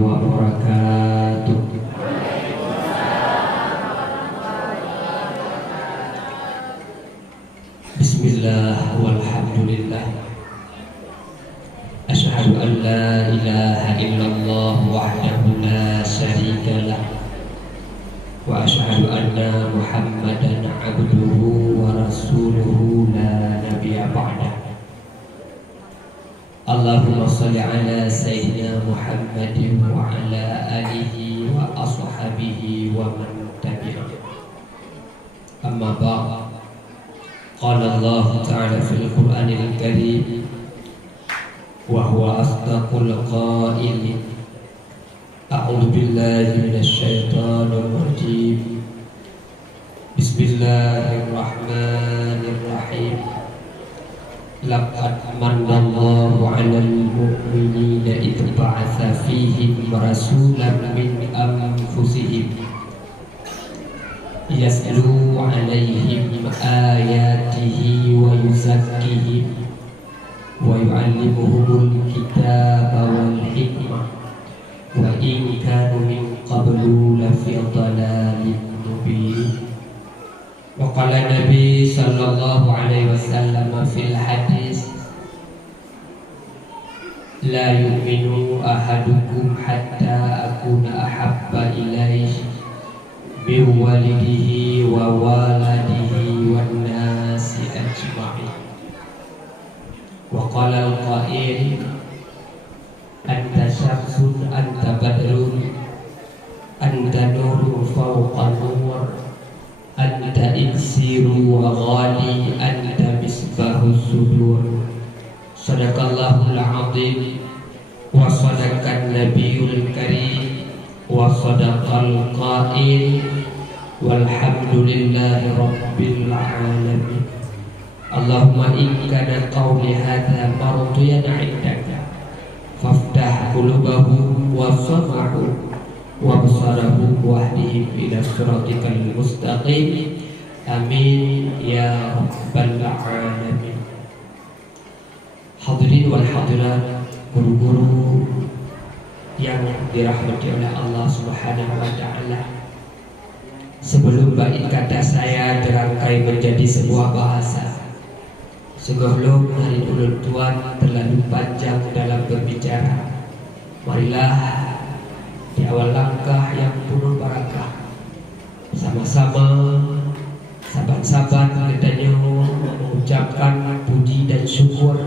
wabarakatuh. Bismillah walhamdulillah. Asyhadu an la ilaha illallah wahdahu la syarika lah. Wa asyhadu anna Muhammadan abduhu wa rasuluhu la nabiyya ba'dah. Allahumma salli ala sayyidina Muhammadin wa ala alihi wa ashabihi wa man tabi'ah. Amma ba'd. Qala Allah ta'ala fil Qur'anil Karim wa huwa asdaqul qailin. A'udzu billahi minasy syaithanir rajim. Bismillahirrahmanirrahim. Laqad manallahu 'alal mu'minina idh ba'atsa fihim rasulan min anfusihim yatlu 'alaihim ayatihi wa yuzakkihim wa yu'allimuhumul kitaba wal hikmah wa in kanu min qablu lafi dhalalin mubin. Wa qala Nabi sallallahu alaihi wasallam fil hadis, la yu'minu ahadukum hatta akuna ahabba ilaihi min walidihi wa waladihi wan nasi ajma'in. Wa qala al-qa'il, anta syamsun anta badrun anta nurun fawqa nur anta iksiru wa ghali anta misbahus sudur. Sadaqallahul azim wa sadaqan nabiyul karim wa sadaqal qail walhamdulillahi rabbil alamin. Allahumma in kana qawli hadha mardiyan 'indaka faftah qulubahum wa sam'ahum wa basarahum wahdihim ila siratikal mustaqim. Amin ya rabbal alamin. Hadirin wal hadirat, guru-guru yang dirahmati oleh Allah Subhanahu wa taala. Sebelum bait kata saya dirangkai menjadi sebuah bahasa, sebelum hari ulun tuan terlalu panjang dalam berbicara, marilah di awal langkah yang penuh barakah sama-sama sahabat-sahabat kita mengucapkan puji dan syukur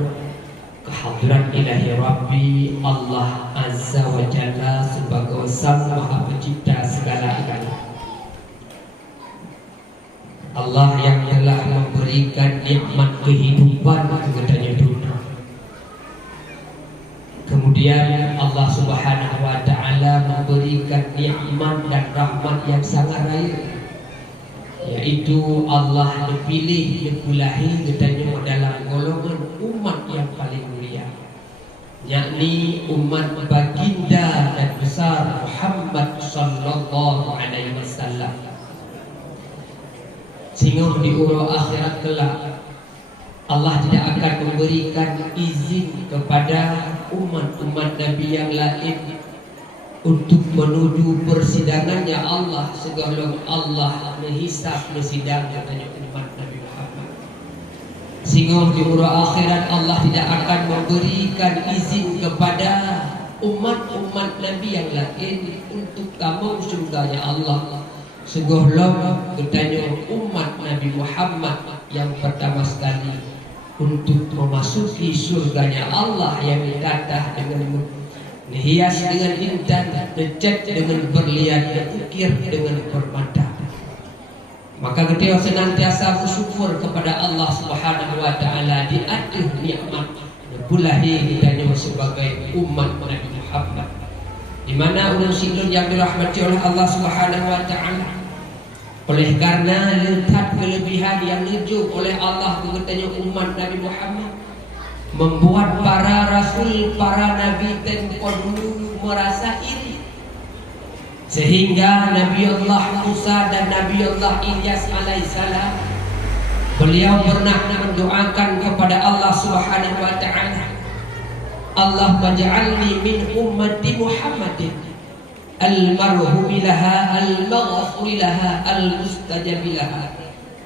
kehadiran ilahi Rabbi Allah Azza wa Jalla sebagai Sang Maha Pencipta segala-galanya. Allah yang telah memberikan nikmat kehidupan kepadanya dunia. Kemudian Allah Subhanahu wa taala memberikan nikmat dan rahmat yang sangat raya, yaitu Allah dipilih dipulahi katanya dalam golongan umat yang paling mulia, yakni umat baginda dan besar Muhammad sallallahu alaihi wasallam. Sehingga di uruh akhirat kelak Allah tidak akan memberikan izin kepada umat-umat Nabi yang lain untuk menuju persidangannya Allah sebelum Allah menghisab persidang katanya umat Nabi Muhammad. Sehingga di uruh akhirat Allah tidak akan memberikan izin kepada umat-umat Nabi yang lain untuk kamu surganya Allah sebelum katanya umat Nabi Muhammad yang pertama sekali untuk memasuki surganya Allah yang ditata dengan dihias dengan intan, dicat dengan berlian, diukir dengan permata. Maka kita senantiasa bersyukur kepada Allah Subhanahu wa taala di atas nikmat bulahi kita sebagai umat Nabi Muhammad, di mana ulun silun yang dirahmati oleh Allah Subhanahu wa taala. Oleh karena letak kelebihan yang ditunjuk oleh Allah kepadanya umat Nabi Muhammad, membuat para rasul, para nabi tempoh dulu merasa iri, sehingga Nabi Allah Musa dan Nabi Allah Ilyas alaihissalam, beliau pernah mendoakan kepada Allah Subhanahu wa taala Allah maj'alni min ummati Muhammadin al-marhumi laha al-maghfuri laha al-mustajabi laha.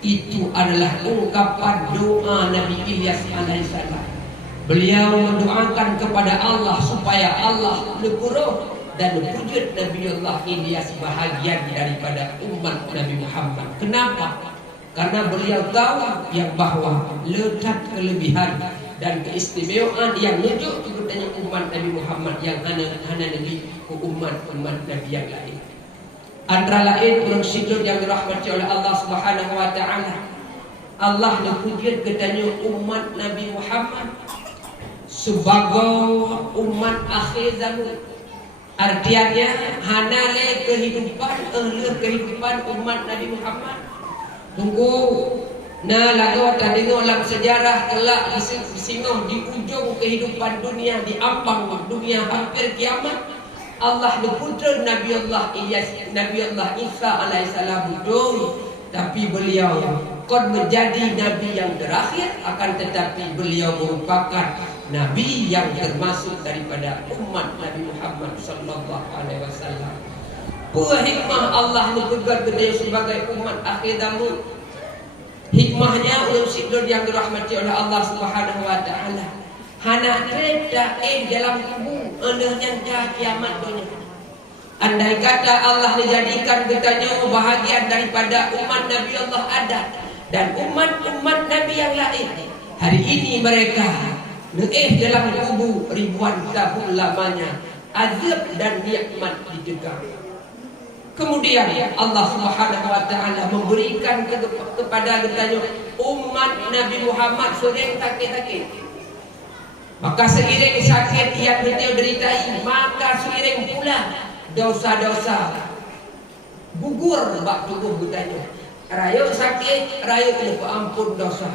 Itu adalah ungkapan doa Nabi Ilyas alaihissalam. Beliau mendoakan kepada Allah supaya Allah leburuh dan wujud Nabiullah Ilyas bahagian daripada umat Nabi Muhammad. Kenapa? Karena beliau tahu yang bahwa letak kelebihan dan keistimewaan yang menunjuk kepadanya umat Nabi Muhammad yang hana Nabi umat Nabi yang lain. Antara lain ulun sidul yang dirahmati oleh Allah Subhanahu wa taala. Allah wujud kepadanya umat Nabi Muhammad sebagai umat akhir zaman. Artiannya hanale kehidupan umat Nabi Muhammad. Tunggu nah lagu tadingo dalam sejarah kelak disingoh di ujung kehidupan dunia, di ambang dunia hampir kiamat, Allah berputra Nabiullah Isa alaihissalam hidup, tapi beliau kon menjadi nabi yang terakhir, akan tetapi beliau merupakan nabi yang termasuk daripada umat Nabi Muhammad sallallahu alaihi wasallam. Puah hikmah Allah mempegat beliau sebagai umat akhir zaman. Hikmahnya ulun sidul yang dirahmati oleh Allah Subhanahu wa taala. Hana reda dalam tubuh yang kiamat dunia. Andai kata Allah dijadikan katanya bahagian daripada umat Nabi Allah ada dan umat-umat Nabi yang lain, hari ini mereka dalam tubuh ribuan tahun lamanya azab dan nikmat dijegal. Kemudian Allah Subhanahu wa taala memberikan kepada kita umat Nabi Muhammad sering sakit-sakit. Maka seiring sakit yang beliau deritai, maka seiring pula dosa-dosa gugur bak tubuh kita. Raya sakit, raya lupa ampun dosa.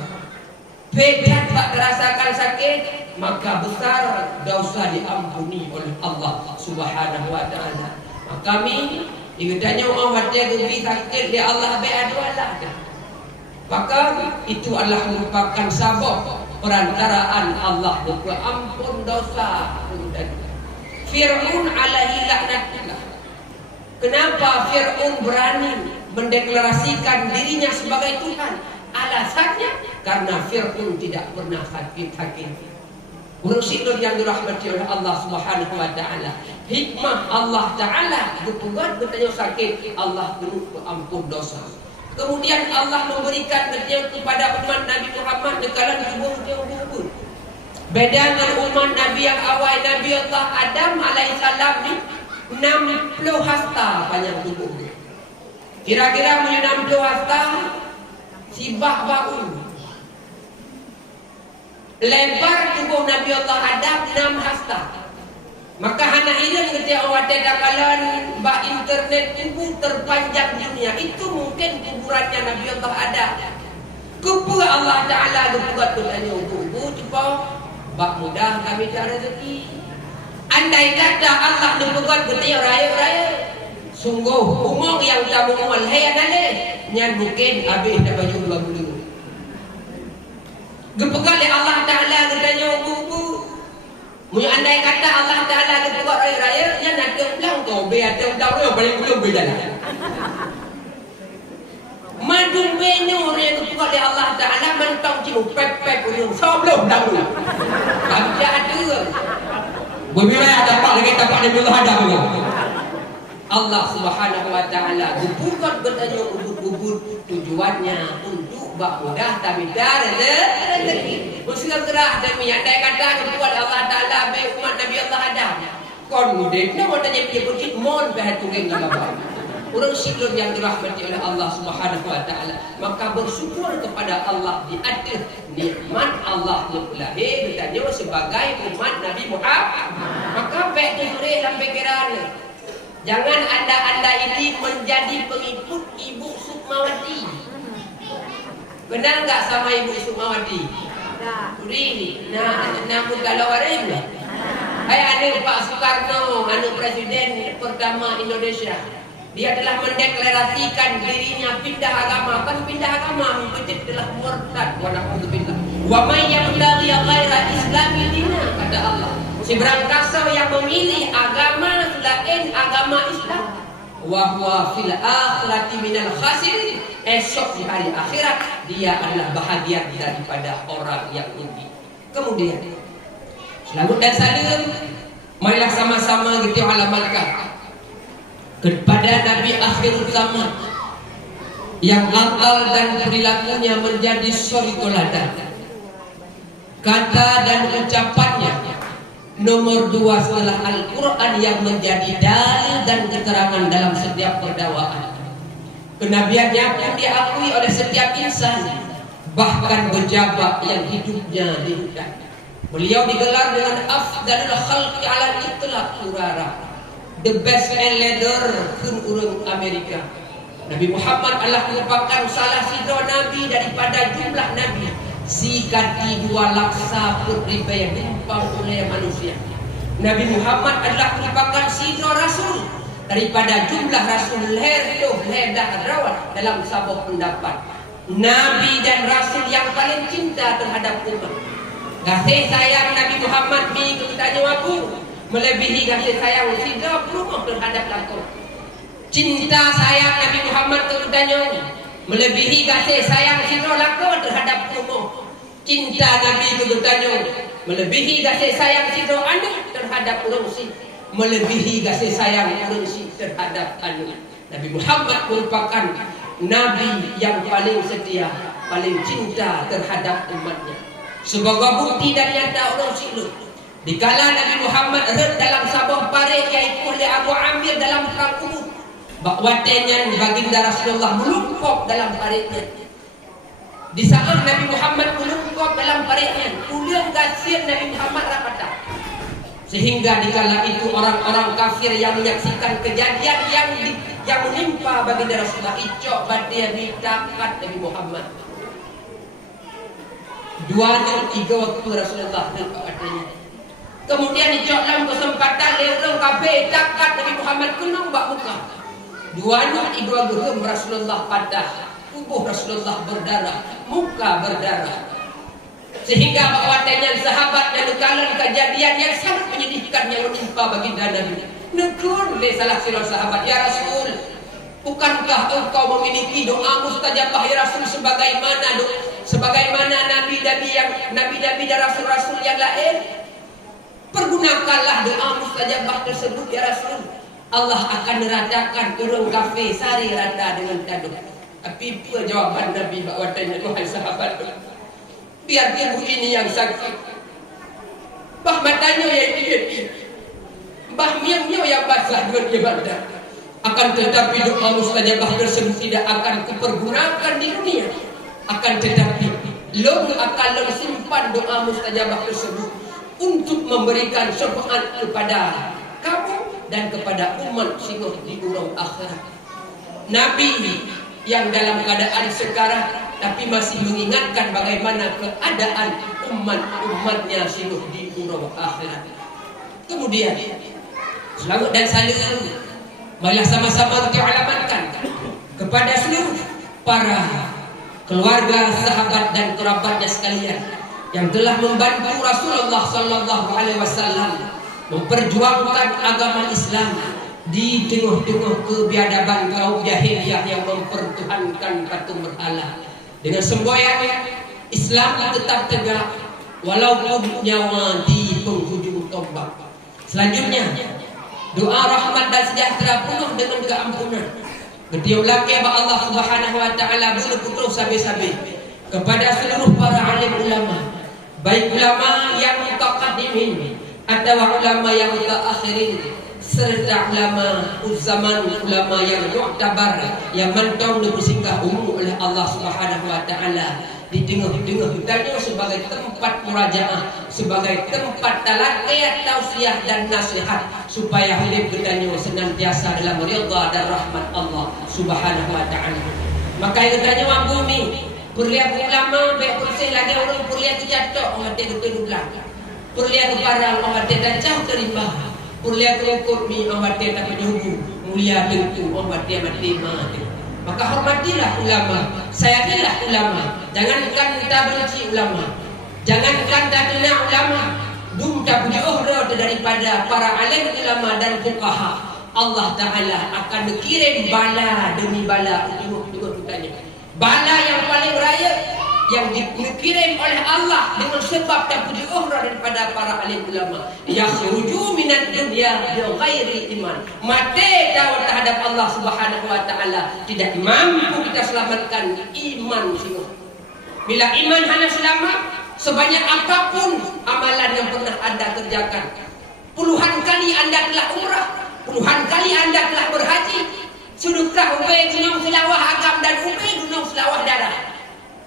Pekat bak terasakan sakit, maka besar dosa diampuni oleh Allah Subhanahu wa taala. Maka kami ditanya orang baca gebi sakit dia Allah be'adwalah. Maka itu adalah merupakan sabab perantaraan Allah untuk ampun dosa. Fir'aun alaihi laknatullah. Kenapa Fir'aun berani mendeklarasikan dirinya sebagai Tuhan? Alasannya karena Fir'aun tidak pernah sakit-sakit. Urusitun yang dirahmati oleh Allah Subhanahu wa taala. Hikmah Allah taala berbuat bertanya sakit, Allah beri ampun dosa. Kemudian Allah memberikan kepada umat Nabi Muhammad dekalan tubuh yang gugur. Beda dengan umat Nabi yang awal, Nabi Allah Adam alaihissalam ni 60 hasta panjang tubuh. Kira-kira punya 60 hasta sibah bau. Lebar tubuh Nabi Allah Adam 6 hasta. Maka anak ini ketika awak dakalan bak internet tubuh terpanjang dunia, itu mungkin kuburannya Nabi Allah Adam. Kubur Allah Taala buat bertanya ubu coba bak mudah kami cari rezeki. Andai kata Allah buat bertanya raya-raya, sungguh umur yang tak mual hayane nyan mungkin habis dah baju 20. Gepegal Allah Taala bertanya ubu. Mui andai kata Allah Taala kebuat raya-raya nya nak ulang kau be ada ulang dia paling belum be jalan. Madun be nur yang kebuat oleh Allah Taala mentong cium pep-pep ulung sebelum dah ulang. Tak ada. Berbila ada pak lagi tapak Nabi Allah ada juga. Allah Subhanahu wa taala bukan bertanya ubud-ubud tujuannya untuk bak mudah tapi dar rezeki. Muslim gerah dan andai kata kebuat Allah Taala be umat Nabi Allah ada. Kon mudik nak tanya dia bukit mon be tungeng laba. Urang sidul yang dirahmati oleh Allah Subhanahu wa taala, maka bersyukur kepada Allah di atas nikmat Allah yang lahir bertanya sebagai umat Nabi Muhammad. Maka baik tu dalam fikiran. Jangan anda ini menjadi pengikut Ibu Sukmawati. Kenal tak sama Ibu Sukmawati? Uri, namun kalau orang ni, ada Pak Soekarno, anak Presiden pertama Indonesia. Dia telah mendeklarasikan dirinya pindah agama. Kan pindah agama, menjadi telah murtad. Wa na'udzubillah. Wa may yabtaghi ghaira islami dina. Kata kata Allah. Si berangkasa yang memilih agama selain agama Islam, wa huwa fil akhirati minal khasirin, esok di hari akhirat dia adalah bahagian daripada orang yang rugi. Kemudian selamat dan salam, marilah sama-sama kita alamatkan kepada Nabi akhir zaman yang akal dan perilakunya menjadi suri teladan, kata dan ucapannya nomor 2 setelah Al-Quran yang menjadi dalil dan keterangan dalam setiap perdakwaan. Kenabiannya pun diakui oleh setiap insan, bahkan pejabat yang hidupnya di hutan. Beliau digelar dengan afdalul khalqi ala itlaq urara, the best and leader kun urang Amerika. Nabi Muhammad adalah merupakan salah sidro Nabi daripada jumlah Nabi. Sikati 2 laksa peribaya dimpang oleh manusia. Nabi Muhammad adalah merupakan sidro Rasul daripada jumlah Rasul herdoh ledah rawat dalam sebuah pendapat. Nabi dan Rasul yang paling cinta terhadap umat. Kasih sayang Nabi Muhammad ni ketanya aku melebihi kasih sayang sidro rumah terhadap lakon. Cinta sayang Nabi Muhammad ketanya melebihi kasih sayang sidro lakon terhadap umum. Cinta Nabi ketanya melebihi kasih sayang sidro anak terhadap urungsi, melebihi kasih sayang urungsi terhadap anak. Nabi Muhammad merupakan Nabi yang paling setia, paling cinta terhadap umatnya. Sebagai bukti dan nyata orang siluk, dikala Nabi Muhammad red dalam sabah parik yang ikut oleh Abu Amir dalam perang Uhud, bakwatenya baginda Rasulullah melungkop dalam pariknya. Di saat Nabi Muhammad melungkop dalam pariknya, ulang gasir Nabi Muhammad rapatah. Sehingga dikala itu orang-orang kafir yang menyaksikan kejadian yang menimpa baginda Rasulullah, icok badia ditakat Nabi Muhammad. 2-3 waktu Rasulullah adanya. Kemudian icok dalam kesempatan leurang kafir takat Nabi Muhammad kena bak muka. 2-3 gerem Rasulullah patah. Tubuh Rasulullah berdarah, muka berdarah. Sehingga bakwatanya sahabat dan kalan kejadian yang sangat menyedihkan yang menimpa baginda Nabi. Negur oleh salah seorang sahabat, ya Rasul, bukankah engkau memiliki doa mustajabah ya Rasul sebagaimana nabi-nabi dan rasul-rasul yang lain? Pergunakanlah doa mustajabah tersebut ya Rasul. Allah akan neratakan turun kafe sari rata dengan taduk. Tapi apa jawaban Nabi bakwatanya, wahai sahabat, biar ibu ini yang sakit, bah matanya yang diedi, bah miangnya yang basah dengan ibadah. Akan tetapi doa mustajabah tersebut tidak akan kupergunakan di dunia. Akan tetapi long akan simpan doa mustajabah tersebut untuk memberikan syafaat kepada kamu dan kepada umat sehingga di ulang akhirat. Nabi yang dalam keadaan sekarang tapi masih mengingatkan bagaimana keadaan umatnya sehingga di ulang akhirat. Kemudian selamat dan salam marilah sama-sama kita alamatkan kepada seluruh para keluarga, sahabat dan kerabatnya sekalian yang telah membantu Rasulullah sallallahu alaihi wasallam memperjuangkan agama Islam di tengah-tengah kebiadaban kaum jahiliyah yang mempertuhankan patung berhala. Dengan semboyan Islam tetap tegak walaupun nyawa di penghujung tombak. Selanjutnya doa rahmat dan sejahtera penuh dengan keampunan ketiup lagi Allah Subhanahu wa taala boleh putus sabi-sabi kepada seluruh para alim ulama, baik ulama yang mutaqaddimin atau ulama yang mutaakhirin, serta ulama zaman, ulama yang mu'tabar yang mantau dipersinggah umum oleh Allah Subhanahu wa taala di tengah-tengah hutannya sebagai tempat murajaah, sebagai tempat talaqiyah, tausiah dan nasihat supaya hidup kita senantiasa dalam ridha dan rahmat Allah Subhanahu wa taala. Maka yang tanya wang bumi perlihat ulama baik bersih lagi orang perlihat jatuh orang mati betul-betul perlihat parang orang mati dan jauh terima perlihat rukut mi orang mati tak menyuguh mulia tentu orang mati mati. Maka hormatilah ulama, sayangilah ulama. Jangankan kita benci ulama, jangankan tak kenal ulama, Dum tak puji uhra daripada para alim ulama dan fuqaha. Allah Ta'ala akan berkirim bala demi bala. Tengok tanya. Bala yang paling raya yang dikirim oleh Allah dengan sebab tak puji uhra daripada para alim ulama. Yakhruju minad dunya bi ghairi iman. Mati dakwah terhadap Allah Subhanahu wa taala tidak mampu kita selamatkan iman sini. Bila iman hanya selamat, sebanyak apapun amalan yang pernah Anda kerjakan, puluhan kali Anda telah umrah, puluhan kali Anda telah berhaji, sudahkah ubay gunung selawah agam dan ubay gunung selawah darah.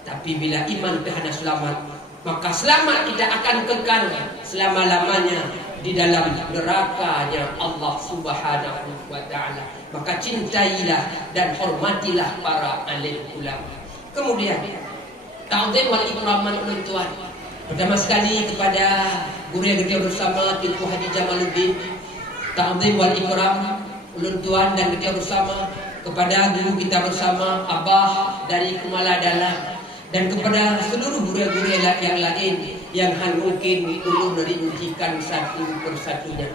Tapi bila iman hanya selamat, maka selamat tidak akan kekal selama-lamanya di dalam nerakanya Allah Subhanahu wa taala. Maka cintailah dan hormatilah para alim ulama. Kemudian ta'zim wal ikraman ulun tuan. Pertama sekali kepada guru yang kita bersama Tuku Haji Jamaluddin, ta'zim wal ikram ulun tuan dan kita bersama kepada guru kita bersama Abah dari Kumala Dalam, dan kepada seluruh guru-guru yang lain yang mungkin ulun diujikan satu persatunya.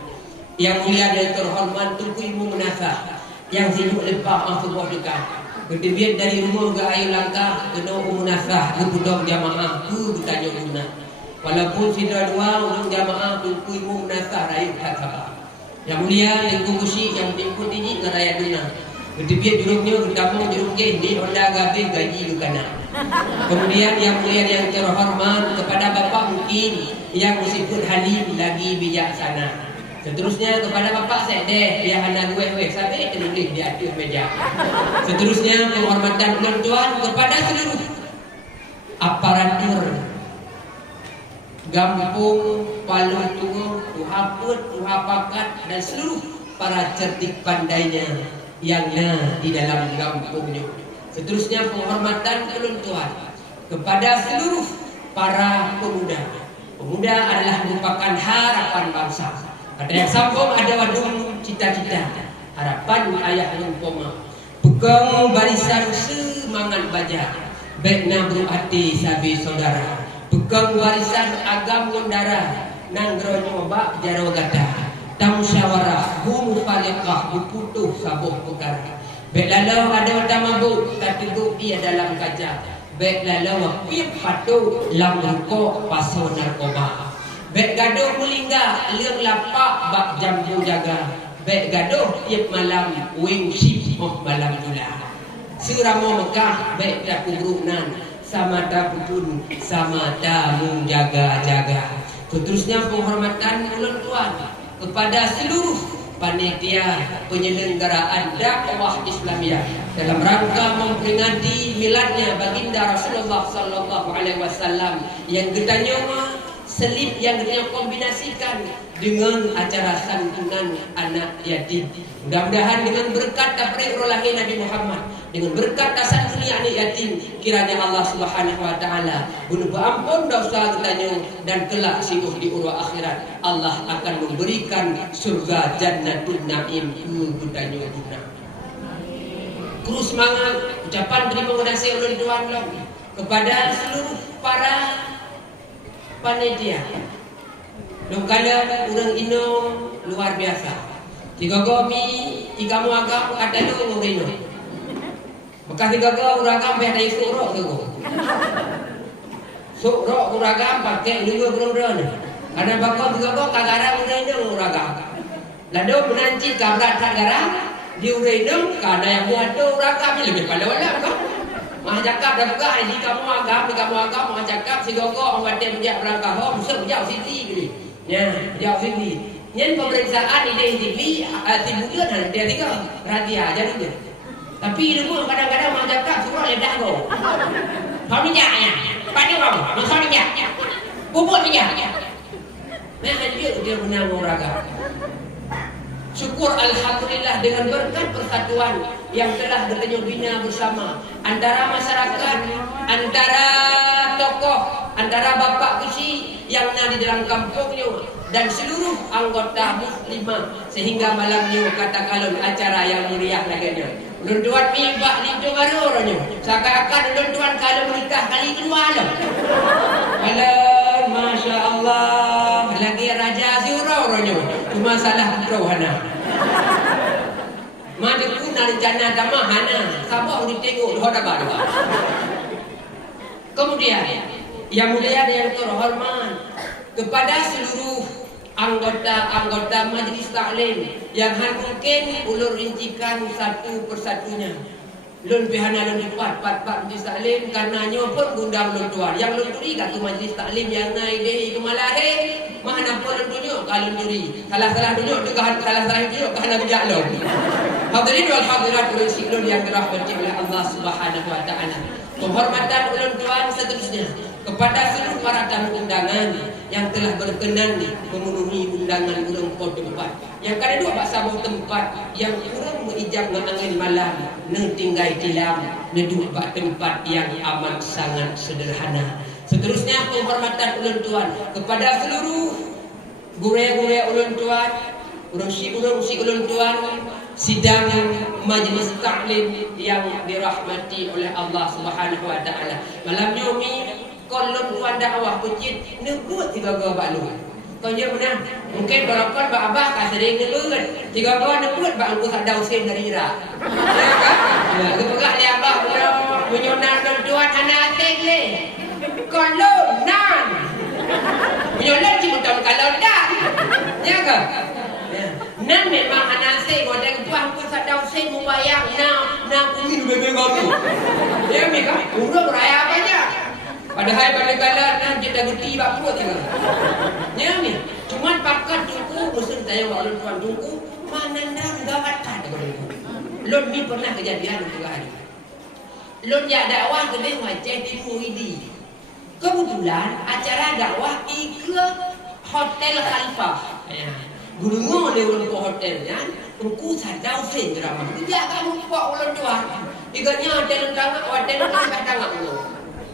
Yang mulia dan terhormat Tuku Ibu Munasah yang sibuk lepas sebuah dekat. Berdebiat dari rumah ke air langkah kena Munasah ke budok jamaah ku bertanya guna. Walaupun sudah dua ulun jamaah Tuku Ibu Munasah rayu tak sabar. Yang mulia Tengku Kusyik yang timpun tinggi ngeraya guna. Berdebiat juruknya bertamu juruk di Honda Gabe gaji ke kanan. Kemudian yang mulia yang terhormat kepada Bapak mungkin yang disebut Halim lagi bijaksana. Seterusnya kepada Bapak Sekdeh yang anak gue sampai tertulis di atas meja. Seterusnya penghormatan tuan kepada seluruh aparatur Gampung, Palung Tunggu, Tuhaput, Tuhapakat dan seluruh para cerdik pandainya yang di dalam kampungnya. Seterusnya penghormatan tuan kepada seluruh para pemuda. Pemuda adalah merupakan harapan bangsa. Ada yang sambung, ada wadung cita-cita, harapan ayah lumpoma. Pegang barisan semangat baja, baikna berhati sabi saudara. Pegang barisan agam gondara, nanggro bak jaro gata. Tam syawarah, bu mufaliqah, buputuh sabuh perkara. Baik lalau ada tamabuk, tak teguk dia dalam kaca. Baik lalau pip patuh, lam rukuk, pasu narkoba. Baik gaduh melingga, liang lapak, bak jambu jaga. Baik gaduh tiap malam, wing ship malam pula. Seramo Mekah, baik tak kubrunan, sama tak pun, sama tak jaga-jaga. Seterusnya penghormatan ulun tuan kepada seluruh panitia penyelenggaraan dakwah Islamiyah dalam rangka memperingati miladnya baginda Rasulullah sallallahu alaihi wasallam yang getanya selip yang kita kombinasikan dengan acara santunan anak yatim. Mudah-mudahan dengan berkat daripada lahir Nabi Muhammad, dengan berkat santuni anak yatim, kiranya Allah Subhanahu wa taala bunuh ampun dosa kitanya dan kelak singguh di urwa akhirat Allah akan memberikan surga Jannatul Naim ke kitanya guna. Terus semangat ucapan terima kasih ulun tuan kepada seluruh para panitia. Lungkala orang Ino luar biasa. Tiga gomi ikamu agak ada lu orang Ino. Bekas tiga go uragam ada surok tu. Surok uragam pakai dua beron. Karena bakal tiga go kagara orang Ino uragam. Lalu menanci kabrat kagara di orang Ino kada yang buat tu uragam lebih pada wala kan. Mah cakap dah buka di kamu agam mah cakap si gogok orang ada menjak berangkat home sejauh sini gini. Ya, jauh sini. Nyen pemeriksaan ide TV tibukan ada dia tiga radia aja dulu. Tapi ilmu kadang-kadang mah cakap suruh ledah go. Kau minyaknya. Pada kamu, kau minyak. Bubuk minyak. Nah, dia menang olahraga. Syukur alhamdulillah dengan berkat persatuan yang telah bertemu bina bersama antara masyarakat, antara tokoh, antara bapak kesi yang ada di dalam kampungnya dan seluruh anggota muslimah sehingga malamnya katakan acara yang meriah laginya. Ulun tuan mibak lintu marornya. Seakan-akan ulun tuan kalau menikah kali kedua loh. Kalau Masya Allah. Lagi Raja Zura orangnya. Cuma salah kurau hana. Mana pun rencana damah hana. Sabar dia tengok dah baru. Kemudian yang mulia dan yang terhormat kepada seluruh anggota Majlis Taklim yang mungkin ulur rincikan satu persatunya. Lun pihana lun dibuat pat Majlis Taklim karenanya pun gundang lun tuan. Yang lun turi kat Majlis Taklim yang naik deh kemalahe mana pun lun tunjuk kalau lun turi. Salah tunjuk dekat salah tunjuk kerana bijak lun. Hadirin wal hadirat ulun yang dirahmati oleh Allah Subhanahu wa taala. Penghormatan ulun tuan seterusnya kepada seluruh para tamu undangan yang telah berkenan memenuhi undangan ulun po tempat. Yang kedua bak sabuh tempat yang kurang mengijab angin malam, ne tinggai tilam, ne duduk bak tempat yang amat sangat sederhana. Seterusnya penghormatan ulun tuan kepada seluruh gure-gure ulun tuan, urang-si ulun tuan, sidang Majlis Taklim yang dirahmati oleh Allah Subhanahu wa taala. Malam ni kolon tuan dakwah masjid nebut 3 balung. Kau je benar. Mungkin barangkali bak abah ka sering nebut. 3 nebut bak angku sak daun sen dari Iraq. Ya kan? Ya, kepegak le abah menyonan tuan hana ating le. Kolon nan. Menyonan cuma tahun kalau dah. Ya kan? Nan memang anak saya godang tuan pun sadau saya membayang na kumi bebe kamu. Dia mereka urang raya apa aja. Padahal pada kala nan dia dah geti bak perut tengah. Ya ni, cuma pakat tunggu musim saya orang tuan tunggu mana dah gawat kan dekat. Lon ni pernah kejadian tu hari. Lon ya dakwah ke dia wajah di Muidi. Kebetulan acara dakwah ikut Hotel Khalifah. Ya. Gulungo le ulun po hotel ya, engku sadau sen drama. Dia kamu po ulun tuan. Iganya hotel hotel tangak lu.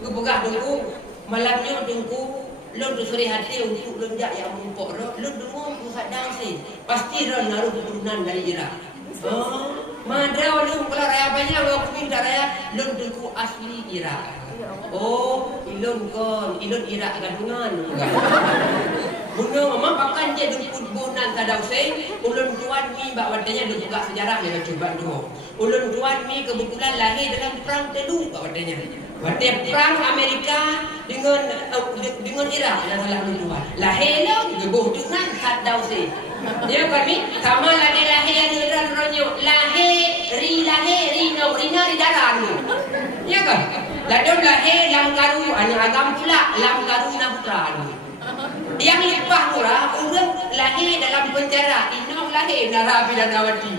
Gebuka dungku malamnya dungku lun tu sore hati untuk lun jak yang mumpok ro. Lun dungu engku sadau sen. Pasti ron naruh keturunan dari Iraq. Oh, madra ulun kala raya banyak aku minta raya lun dungku asli Iraq. Oh, ilun Iraq gadungan bukan. Bunuh mama pakan je dukut bunan sadau sei ulun tuan mi bak wadanya duk buka sejarah dia cuba dulu. Ulun tuan mi kebetulan lahir dalam perang telu bak wadanya. Wadai perang Amerika dengan Iraq dan salah ulun tuan. Lahir lo gebuh tunan sadau sei. Dia kami sama lagi lahir dan ronyo lahir ri darah lu. Ya kan? Ladon lahir lam karu agam pula lam karu nafkah lu. Yang lepas pula orang lahir dalam penjara. Inam lahir Narabi dan Nawati.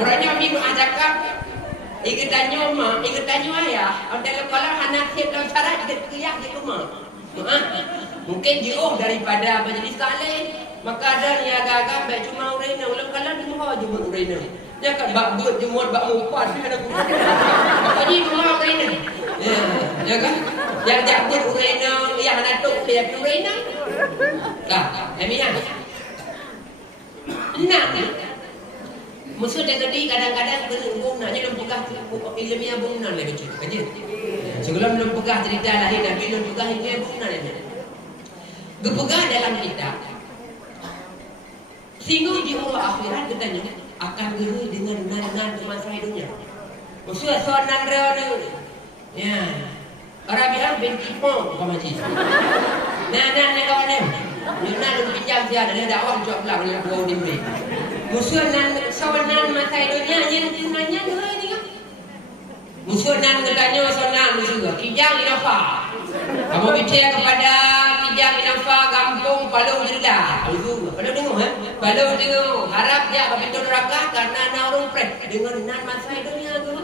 Orangnya minggu cakap ikatannya mak, ikatannya ayah. Dalam kalau anak siap dalam syarat ikat keriak di rumah. Mungkin jauh daripada Majlis Taklim. Maka ada ni agak-agak baik cuma urena. Ulang kalau di muka je buat urena. Dia kan bak buat jemur bak mumpan. Maka ni muka urena. Ya kan? Yang jatuh urena, yang natuk dia urena. Dah, emian. Nak. Musuh dia tadi kadang-kadang belum nak dia belum pegah ilmiah bunga lah betul. Aja. Sebelum belum pegah cerita lahir Nabi belum pegah ilmiah bunga lah. Gepegah dalam kitab. Sehingga di Allah akhirat katanya akan geri dengan nan-nan masa hidupnya. Musuh soalan reo. Ya. Arabiah binti pom kamaji. Nah kawan ni. Nuna duk pinjam dia dari dakwah jual pulang dengan dua dimri. Musuh nan soalan masa hidupnya yang tunanya dua ni kan. Musuh nan katanya soalan musuh. Kijang inafa. Kamu bicara kepada kijang inafa kampung Palau Jerdah. Itu Palau dengar Palau dengar. Harap dia berpintu neraka karena naurung pres dengan nan masa hidupnya tu.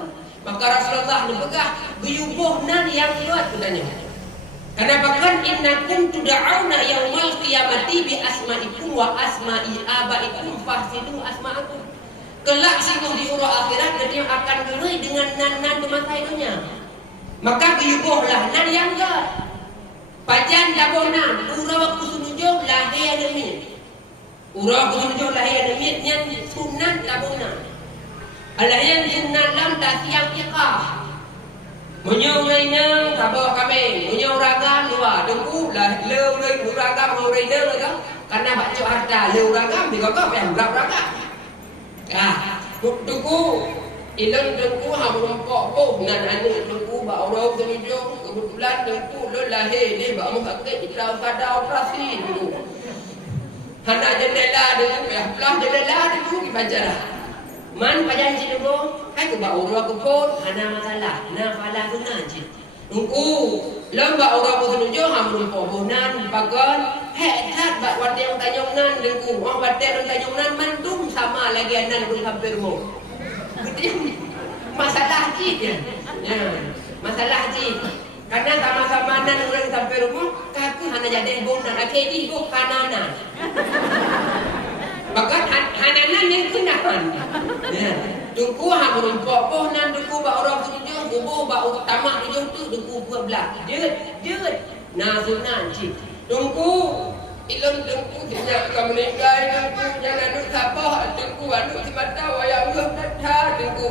Maka Rasulullah berpegang guyubuh nan yang kuat katanya. Karena bahkan innakum tud'auna yaumal qiyamati bi asma'ikum wa asma'i abaikum fahsidu asma'akum. Kelak sungguh di urah akhirat dia akan gerai dengan nan-nan di masa hidupnya. Maka guyubuhlah nan yang kuat. Pajan dabuh nan urah waktu sunujub lahir demi. Urah waktu sunujub lahir demi yang sunat dabuh nan. Al yang sunnah lam tak siang iqah. Menyuruhnya tabah kami, menyuragam dua dengku lah leureun uragam uragam kan? Karena baca harta leuragam digogok yang uragam. Ah, dengku ilon dengku hamung pok nan anu dengku ba orang tujuh kebetulan dengku lo lahir ni ba mu hakik kita pada operasi dengku. Hana jendela dengku ya, belah jendela dengku dibaca lah. Man pajanji dulu, hai ke bau orang ke pun, hana masalah, na fala guna je. Nungku, lomba orang pun tunjuk, hamil pohonan, bagan, hai tat bak wate yang tanyongan dengku, orang wate yang tanyongan mandum sama lagi anan pun hampir mau. Betul, masalah je ya, masalah je. Karena sama-sama anan orang sampai rumah, kaku hana jadi bonan, akedi go kananan. Maka hananan yang kenahan. Ya, duku hamurun popoh nan duku ba orang tujuh, kubu ba utama tujuh tu duku 12. Jeut. Nah sunan cik. Duku ilon duku tidak akan meninggal duku jangan duk sabah duku anu semata wayang dah duku.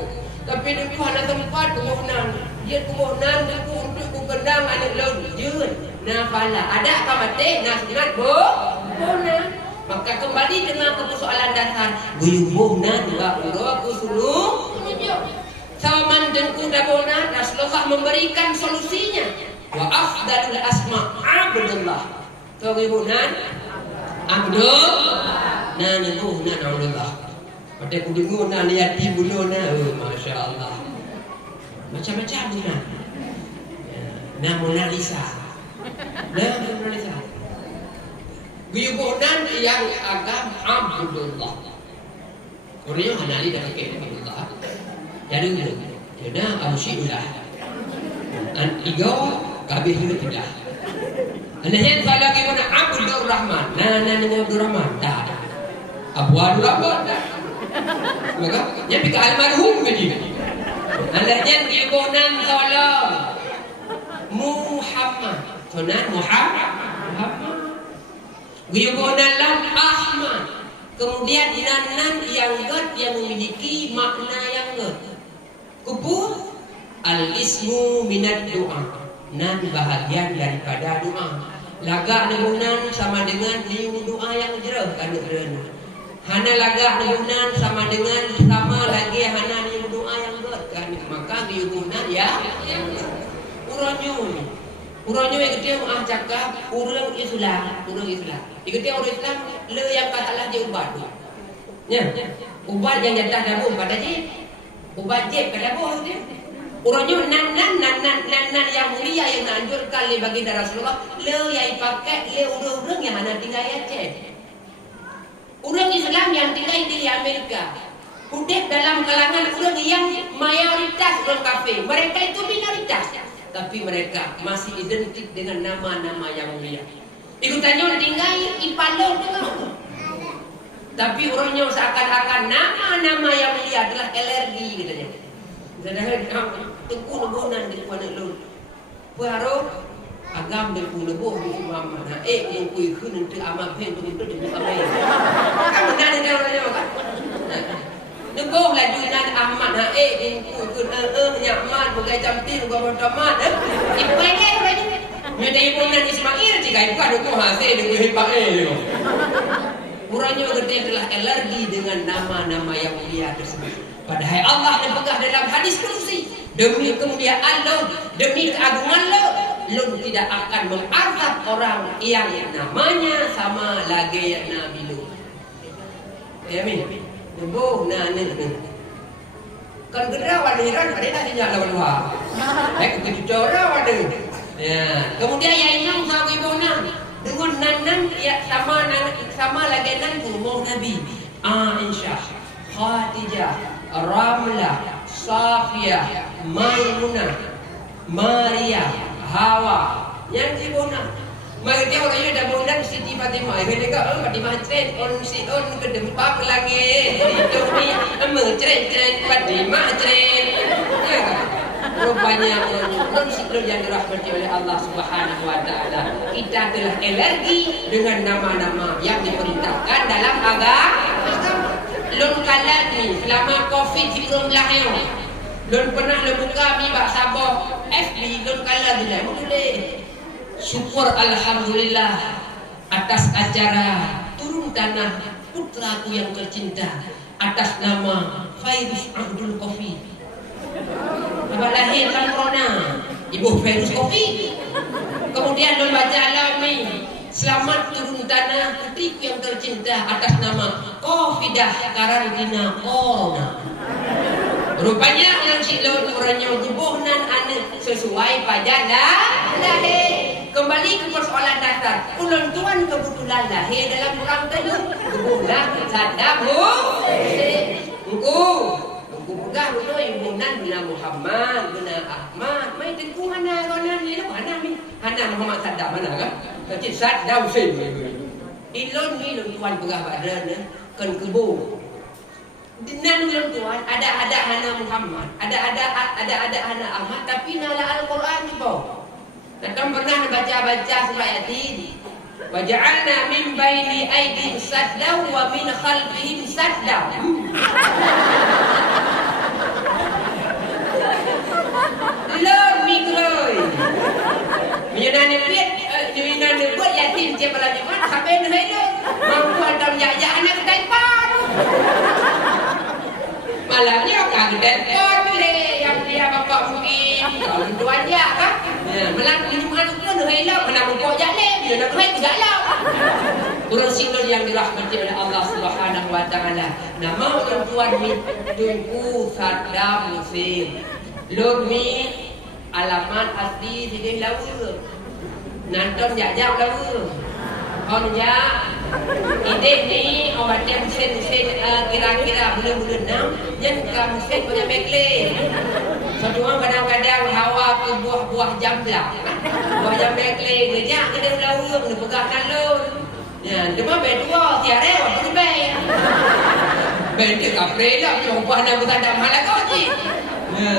Tapi duku hana tempat kubunan. Dia kubunan duku untuk ku kendang anak laut. Jeut. Nah pala ada ka mati nah sunat bonan. Maka kembali dengan persoalan dasar buyubuhna dua urah kusulu saman dengku dabona Rasulullah memberikan solusinya wa afdalul asma abdullah tawibuna abdullah nanuhna naulullah pada kudunguna lihat di buluna Masya Allah macam-macam guna nah Mona Lisa Guyubunan yang agam Abdullah. Orangnya hanali dari Abdullah. Jadi dia Asyidullah. An igo kabeh tidak. Ananya kalau kita nak Abdul Rahman. Nah Abdul Rahman. Dah. Abu Abdul Rahman. Maka yang bika almarhum begitu. Ananya guyubunan tolong Muhammad. Tunan Muhammad. Guyubunan lam Ahmad. Kemudian nanan yang gad yang memiliki makna yang gad. Kubur al-ismu minat doa. Nan bahagian daripada doa. Lagak nebunan sama dengan liu doa yang jerah kan derana. Hana lagak nebunan sama dengan sama lagi hana liu doa yang gad kan. Maka guyubunan ya Urangnya yang ketiga cakap urang Islam. Yang ketiga orang Islam le yang katalah dia ubat. Ya. Ubat yang jatah dabu pada je. Ubat je pada dabu dia. Urangnya nan yang mulia yang anjurkan le bagi Rasulullah le yang pakai le urang yang mana tinggal Aceh. Urang Islam yang tinggal di Amerika. Udah dalam kalangan urang yang mayoritas orang kafir. Mereka itu minoritas. Tapi mereka masih identik dengan nama-nama yang mulia. Ikutannya tinggal Ipalo tengah. Tapi orangnya seakan-akan nama-nama yang mulia adalah alergi katanya. Sedangkan tengku nebunan di mana lu. Baru agam di pulau di mama. Nah, yang kui kun untuk amat pen untuk itu demi apa? Kamu kan ada orangnya kan? Nengkau lah jualan Ahmad ha kun nyaman bagai jamtin gua tamat ipai lagi nyata ibunan Ismail jika ibu ada kau hasil dengan hebat Urangnya gede adalah alergi dengan nama-nama yang mulia tersebut. Padahal Allah yang pegah dalam hadis kursi, demi kemuliaan lo, demi keagungan lo, lo tidak akan mengazab orang yang namanya sama lagi yang Nabi lo. Amin. Nembuh kan gedra wadiran ada nasi nyala wadwa. Kejujuran wadu. Ya, kemudian yang nyong sawi bonang dengan nanan ya sama lagi nan umur Nabi. Aisyah, Khadijah, Ramlah, Safiyah, Maimunah, Maria, Hawa. Yang ibonang. Mereka orangnya dah bonang Siti Fatimah. Mereka Fatimah tren si ke dempak lagi. Itu ni tren Fatimah tren. Rupanya orang siklo yang dirahmati oleh Allah Subhanahu Wa Taala. Kita telah alergi dengan nama-nama yang diperintahkan dalam agama. Lon kalat ni selama COVID-19 yang Lun pernah buka mi bak sabah FB lun kala bila boleh. Syukur alhamdulillah atas acara turun tanah putraku yang tercinta atas nama Fairuz Abdul Kofi. Apa lahir dalam corona? Ibu Fairuz Kofi. Kemudian lun baca alami selamat turun tanah putriku yang tercinta atas nama Kofidah karantina corona. Rupanya yang silon orangnya jebuhnan anak sesuai pada lahir. Kembali ke persoalan dasar. Ulun tuan kebetulan lahir dalam orang telu. Kebulah sadamu. Engku pegang betul ibunan bina Muhammad, bina Ahmad. Mai tengku hana ronan ni lu hana mi. Hana Muhammad Saddam mana kan? Kecil Saddam Hussein. Ilon ni lu tuan pegah badan kan kebu. Dinan ulun tuan ada hana Muhammad, ada hana Ahmad tapi nala Al-Quran ni po. Datang pernah baca surah Yasin. Wa ja'alna min baini aydihim saddan wa min khalfihim saddan. Lor migroi. Menyenani piet, menyenani buat yatim je balanya mana sampai nehelo. Mampu adam ya anak taipan. Malamnya kagak telepon le yang dia bapak mungkin kalau tuan dia kan. Melang lingkungan itu nehelo kena buka jalan, dia nak hai segala. Urus sinur yang dirahmati oleh Allah Subhanahu wa taala. Nama orang tuan ni Tunku Saddam Hussein. Lor mi alamat asli di lawu. Nanton jajak lawu. On ya. Ide ni orang yang sen kira-kira bulan-bulan 6 yang kamu sen punya bekle. Satu orang kadang-kadang hawa ke buah-buah jambla. Buah jambla bekle kerja ke dia lawu dia pegang kalun. Ya, dia mah berdua tiare waktu baik. Benda kaprela coba nak bertanda malah kau ji. Ya.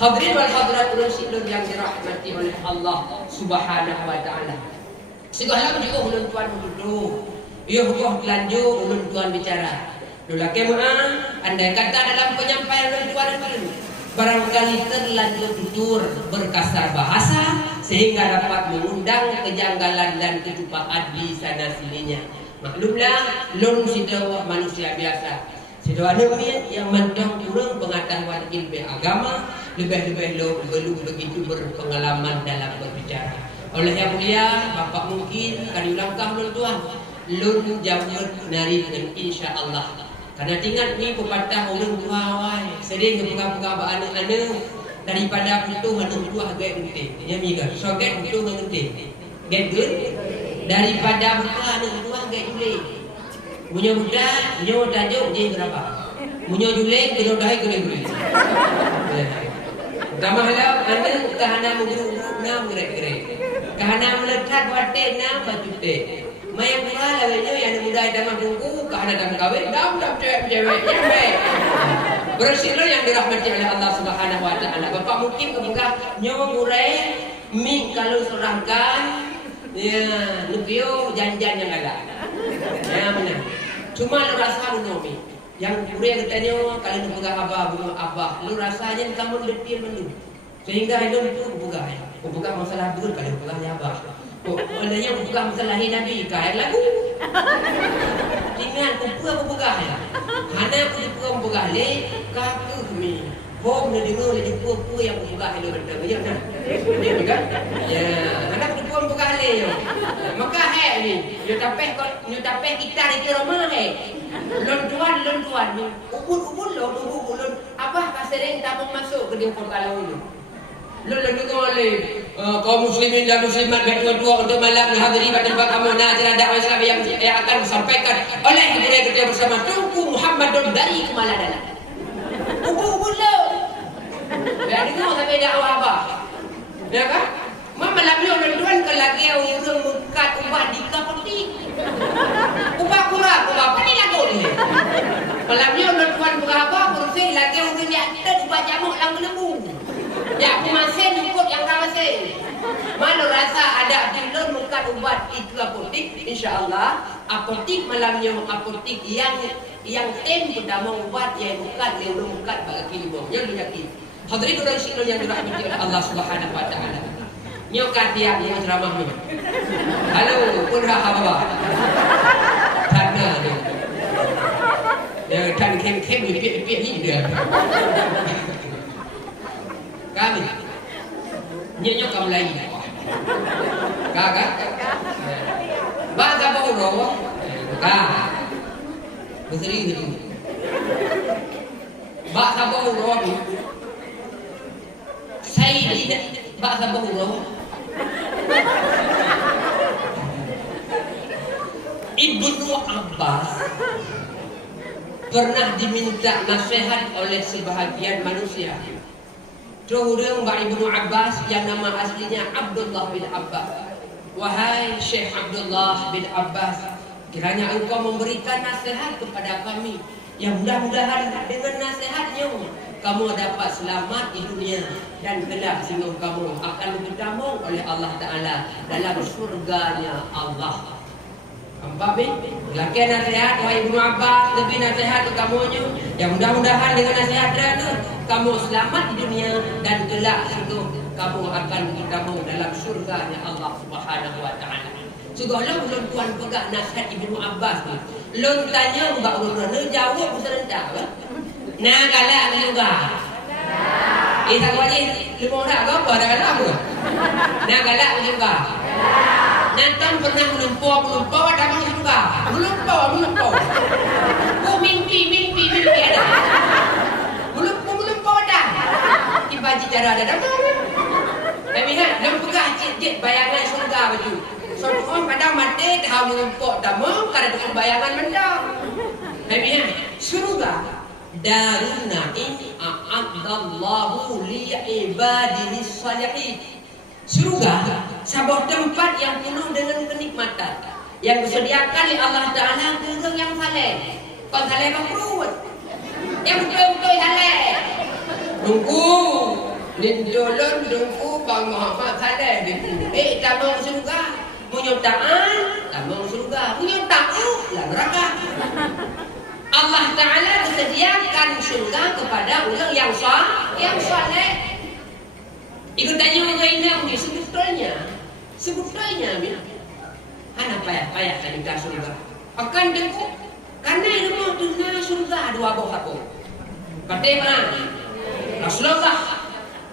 Hadirin wal hadirat ulun yang dirahmati oleh Allah Subhanahu wa taala. Segala juga ulun tuan duduk. Ya hukum lanjut ulun tuan bicara. Lelaki mah andai kata dalam penyampaian ulun tuan itu barangkali terlanjur tutur berkasar bahasa sehingga dapat mengundang kejanggalan dan kejumpaan di sana sininya. Maklumlah lun sidawa manusia biasa. Sidawa nemian yang mendang kurang pengetahuan ilmu agama, lebih-lebih lo belum begitu berpengalaman dalam berbicara. Oleh yang mulia, Bapak mungkin akan ulangkah lun tuan. Lun jawab nari dengan insya-Allah. Karena tinggal ni pepatah ulun tuan sering pegang-pegang anak-anak daripada putu anak buah gay unting. Ya miga, so gay putu anak unting. Gay good daripada buah anak buah gay unting. Punya budak, nyo tajuk je berapa? Punya julek kena dah kena gule. Pertama halau anda kahana muguru nam gerak-gerak. Kahana melekat waten nam bajute. Mayang pula lawanya yang muda dalam tunggu kahana dalam kawin dam cewek-cewek yang baik. Bersinar yang dirahmati oleh Allah Subhanahu wa taala. Bapak mungkin kebuka nyo murai mi kalau serahkan ya lebih janjian yang ada. Ya benar. Cuma lu rasa lu mi. Yang murai katanya kalau lu pegang abah, lu rasanya kamu detil menu. Sehingga itu buka ya. Buka masalah betul kalau pegang abah. Olehnya buka masalah Nabi kayak lagu. Ingat aku buka ya. Hana aku buka le kaku mi. Bom na dengar le pupu yang buka itu betul ya kan. Dia juga. Ya, hana aku buka le yo. Maka ni. Yo tapeh kita di rumah Lon tuan ni. Ubun ulun. Apa kasering tamu masuk ke dia portal itu. Lon dengar le kaum muslimin dan muslimat berdua untuk malam menghadiri pada tempat kamu nazar dakwah Islam yang akan disampaikan oleh kita bersama Tunku Muhammadun dari Kemaladanan. Ubun lo. Ya dengar sampai dakwah apa? Ya kan? Malam ni tuan ke lagi urang mukat ubah di kapotik. Ubah kurang, apa ni lagu ni? Malam ni tuan buka apa? Kursi lagi urang yang ada ubah jamuk lang lembu. Ya aku masih nukut yang kawasin. Mana rasa ada dilun mukat ubat di kapotik, insya-Allah apotik malamnya apotik yang tem pedamong buat yang bukan yang belum bukan bagi limau yang yakin. Hadirin orang sini yang dirahmati oleh Allah Subhanahu wa taala. Nyokat dia yang ceramah ni. Halo, pun haba. Tanah dia. Dia kan kem ni pip ni dia. Kami. Nyok kam lain. Kakak. Baga bau roh. Kak. Besari ni. Baga bau roh. Saya tidak baga bau roh. Ibnu Abbas pernah diminta nasihat oleh sebahagian manusia. Orang Mbak Ibnu Abbas yang nama aslinya Abdullah bin Abbas. Wahai Syekh Abdullah bin Abbas, kiranya engkau memberikan nasihat kepada kami yang mudah-mudahan dengan nasihatnya kamu dapat selamat di dunia dan kelak sehingga kamu akan dijamu oleh Allah Ta'ala dalam surganya Allah. Nampak bin? Lakian nasihat wahai Ibnu Abbas, lebih nasihat ke kamunya yang mudah-mudahan dengan nasihat itu kamu selamat di dunia dan kelak sehingga kamu akan dijamu dalam surganya Allah Subhanahu wa Ta'ala. Segala belum tuan pegang nasihat Ibnu Abbas ni. Lun tanya mbak urun jawab serentak apa? Nah galak juga. Tak wajib limau dah apa dah galak ke? Nah galak juga. Nanti pernah melumpau ada bang juga. Melumpau. Oh mimpi ada. Melumpau ada. Ibaji cara ada dah. Tapi kan dalam pegang cik bayangan surga baju. Soalnya pada mati tahu melumpau dah mau kada dengan bayangan benda. Tapi kan surga darun na'im a'addallahu li'ibadihi salihin. Surga sebuah tempat yang penuh dengan kenikmatan yang disediakan oleh Allah Ta'ala untuk orang yang saleh. Kau saleh kau perut yang betul-betul saleh. Nunggu Lindolon nunggu Bang Muhammad saleh. Tak mau surga. Punya ta'an tak mau surga. Punya ta'u lah neraka. Allah Ta'ala disediakan surga kepada orang yang saleh. Ikut tanya orang lain ni sebetulnya ni. Ana payah tadi ke surga. Akan tengok karena ilmu dunia surga dua buah apa. Pertama, Rasulullah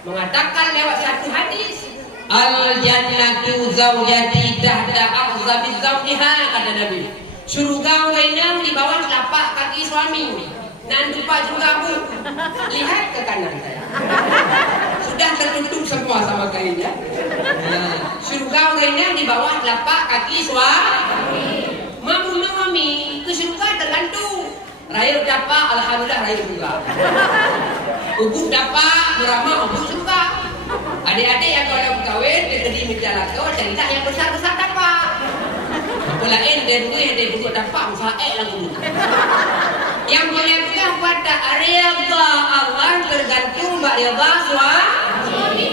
mengatakan lewat satu hadis, al jannatu zaujati tahta aqzabi zawjiha, kata Nabi. Surga orang di bawah telapak kaki suami. Dan lupa juga bu, lihat ke kanan saya. Sudah tertutup semua sama kainnya. Surga orangnya di bawah telapak kaki suami. Mami ke surga tergantung. Raya dapat, alhamdulillah raya juga. Ubuk dapat, merama ubuk juga. Adik-adik yang kalau berkahwin, dia kedi meja lakau, cerita yang besar-besar dapat. Apa lain dia duit, dia buruk dapat, musaik lah dulu. Yang menyebutkan pada rida Allah tergantung mbak rida suami.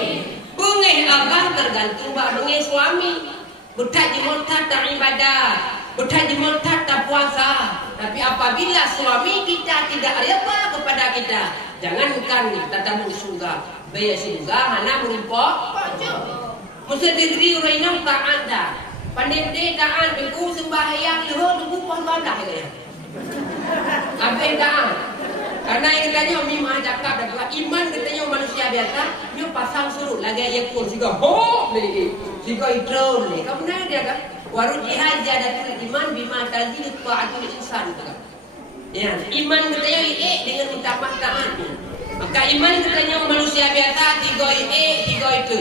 Bungih Allah tergantung mbak bungih suami. Budak dimultat tak ibadah, budak dimultat tak puasa. Tapi apabila suami kita tidak rida kepada kita, jangankan tatamu surga, bayar surga mana merumpok. Mesti diri orang yang tak ada. Pandai taat beku sembahyang lohor beku pun badah ke. Apa dah? Karena yang katanya mimah cakap dah pula iman katanya manusia biasa, dia pasang surut lagi ekor siga ho le. Siga idrol le. Kamu nak dia kan? Waru jihad ziyadatul iman bima tazid ta'atul insan tu kan. Ya, iman katanya dengan utama taat. Maka iman katanya manusia biasa tiga itu.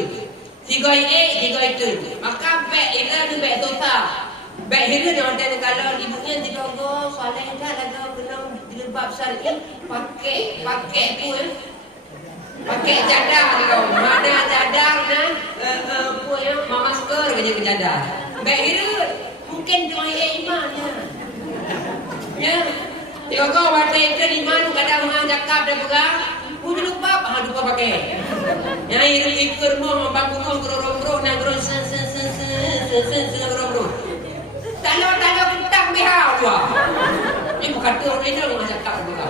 Tiga itu. Maka baik itu baik total. Baik hira dia orang kalau ibunya didogo soleh dah lagu kena dilebab syar'i pakai tu pakai cadar dia. Mana cadar dan apa ya masker kerja ke cadar. Baik hira mungkin dia imannya. Ya. Didogo waktu itu iman kadang orang cakap dah pegang punya lupa lupa pakai. Yang hira ikut mau bangun gerong-gerong nak gerong sen. Kalau kentang pihak dua. Ini bukan tu orang itu yang cakap juga.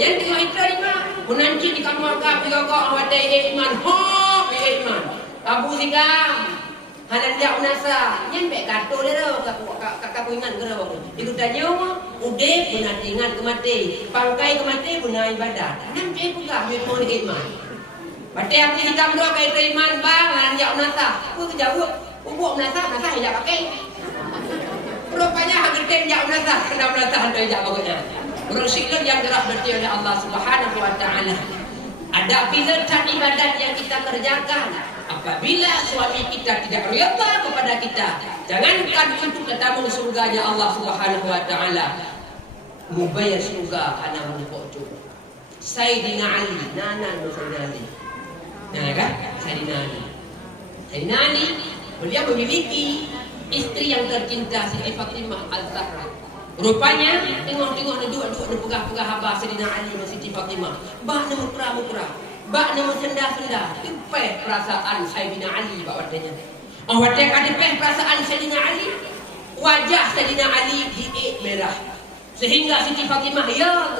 Yang tengok itu ni mah, menanci di kamar kau juga ada iman, iman. Abu Sigam, hanan dia unasa, yang baik kata dia tu, kakak ingat ke apa? Dia tanya, udah pernah ingat kemati, pangkai kemati pernah ibadat. Nanti juga mau iman. Batik Abu Sigam dua kait iman bang, hanan dia unasa. Aku kejauh, ubuk unasa tidak pakai. Rupanya hagetin dia unasa, kena unasa hantar dia bagusnya. Orang sikap yang dirahmati oleh Allah Subhanahu wa taala. Ada pilihan ibadat yang kita kerjakan. Apabila suami kita tidak rida kepada kita, jangankan untuk ketemu surganya Allah Subhanahu wa taala. Mubayar surga ana menepuk tu. Sayyidina Ali, nana Sayyidina Ali. Nah kan? Sayyidina Ali. Sayyidina Ali beliau memiliki istri yang tercinta Siti Fatimah Al-Zahra. Rupanya tengok-tengok duduk pegah-pegah habah Sayyidina Ali dan Siti Fatimah. Bak nama mukra-mukra, bak nama senda-senda. Tepeh perasaan Sayyidina Ali bak wadanya. Oh wadanya kan tepeh perasaan Sayyidina Ali. Wajah Sayyidina Ali diik merah. Sehingga Siti Fatimah ya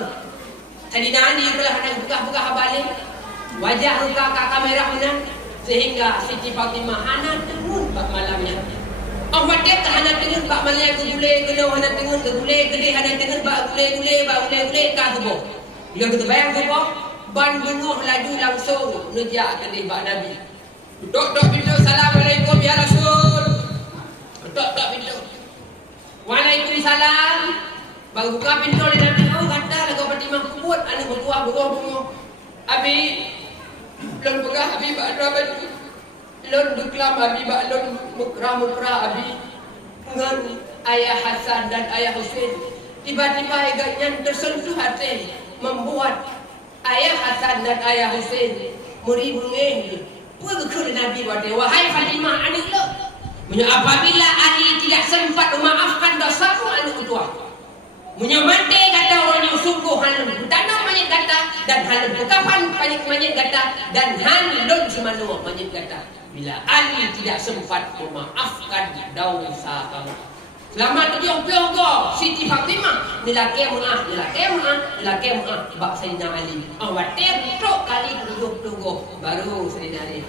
Sayyidina Ali telah hendak pegah-pegah balik. Wajah luka kakak merah benar. Sehingga Siti Fatimah anak tenun bak malamnya. Awak dia tak hana tengah bak malai gulai gelo hana tengah gulai gede hana tengah bak gulai ka tubuh. Bila kita bayang tubuh ban bunuh laju langsung nejak ke bak Nabi. Dok pintu assalamualaikum ya Rasul. Dok pintu. Waalaikumsalam. Baru buka pintu dia Nabi kata lagu Fatimah kubut anu buah. Abi belum pegah abi bak baju. Lon duklam abi bak lon mukra abi dengan ayah Hasan dan ayah Husain. Tiba-tiba agaknya tersentuh hati membuat ayah Hasan dan ayah Husain meribungin. Puan ke Nabi wahai Fatimah anak lo. Apabila Ali tidak sempat memaafkan dosamu anak tua. Menyamate kata orang yang sungguh halun tanam banyak kata dan halun bukapan banyak kata dan halun semanu banyak kata. Bila Ali tidak sempat memaafkan dosa kamu. Selamat tujuh Siti Fatimah lelaki maaf bak Sayyidina Ali. Awak teruk kali tujuh baru Sayyidina Ali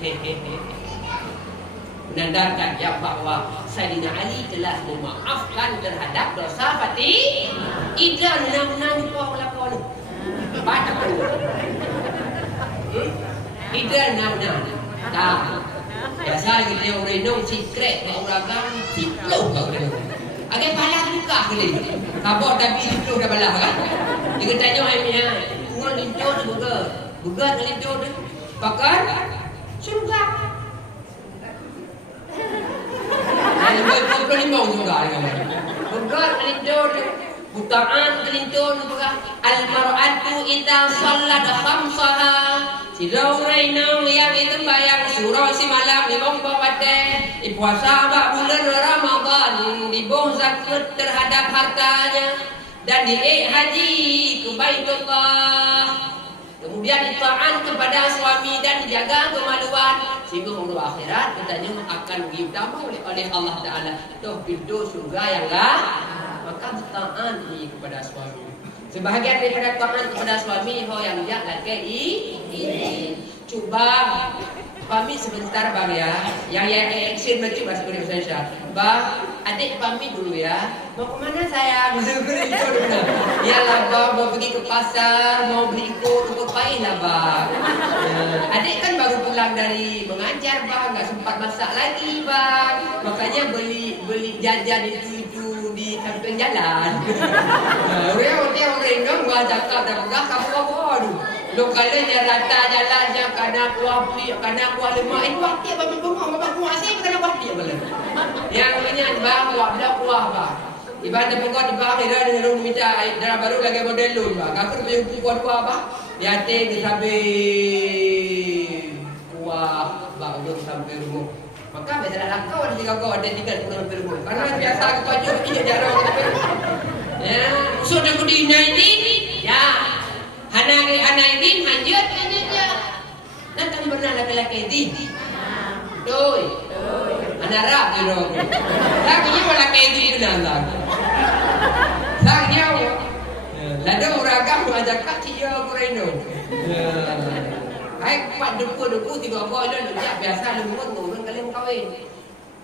menandakan ya bahwa Sayyidina Ali telah memaafkan terhadap dosa Fatimah. Ida nang kau lakon. Batak tu. Ida nang. Tak. Biasa kita orang nong secret orang kan tiplo kau dia. Agak pala buka kali. Kabok tapi tiplo dah balah kan. Dia tanya ayahnya, "Ngol linjo tu buga linjo tu. Pakar surga." Ai kau limau juga dengan. Buga linjo tu. Butaan linjo tu buga. Al-mar'atu idza sallat khamsaha. Si orang yang itu bayang surau si malam di bawah pada di puasa bulan Ramadan di bawah zakat terhadap hartanya dan di haji ke Baitullah. Kemudian ditaat kepada suami dan dijaga kemaluan sehingga umur akhirat katanya akan diutamakan oleh Allah Taala. Itu pintu surga yang maka taat kepada suami. Sebahagian daripada taat kepada suami yang dia laki ini cuba pamit sebentar bang ya. Yang action macam bahasa Indonesia. Bang, adik pamit dulu ya. Mau ke mana sayang? Ya lah bang, mau pergi ke pasar, mau beli ikut pain lah bang. Adik kan baru pulang dari mengajar bang, nggak sempat masak lagi bang. Makanya beli jajan itu di samping jalan. Orang dong gua cakap dah pegah kamu. Lo kalau dia rata jalan yang kana kuah beli, kana kuah lemak itu waktu bagi bengong, bagi kuah saya kana waktu boleh. Yang ini bang kuah bang. Ibadah pokok di bawah dia dengan minta darah baru lagi model lu bang. Aku punya kuah bang. Dia teh sampai kuah bang dong sampai rumah. Maka biasalah kau ada kau ada tinggal pulang ke rumah. Karena biasa aku baju ini jarang orang ke rumah. Ya, sudah kudi ini. Ya. Anak ini lanjut ya. Nanti pernah laki-laki ini. Doi. Anak rap di rumah. Tapi yang laki ini itu nanti. cakap cia aku reno. Hai pak depu 3 orang dah nak biasa lembut turun kali kahwin.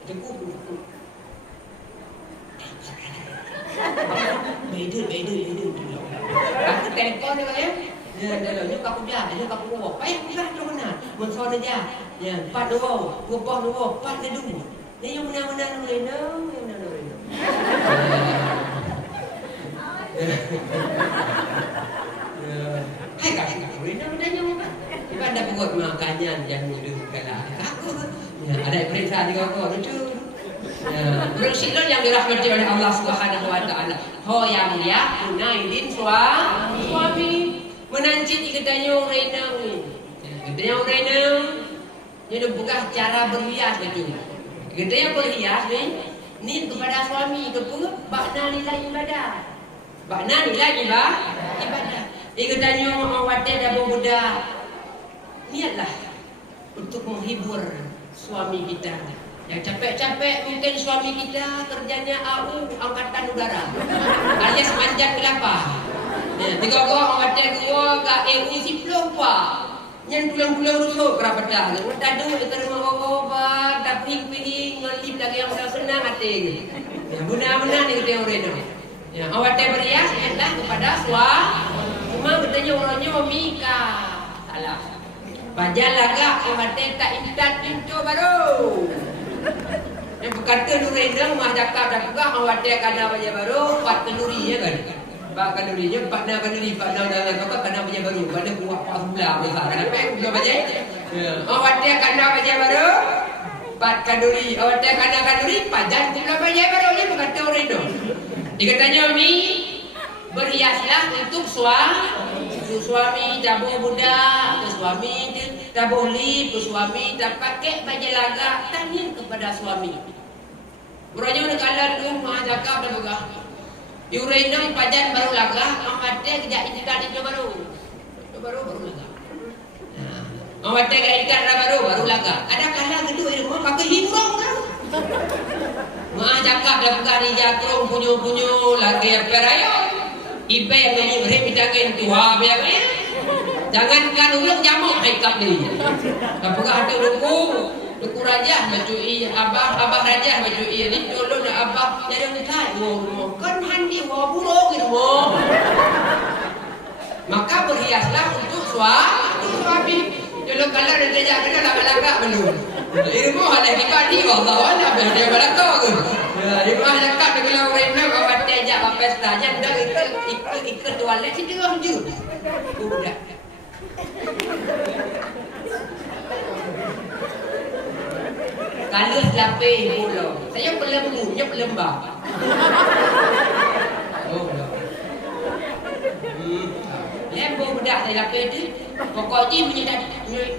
Depu. Beda. Aku telefon dia ya. Ya, dah aku dah, aku bawa. Baik, bukan tu mana. Mensor aja. Ya, 4 dua, 4 dulu. Ni yang mana-mana reno. Hai kak, reno nanya apa? Ibu anda buat makannya yang mudah kalah. Aku. Ya, ada periksa di kau lucu. Ya, bersikap yang dirahmati oleh Allah Subhanahu wa taala. Ho yang dia punaidin suami menancit ikatnya renang ni. Ikatnya renang. Dia bukan cara berhias itu. Ikatnya berhias ni kepada suami ke pun bakna nilai ibadah. Bakna nilai ibadah. Ikatnya awak dah muda. Niatlah untuk menghibur suami kita. Yang capek-capek mungkin suami kita kerjanya AU Angkatan Udara alias manjat kelapa. Ya, 3 orang ada 2 ke EU siploh pak. Yang tulang-tulang rusuk berapa dah. Tadu kita rumah obat, dah ping-ping ngelip lagi yang dah senang hati. Ya, benar-benar ni kita orang ni. Ya, awak berias adalah kepada suami. Cuma katanya orangnya memika. Salah. Bajal lagak awak tak intat pintu baru. Yang berkata nurena mah cakap dah juga awak dia kana baja baru 4 kenduri ya kan. 4 kendurinya 4 kenduri 4 dalam apa kana baja baru. Pada buat apa sebelah besar. Kenapa aku baja? Ya. Awak dia kana baja baru 4 kenduri. Awak dia kana kenduri pajan sebelah baja baru je berkata nurena. Dikatanya mi berhiaslah untuk suami jabur budak, suami dah boleh, suami dah pakai baju lagak, tanya kepada suami. Beranya nak kalah tu mah cakap dah begah. Urena pajan baru lagak, amat dia kejak ikan itu baru lagak. Amat dia kejak ikan baru lagak. Ada kalah kedua di rumah pakai himrong dah. Mah cakap dah begah ni jakrong punyo lagi apa raya. Ibe yang menyirik bidangin tua biar ni. Jangankan ulung jamuk haikap ni. Apakah ada luku raja macui abah raja macui ni dulu nak abah jadi nikah kan handi bulo gitu mo. Maka berhiaslah untuk suami. Kalau kalau ada raja kena lagak belum. Ilmu ada di Allah ada dia balaka ke. Ya, ilmu ada kat kalau rena awak ajak pesta jangan ikut tualet situ hujur. Budak. Kalau lapeh bola, saya pelembunya pelembab. Oh, lembu budak saya lapeh tu, pokoknya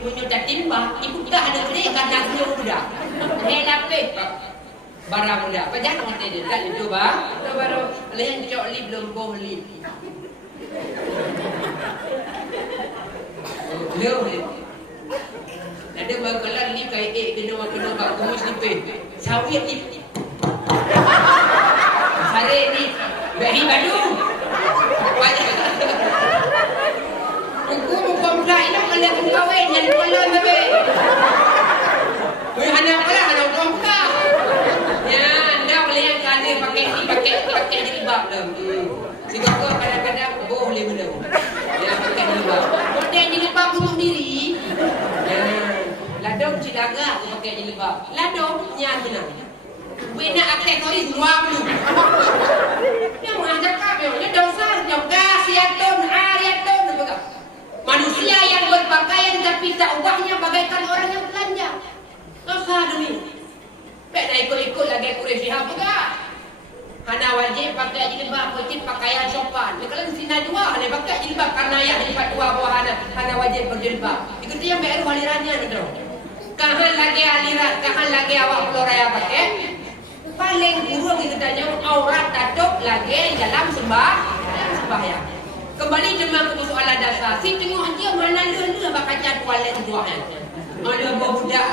menyudat timbang, ibu tak ada kerja karena dia budak. Saya lapeh barang budak, pajak nanti dia tak itu bang, itu baru lain cok lip lembu lip. Ada bakalan ni kai kena bak kumus ni sawit ni. Sare ni bagi baju. Aku mau plai nak kalau kahwin yang kolon babe. Wei anak pula anak kompa. Ya, anda boleh yang kali pakai jilbab dah. Singapura kadang-kadang boleh benda. Ya, pakai jilbab. Model jilbab untuk diri. Ladong cilaga aku pakai jilbab. Ladong nyana. Bina aksesoris luar dulu. Yang cakap dia dosa juga siatun ariatun betul. Manusia yang berpakaian tapi tak ubahnya bagaikan orang yang belanja. Dosa dulu. Baik dah ikut-ikut lagi Quraisy apa? Hana wajib pakai jilbab, wajib pakaian sopan. Kalau sini dua hana pakai jilbab karena ayah dapat dua buah hana wajib berjilbab. Ikut dia baru alirannya betul. Kahan lagi aliran, kahan lagi awak pulau raya pakai. Paling buruk kita tanya aurat tatuk lagi dalam sembahyang. Kembali jemaah ke soalan dasar. Si tengok dia mana lu bakal cat toilet tuan. Ada budak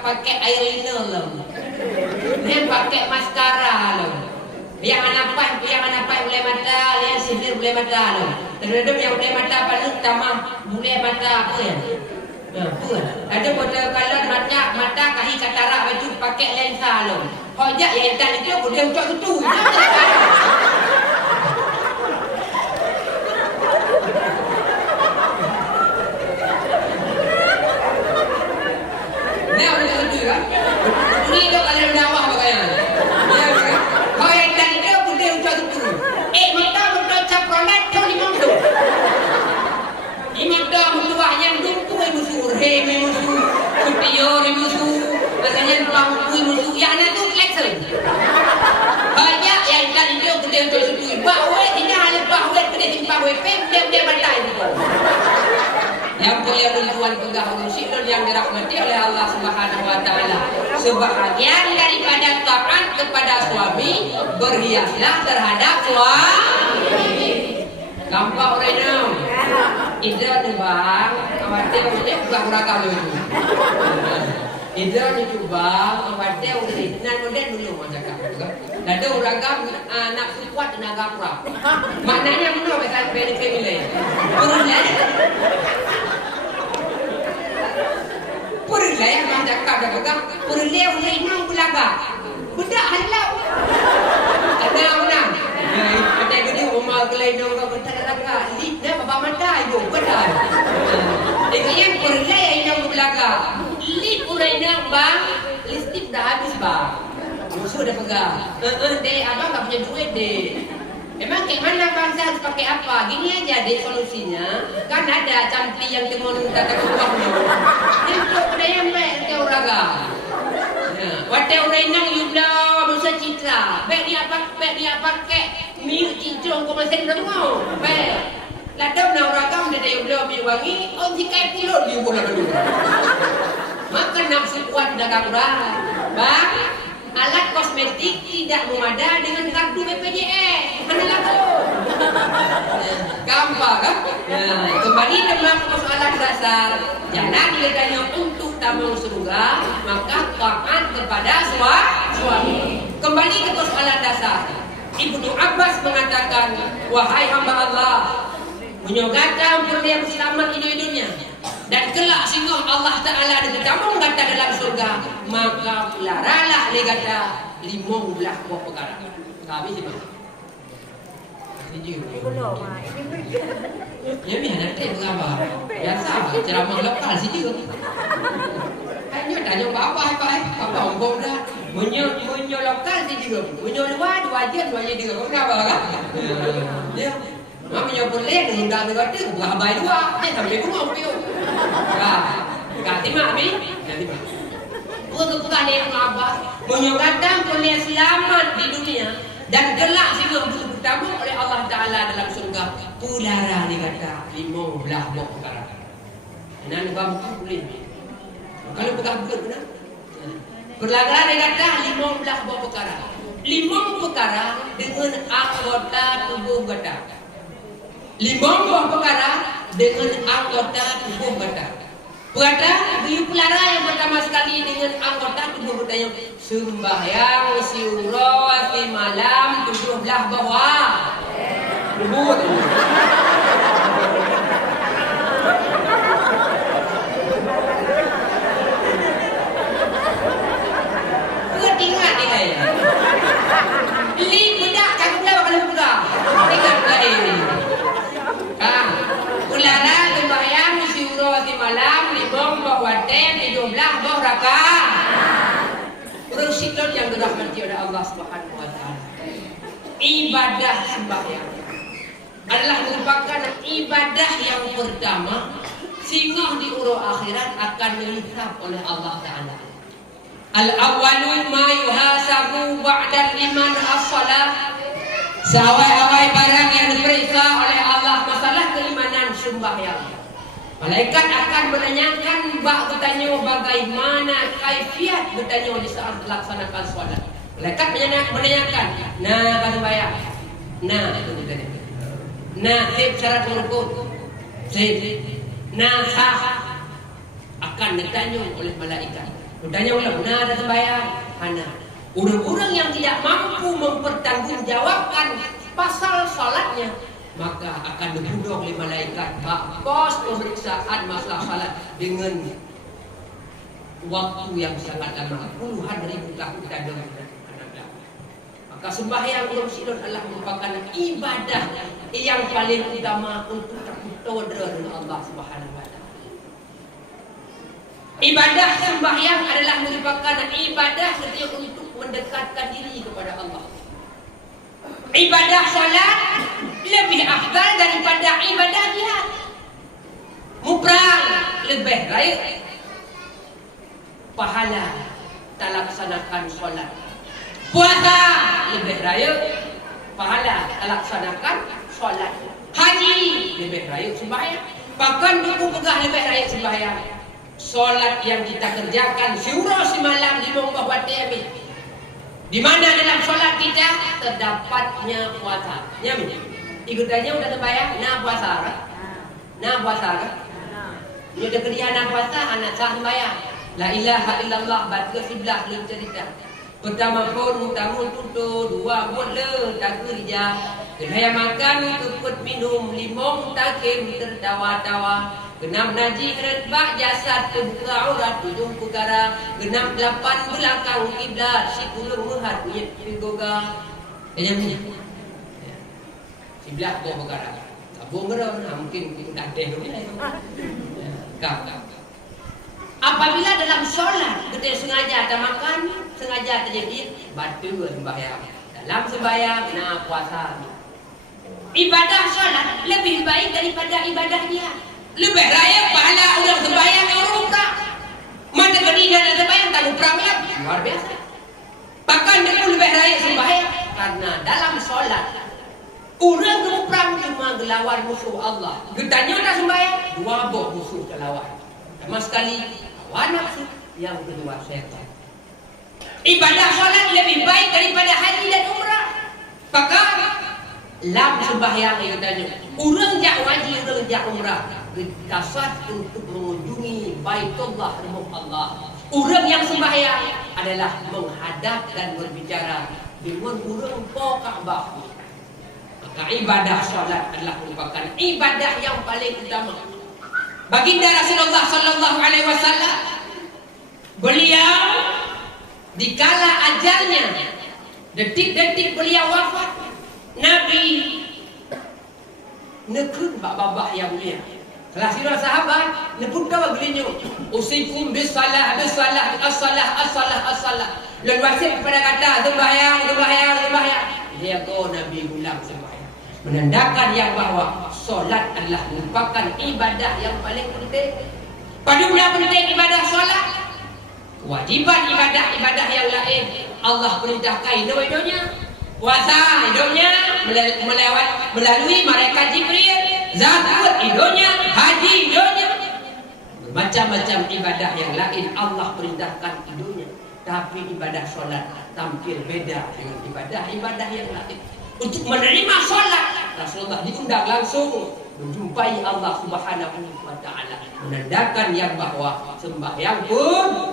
pakai eyeliner lah. Dia pakai maskara lah. Yang anak pai boleh mata, yang sihir boleh mata lah. Ada yang boleh mata paling tamah, boleh mata apa ya? Apa? Ada pada kalau mata kahi katarak baju pakai lensa lo. Hojak yang tak itu aku dia ucap tu. Ni orang tak setuju kan? Ni tu kalau dakwah bagaimana? Kau yang tak itu aku dia ucap tu. Mata betul caprolat tu lima tu. Imam dah mutuah yang dumpu musuh urhe musuh kutiyo musuh katanya pangku musuh yang ada tu flexer banyak yang kan dia gede untuk setuju bahwa tidak hanya bahwa gede timpang WP dia batai yang boleh tuan pegang urusan yang dirahmati oleh Allah Subhanahu wa taala. Sebahagian daripada taat kepada suami berhiaslah terhadap suami. Gampang orangnya. Idra ni bang, awak punya bukan berakal dulu. Idra ni tu bang, awak original model dulu macam cakap. Ada orang nak kuat tenaga kurang. Maknanya mana pasal benefit nilai? Purulai yang macam cakap dah pegang. Purulai oleh nang belaga. Budak halau. Ada. Ada gede rumah gelai dong kau berteraga. Lipnya bapa mata ibu betul. Dengan purulai yang belakang. Lip urai nang bang, listrik dah habis bang. Musuh dah pegang. Dek abang tak punya duit dek. Memang kayak mana bangsa harus pakai apa? Gini aja dek solusinya. Kan ada campli yang temun tata kuah ni. Untuk pada yang baik ke uraga. Wate urai nang yubla musa citra. Baik dia pakai miu cincong kau masih dengar. Baik. Ladam na uraga dia yubla miu wangi. Oh jikai pulur di bola dulu. Maka nafsu kuat dagang kurang. Bang. Alat kosmetik tidak memadai dengan kartu BPJS. Mana lagu? Gampang kan? Kembali dalam persoalan dasar. Jangan ditanya untuk tamu surga, maka taat kepada suami. Kembali ke persoalan dasar. Ibnu Abbas mengatakan, wahai hamba Allah, menyogatan pernah selamat hidup-hidupnya. Dan kelak sehingga Allah Ta'ala bertambung kata dalam surga, maka pelaralah dia kata 15 buah perkara. Habis sih bang. Ya ni ada teh berapa? Biasa ceramah lokal sih juga. Hanya tanya apa ongkong dah. Menyo lokal sih juga. Menyo luar 2 jam juga. Kenapa kan? Dia namanya boleh dengan kata bukan baik dua, dia sampai rumah piu. Ganti mak ni, ganti mak. Bukan yang Abbas menyatakan boleh selamat di dunia dan kelak sehingga bertemu oleh Allah Taala dalam surga. Pulara dia kata 15 buah perkara. Nan bangku boleh. Kalau pegang betul benar. Berlaga dia kata 15 buah perkara. 5 perkara dengan anggota tubuh kita. 5 buah perkara dengan anggota tubuh kita. Perkara biu pelara yang pertama sekali dengan anggota tubuh kita yang sembahyang siura si malam 17 bawah. Lembut. Ingat dia. Li budak kan budak kalau budak. Ingat dia. Ulana sembahyang siura si malam 5 bahwa 17 bah rakaat. Rusiklon yang dirahmati oleh Allah Subhanahu wa taala. Ibadah sembahyang adalah merupakan ibadah yang pertama sehingga di urut akhirat akan dihisab oleh Allah Taala. Al-awwalu ma yuhasabu ba'da iman as-salah. Sawai-awai barang yang diperiksa oleh Allah masalah keimanan sembahyang. Malaikat akan menanyakan bertanya bagaimana kaifiat bertanya di saat melaksanakan solat. Malaikat menanyakan, nah kan bayar. Nah itu ditanya. Nah sip syarat rukun. Sip. Nah sah akan ditanya oleh malaikat. Bertanya ulang, nah ada sembahyang. Hana. Orang-orang yang tidak mampu mempertanggungjawabkan pasal salatnya maka akan diduduk oleh malaikat pos pemeriksaan masalah salat dengan waktu yang sangat lama, puluhan ribu tahun dan maka sembahyang ulun sidon adalah merupakan ibadah yang paling utama untuk terputus dengan Allah Subhanahu wa taala. Ibadah sembahyang adalah merupakan ibadah setiap untuk mendekatkan diri kepada Allah. Ibadah salat lebih afdal daripada ibadah jihad. Muprang lebih baik pahala tak laksanakan solat. Puasa lebih raya pahala tak laksanakan solat. Haji lebih raya sembahyang. Bahkan buku pegah lebih raya sembahyang. Solat yang kita kerjakan syura semalam di bawah wati di mana dalam solat kita terdapatnya puasa. Nyamin. Ikutannya udah terbayang na puasa kan? Na puasa kan? Dia ada kerja na puasa anak sah sembahyang. La ilaha illallah baca sebelah dalam cerita. Pertama pun tamu tutup, dua buat le tak kerja. Kena makan keput minum limong takim tertawa-tawa. Genap najis redbak jasad terbuka aurat ujung perkara. Genap 8 belakang kiblat si kulung muhat punya pigoga. Yang ni. Kiblat kau perkara. Abang geram mungkin kita ada dulu ni. Kau. Apabila dalam solat kita sengaja tak makan, sengaja terjadi batal sembahyang. Dalam sembahyang nak puasa. Ibadah solat lebih baik daripada ibadahnya. Lebih raya pahala orang sembahyang orang umrah. Mana kedina nak sembahyang tak umrah lah. Luar biasa. Bahkan dia lebih raya sembahyang karena dalam solat orang umrah cuma gelawan musuh Allah. Getanya tak sembahyang, dua buah musuh terlawan. Sama sekali nafsu, yang kedua syaitan. Ibadah solat lebih baik daripada haji dan umrah. Maka lam sembahyang yang katanya orang jak haji, orang jak umrah kasat untuk mengunjungi Baitullah rumah Allah. Orang yang sembahyang adalah menghadap dan berbicara dengan orang po Kaabah. Maka ibadah solat adalah merupakan ibadah yang paling utama. Baginda Rasulullah sallallahu alaihi wasallam, beliau dikala ajalnya, detik-detik beliau wafat, Nabi nekun babah yang mulia. Salah sirah sahabat nepun tahu gelinyo, usikum bisalah bisalah as-salah. Lalu wasif kepada kata sembahyang. Dia go Nabi ulang sembahyang. Menandakan yang bahawa solat adalah merupakan ibadah yang paling penting. Pada bulan penting ibadah solat, kewajiban ibadah yang lain Allah perintahkan hidupnya. Puasa hidupnya melalui malaikat Jibril, zakat hidupnya, haji hidupnya. Bermacam-macam ibadah yang lain Allah perintahkan hidupnya. Tapi ibadah solat tampil beda dengan ibadah yang lain. Untuk menerima solat, Rasulullah diundang langsung menjumpai Allah Subhanahu wa taala, menandakan yang bahawa sembahyang pun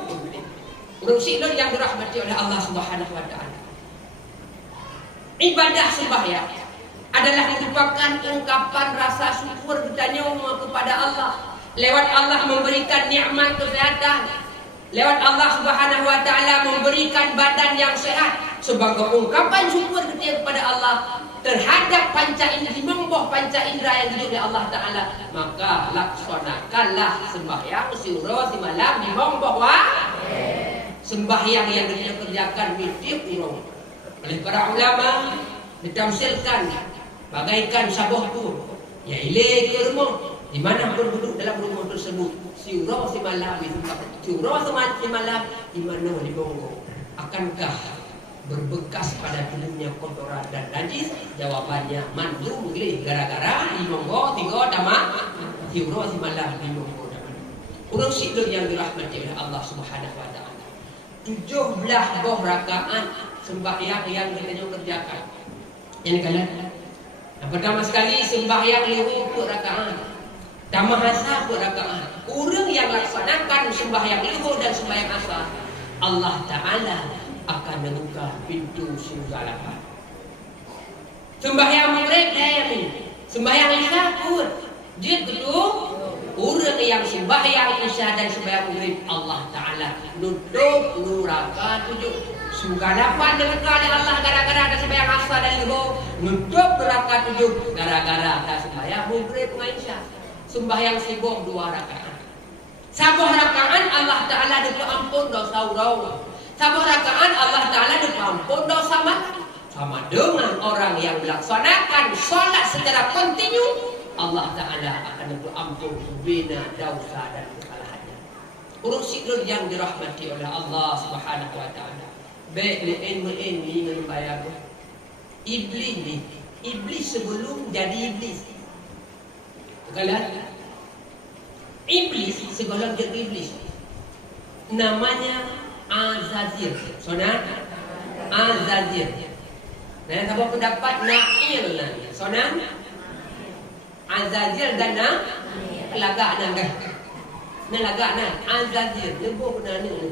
urusan yang dirahmati oleh Allah Subhanahu wa taala. Ibadah sembahyang adalah merupakan ungkapan rasa syukur bertanya kepada Allah. Lewat Allah memberikan nikmat kesehatan, lewat Allah Subhanahu wa taala memberikan badan yang sehat, sebagai ungkapan syukur kita kepada Allah terhadap panca indera, membah panca indera yang diberi oleh Allah Ta'ala. Maka laksanakanlah sembahyang surah di malam di membah sembahyang yang kita kerjakan mitik urung. Oleh para ulama ditamsilkan bagaikan sabah tu ya ilai ke rumah, di mana pun duduk dalam rumah tersebut surah si malam itu, surah si malam di mana di bonggo. Akankah berbekas pada tubuhnya kotoran dan najis? Jawabannya mandu boleh, gara-gara di monggo tiga dama surah si malam di monggo dama. Urang sidul yang dirahmati oleh Allah Subhanahu wa taala. 17 buah rakaat sembahyang yang kita kerjakan. Yang kalian pertama sekali sembahyang 50 rakaat, tambah asar 10 rakaat. Orang yang laksanakan sembahyang zuhur dan sembahyang asar, Allah Ta'ala akan membuka pintu surga lapan. Sembahyang maghrib Sembahyang Isya pun dia betul. Orang yang sembahyang Isya dan sembahyang maghrib Allah Ta'ala nutup neraka 7. Suka dapat dekat Allah gara-gara ada sembahyang asar dan zuhur. Nutup neraka 7 gara-gara ada sembahyang maghrib dengan Isya. Sembahyang subuh 2 rakaat. Sabuh rakaat Allah Ta'ala dapat ampun dosa orang. Sabuh rakaat Allah Ta'ala dapat ampun dosa malam. Sama dengan orang yang melaksanakan solat secara kontinu, Allah Ta'ala akan berampun bina dosa dan kesalahannya. Urus siklus yang dirahmati oleh Allah Subhanahu Wa Ta'ala. Baik ni dengan bayar Iblis ni. Iblis sebelum jadi iblis. Kalian Iblis sebelum jadi iblis namanya Azazil. Saudara Azazil. Dan apa pendapat Nail lah. Saudara Azazil dan lagak nang lagak nang Azazil lebih benar ni.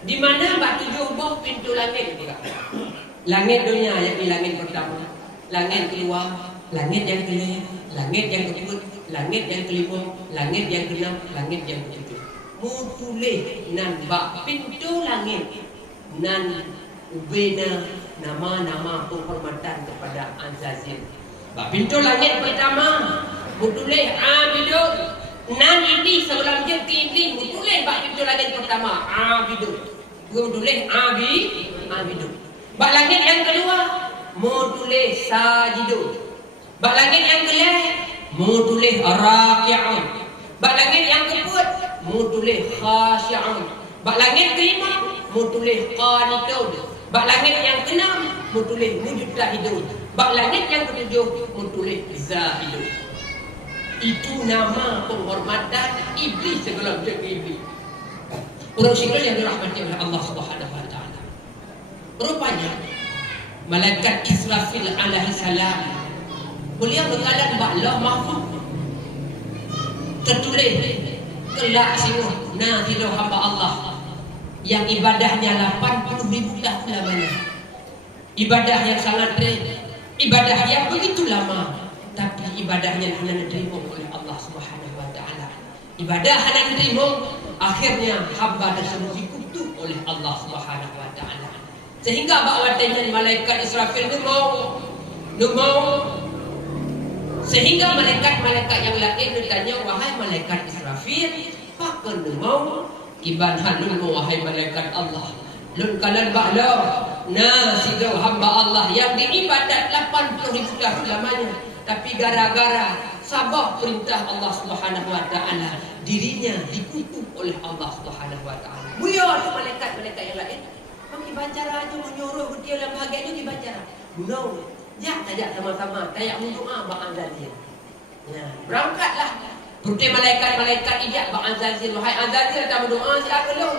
Di mana batu jubah pintu langit juga. Langit dunia yang di langit pertama, langit keluar, langit yang kelima, langit yang keempat, langit yang kelima, langit yang keenam, langit yang ketujuh. Mutulih nan bak pintu langit nan ubena nama-nama penghormatan kepada Azazil. Bak pintu langit pertama mutulih Abidun. Nan ini sebelum jadi iblis mutulih bak pintu langit pertama Abidun. Mutulih Abidun. Bak langit yang kedua mutulih Sajidun. Bak langit yang kelima mutulih Raki'un. Bak langit yang keempat mutulih Khasyi'un. Bak langit kelima mutulih Qanitun. Bak langit yang keenam mutulih Mujtahidun. Bak langit yang ketujuh mutulih Zahidun. Itu nama penghormatan iblis sebelum jadi iblis. Orang siklus yang dirahmati oleh Allah Subhanahu Wa Ta'ala. Rupanya malaikat Israfil alaihi salam beliau berkala Allah mahfuz tertulis kelak singguh nazilu hamba Allah yang ibadahnya 80.000 tahun lamanya. Ibadah yang sangat ibadah yang begitu lama, tapi ibadahnya hanya diterima oleh Allah Subhanahu Wa Ta'ala. Ibadah hanya diterima, akhirnya hamba tersebut dikutuk oleh Allah Subhanahu Wa Ta'ala. Sehingga bawatnya malaikat Israfil itu mau sehingga malaikat-malaikat yang lain bertanya, wahai malaikat Israfil, pakon mau kiban halun wahai malaikat Allah. Lun kalan ba'la nasidu hamba Allah yang diibadat 80.000 tahun lamanya, tapi gara-gara sabah perintah Allah Subhanahu Wa Ta'ala dirinya dikutuk oleh Allah Subhanahu Wa Ta'ala. Buya tu malaikat-malaikat yang lain bagi bacara aja menyuruh dia dalam bahagian itu dibacara. No, ya tajak sama-sama tayak mendoa ba'an Azazil. Nah, berangkatlah putih malaikat-malaikat ijak ba'an Azazil. Wahai Azazil tak berdoa siapa lu?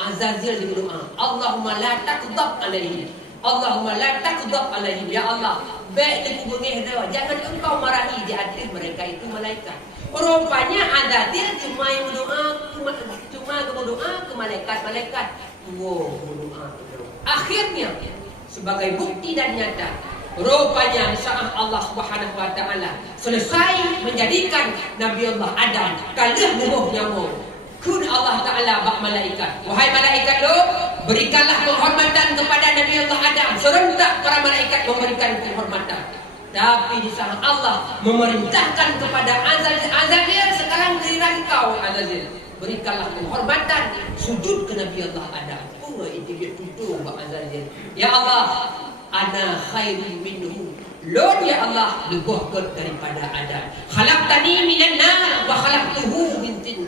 Azazil dia berdoa, Allahumma la taqdab alaihim. Allahumma la taqdab alaihim. Ya Allah, baik dia bengih dia, jangan engkau marahi di atas mereka itu malaikat. Rupanya Azazil cuma yang berdoa, cuma berdoa ke malaikat-malaikat. Wow, berdoa. Akhirnya sebagai bukti dan nyata, rupanya saat Allah Subhanahu Wa Ta'ala selesai menjadikan Nabi Allah Adam kalah bunuh nyamuk. Kun Allah Ta'ala bak malaikat, wahai malaikat lo, berikanlah penghormatan kepada Nabi Allah Adam. Serentak para malaikat memberikan penghormatan. Tapi di saat Allah memerintahkan kepada Azazil, sekarang giliran kau Azazil, berikanlah penghormatan sujud ke Nabi Allah Adam. Oh, itu dia tutup bak Azazil. Ya Allah, ana khairun minhu. Lord ya Allah, lebih good daripada Adam. Khalaqtani minan nar wa khalaqtuhu min tin.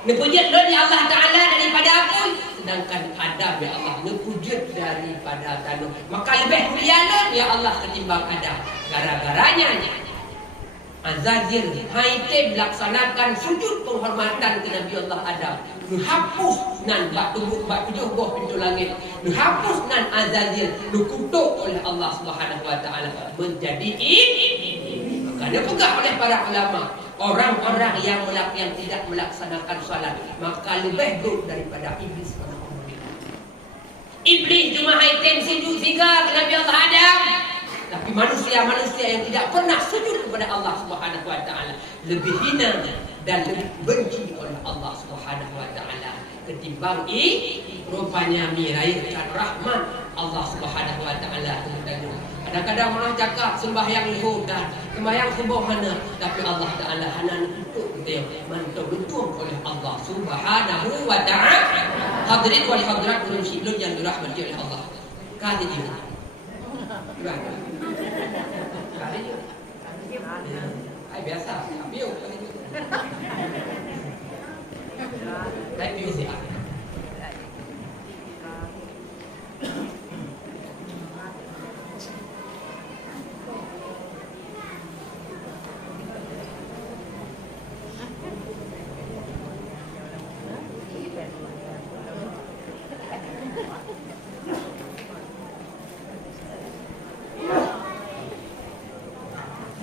Nepujud Lord ya Allah Ta'ala daripada api, sedangkan Adam ya Allah nepujud daripada tanah. Maka lebih mulia Lord ya Allah ketimbang Adam. Gara-garanya Azazil haitim melaksanakan sujud penghormatan ke Nabi Allah Adam. Menghapus nan batu buah pintu langit. Menghapus nan Azazil dikutuk oleh Allah Subhanahu Wa Ta'ala menjadi ini. Maka dipegang oleh para ulama, orang-orang yang tidak melaksanakan salat maka lebih buruk daripada iblis. Iblis cuma haitim sujud sehingga Nabi Allah Adam Tapi manusia-manusia yang tidak pernah sujud kepada Allah Subhanahu wa taala lebih hina dan lebih benci oleh Allah Subhanahu wa taala ketimbang rupanya meraihkan rahmat Allah Subhanahu wa taala. Kadang-kadang orang cakap sembahyang lehodan, sembahyang sembahana, tapi Allah Taala hana tutup kita mantap betul oleh Allah Subhanahu wa taala. Hadirin wal hadirat muslimin yang dirahmati oleh Allah. Kali dia. Gimana? Kali dia. Ai biasa, biu. Ai biu sih.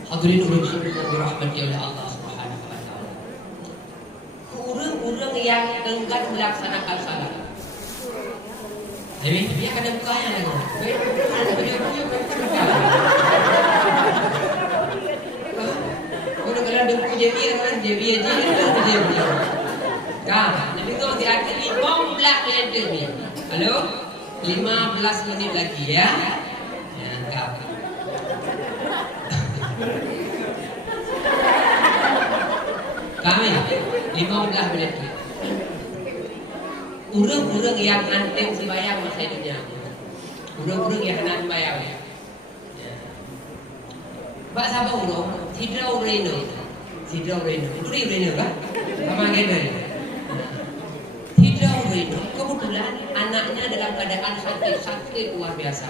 Hadirin yang dirahmati oleh Allah Subhanahu wa taala. Orang-orang yang enggan melaksanakan salat. Jadi dia kena bukanya lagi. Orang kalau dia punya dia kan dia dia. Kan, jadi tu dia ada 15 liter ni. Halo? 15 minit lagi ya. Ya, enggak. Kami 15 minit. Urang-urang yang anteng sembahyang masa dunia. Urang-urang yang nak sembahyang. Bak siapa urang? Sidra Ureno. Sidra Ureno. Itu dia Ureno kan? Apa gitu? Sidra Ureno. Kebetulan anaknya dalam keadaan sakit luar biasa.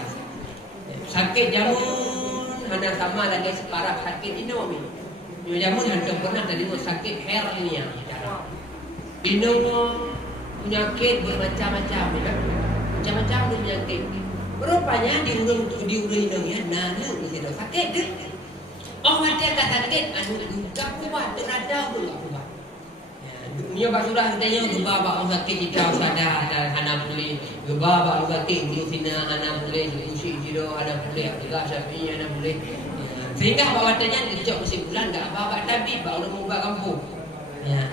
Sakit jamun, mana sama lagi separah sakit ini. Jamun hantar pernah tadi sakit hernia. Ini penyakit bermacam-macam, ya. Macam-macam penyakit. Rupanya di urang ya, nana mesti ada sakit deh. Orang mati tak sakit, anu juga kuat, terada pun tak kuat. Dunia basudah katanya gebah bak sakit kita sadar dan hana boleh. Gebah bak sakit di sini hana boleh, di sini ada boleh, Abdullah Syafi'i hana boleh. Sehingga bawatanya kecok kesimpulan tak apa-apa tapi baru mengubah kampung. Ya.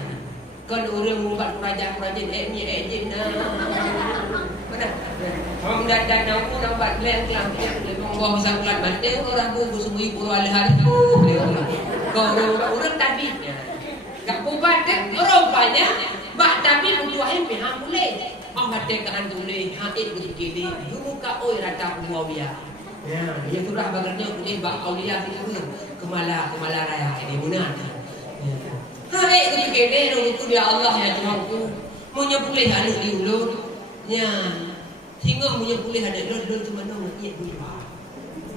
Kalau orang membuat kerajaan-kerajaan ni mana? Orang dah nampu nampak plan kelampian membawa sangkulan mata orang pun bersembunyi puluh hari tu. Kalau orang tapi tak buat orang banyak bak tapi untuk pihak boleh. Allah tekan boleh haid begitu. Muka oi rata muawiyah. Ya, dia surah bagarnya boleh bak aulia itu kemala raya ini benar. Hai kene itu dia Allah ya Tuhanku. Punya pulih anak diulur. Ya. Hingga punya pulih anak lor tu mana ia budu.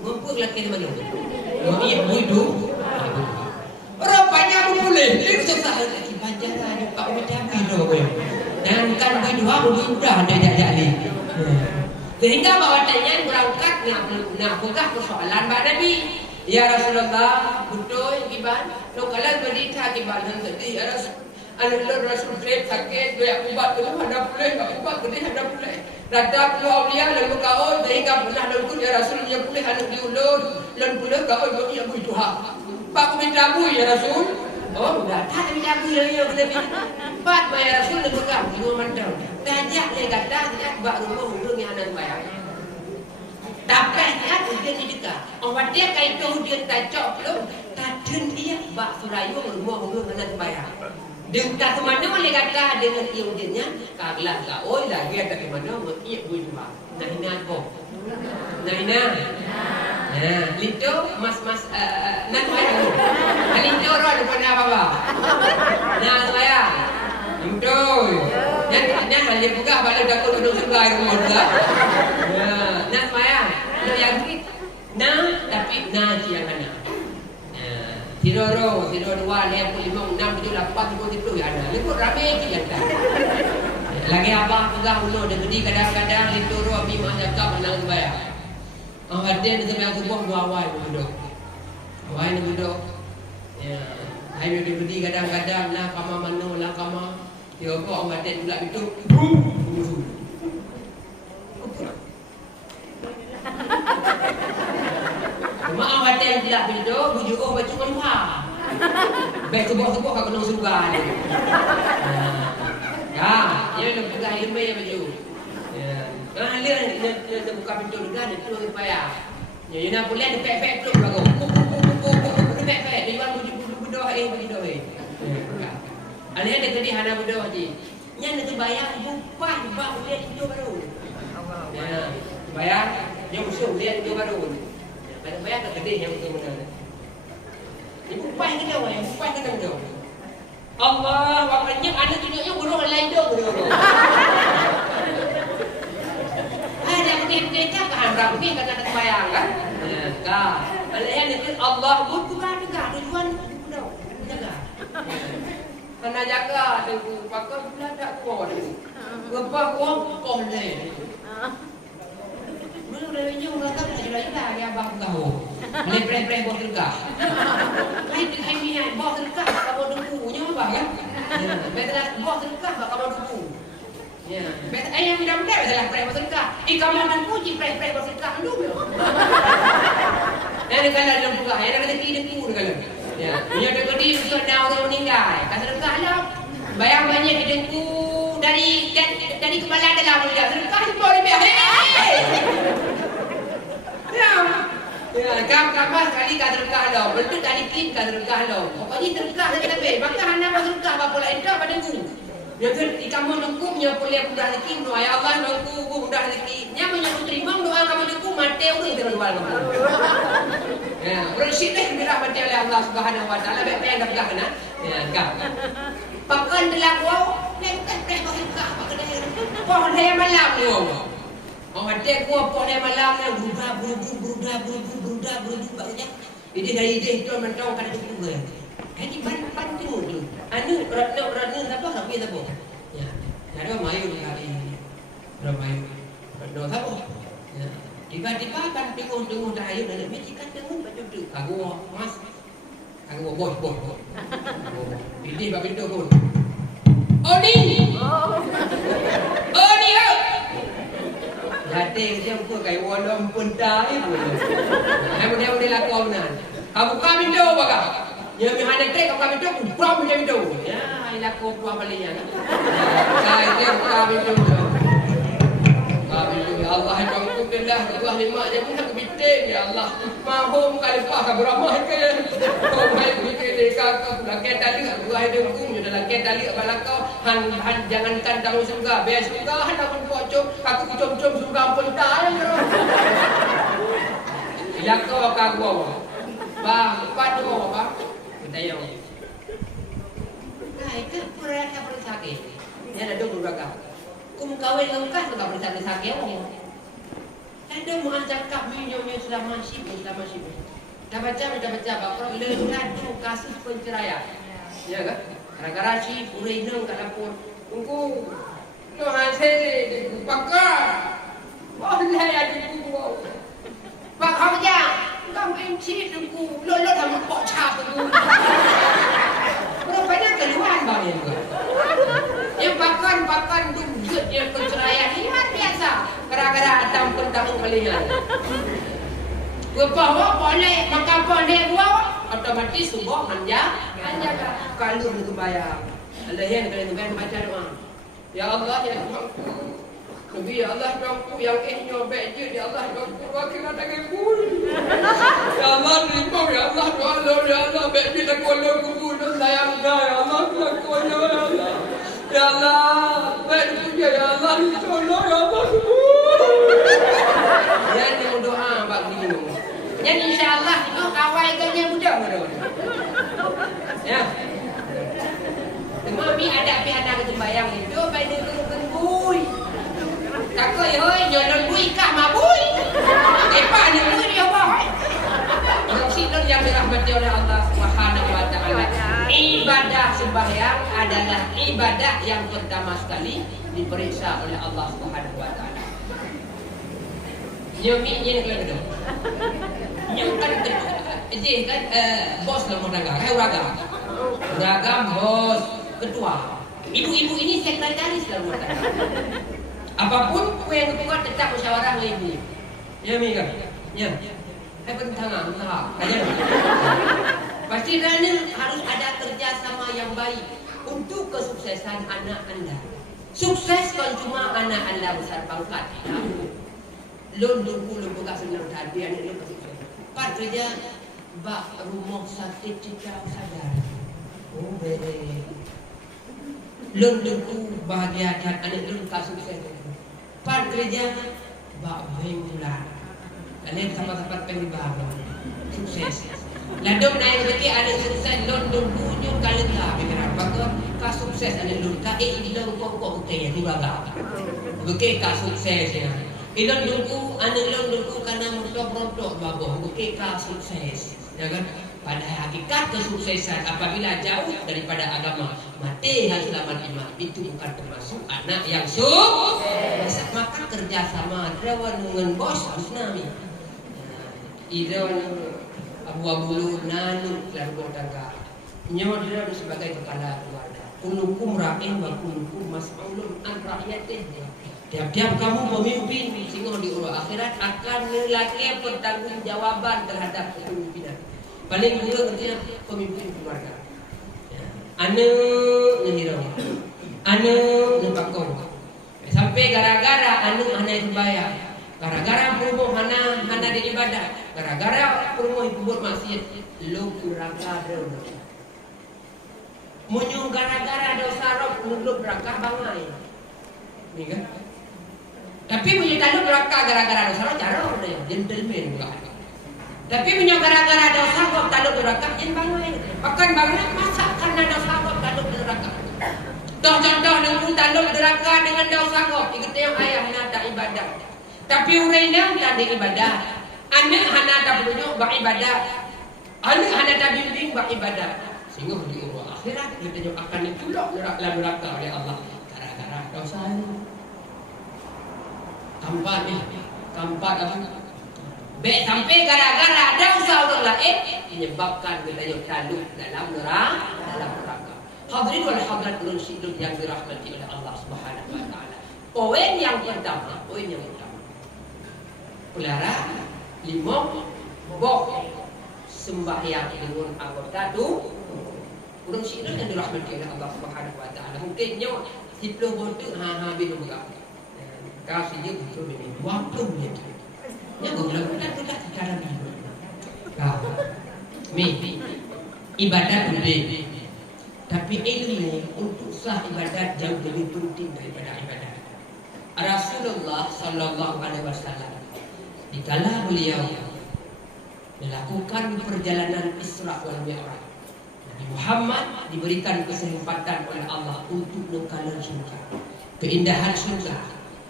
Mampu laki mana? Ia budu. Rupanya pulih. Itu susah lagi banjaran Pak Mudah bido kowe. Dan kan budu mudah ada jadi. Sehingga bawatanya berangkat nak buka persoalan Mbak Nabi. Ya Rasulullah, betul kiban. Lo kalau berita kiban nanti ya Rasul. Anak Rasul sakit, dia ubat dulu ada boleh, ubat gede ada boleh. Rada perlu awliya lalu kau sehingga pernah lalu ya Rasul dia boleh anak diulur, lalu boleh kau bagi abu Tuhan. Pak minta abu ya Rasul. Oh, dah tak minta abu ya lebih. Pak ya Rasul lalu kau dua mandau. Tajak dia kata dia bak rumah urang yang anak bayar. Tapi dia ujian dekat. Orang dia kaitu ujian tajak belum. Taden dia bak surayu rumah urang anak bayar. Dia tak ke mana boleh kata dengan dia ujiannya. Kaglah lah. Oh lagi ada ke mana ia boleh buat. Nah ini apa? Nah ini. Nah, lito mas nak bayar. Lito roh depan apa? Nah bayar. Lito. Yang hal buka balik dah duduk sebelah rumah juga. Nah bayar. Lo yang nah tapi nah yang mana? Sidoro 2, 5, 6, 7, 8, 10 ya ada. Lebih ramai je ada. Lagi abang pegang ulo dia gede kadang-kadang Sidoro abi mak cakap menang bayar. Ada dia sampai subuh dua awal duduk. Awal ni duduk. Ya. Hai dia gede kadang-kadang lah kama mano lah kama. Dia kok orang ada pula itu. tem tidak pintu, bujuk baju empah. Baik sebuah-sebuah kau kena sugar. Ya, dia nak pegang lemah yang baju. Ya. Dia buka pintu juga, dia turun payah. Ya, dia nak boleh dia pek-pek peluk belakang. Dia pek-pek, dia jual budoh budoh. Alih ada tadi hana budoh je. Yang nak bayar bukan bak lihat itu baru. Ya, bayar yang usul lihat itu baru. Pada bayar ke kedai yang betul benar. Ibu pai ke dah, ibu pai ke dah. Allah, waktunya anak tunjuknya burung lain dong. Ada kita kan berapa ni kata bayar kan? Kan. Alih ada Allah bukan juga tujuan dah. Jaga. Kena jaga tu pakai pula tak kuat tu. Lepas kuat koleh. Belum dah nyung dah tak jelas dia abang kau. Lepre-lepre bos juga. Lain tu kami ni bos juga kalau dengkunya apa kan? Betul bos juga kalau dengku. Ya, betul ayam mudah-mudah betul lepre bos juga. Kamu dengku je lepre bos juga dulu. Dan kalau dengku kan, ada lagi dengku kalau. Ya, dia ada gede dia dah orang meninggal. Kata sedekah lah. Bayang banyak dengku dari kepala dalam dia. Sedekah semua lebih. Ya. Ya, kam sekali kata sedekah lah. Betul tadi kin kata sedekah lah. Pokoknya sedekah lebih. Maka hana sedekah apa lah entah pada dengku. Dia tu kamu dengku punya boleh mudah rezeki. Doa ya Allah dengku mudah rezeki. Nya menyuruh terima doa kamu dengku mati orang terus doa kamu. Ya, bersih deh dirahmati oleh Allah Subhanahu wa taala. Baik yang dah pegang kena. Ya, kau. Pakan dalam wau, lekat preh bakal pakai dia. Pohon dia malam ni. Oh, ada gua pohon dia malam ni berudah bagusnya. Ini dari dia tu mentang kan itu gua. Jadi ban tu. Anu ratna siapa kami siapa? Ya. Ada mayu kali ini. Ramai. Ada siapa? Ya. Tiba-tiba kan tengok dah ayo dalam meja kan tengok baju tu. Kagua mas. Kagua bos. Ini bab itu pun. Oh ni. Hati dia pun kai wodom pun dah ibu. Dia boleh lakukan nan. Kamu kami tu baga. Ya mi hana trek kami tu prom dia tu. Ya, lakukan prom balik ya. Kai dia kami tu. Allah yang dah Allah lima je pun nak bitin ya Allah. Mahum kali pak beramah ke. Kau mai bitin dekat laket tali gua ada hukum je dalam laket tali balakau han jangankan tahu surga bes surga han pun pocok aku cum-cum surga pun dah. Ilakau kagua. Bang, padu apa? Kita yo. Nah, itu pura sakit. Ni ada dua beragam. Kawin lengkap tak boleh sakit orang. Ada muan cakap minyak sudah masih. Dah baca bakal lelah tu kasus penceraian. Ya kan? Gara-gara si purina kat dapur. Tunggu. Tu hasil pakar. Boleh ada ku. Pak Haja, kau enci tunggu. Lo dah pok cap tu. Berapa banyak keluhan bang ni? Yang pakan tu yang perceraian ini biasa. Gara-gara datang tamu kalian. Bawa boleh makan boleh buat otomatis semua manja. Kalau itu bayar. Allah yang kalian baca doa. Ya Allah ya Tuhanku. Nabi ya Allah Tuhanku yang nyoba je ya Allah Tuhanku wakil ada kebun. Ya Allah terima ya Allah doa ya Allah baik je kolon kubur sayang ya Allah Tuhanku ya Allah. Ya Allah, baik punya ya Allah, tolong ya Allah. Yang ni doa bagi ni. Yang insya-Allah itu awal kerja mudah. Ya. Mami ada pihak nak sembahyang itu baik tengkui. Takoi hoi nyolong bui kah mabui. Apa ni bui dia apa? Orang sidon yang dirahmati oleh Allah Subhanahu wa taala. Ibadah sembahyang adalah ibadah yang pertama sekali diperiksa oleh Allah Subhanahu wa taala. Nyumi ni kalau betul. Nyum kan bos dalam rumah tangga, uraga bos ketua. Ibu-ibu ini sekretaris dalam rumah tangga. Apapun yang ketua tetap musyawarah dengan ibu. Ya mi kan? Ya. Hai bentang aja. Pasti ini harus ada kerjasama yang baik untuk kesuksesan anak Anda. Sukses kalau cuma anak Anda besar pangkat. Lun buka senang tadi anak lu sukses. Part kerja bak rumah sakit cita sadar. Oh bere. Lun bahagiakan anak lun tak sukses. Part kerja bak main pula. Kalian tempat-tempat pengibaran sukses. Ladong naik bagi ada sukses london bunyo kalian tak bergerak baga ka sukses ada london ka ilong kok ya tu baga. Bagi ka sukses ya. Ilong dulu ane london ku kana montok bago bagi ka sukses. Ya kan? Pada hakikat kesuksesan apabila jauh daripada agama mati harus selamat iman itu bukan termasuk anak yang sukses. Maka kerjasama drawan dengan bos harus nami. Idrawan abu-abu nanu keluarga tangga. Nyawa dia sebagai kepala keluarga. Kulukum ra'in wa kulukum mas'ulun an rakyatih. Tiap-tiap kamu pemimpin sehingga di uruh akhirat akan menilai pertanggungjawaban terhadap kepemimpinan. Paling mudah kerja pemimpin keluarga. Anu ngehirau. Anu nepakong. Sampai gara-gara anu hana dibayar. Gara-gara perumoh hana di ibadah. Gara-gara perumoh kubur maksiat. Lu kurangka dulu. Munyu gara-gara dosa rob nuluk neraka bangai. Ni kan? Tapi munyu talu neraka gara-gara dosa rob cara udah ya gentleman bukan. Tapi munyu gara-gara dosa rob talu neraka jen bangai. Bahkan bangai masa karena dosa rob talu neraka. Contoh nunggu talu neraka dengan dosa rob. Ikut yang ayah nak ibadah. Tapi urainya tak ada ibadah. Anak hana tak punya bak ibadah. Anak hana tak bimbing bak ibadah. Sehingga di urut akhirat kita akan ditolak neraka oleh Allah. Gara-gara dosa ini. Kampat apa? Baik sampai gara-gara dosa orang lain menyebabkan kita takluk dalam neraka. Hadirin wal hadirat ulun yang dirahmati oleh Allah Subhanahu wa taala. Poin yang pertama. Pelara lima bok sembahyang dengan anggota tu urang sini yang dirahmati oleh Allah Subhanahu wa taala. Mungkinnya 10 botu habis berapa. Kau sini betul ini. Waktu dia. Nya gula kita cara bimbing. Ibadat gede. Tapi ilmu untuk sah ibadat jauh lebih penting daripada ibadat. Rasulullah sallallahu alaihi wasallam dikala beliau melakukan perjalanan Isra wal Mi'raj, Nabi Muhammad diberikan kesempatan oleh Allah untuk mengkalan surga, keindahan surga,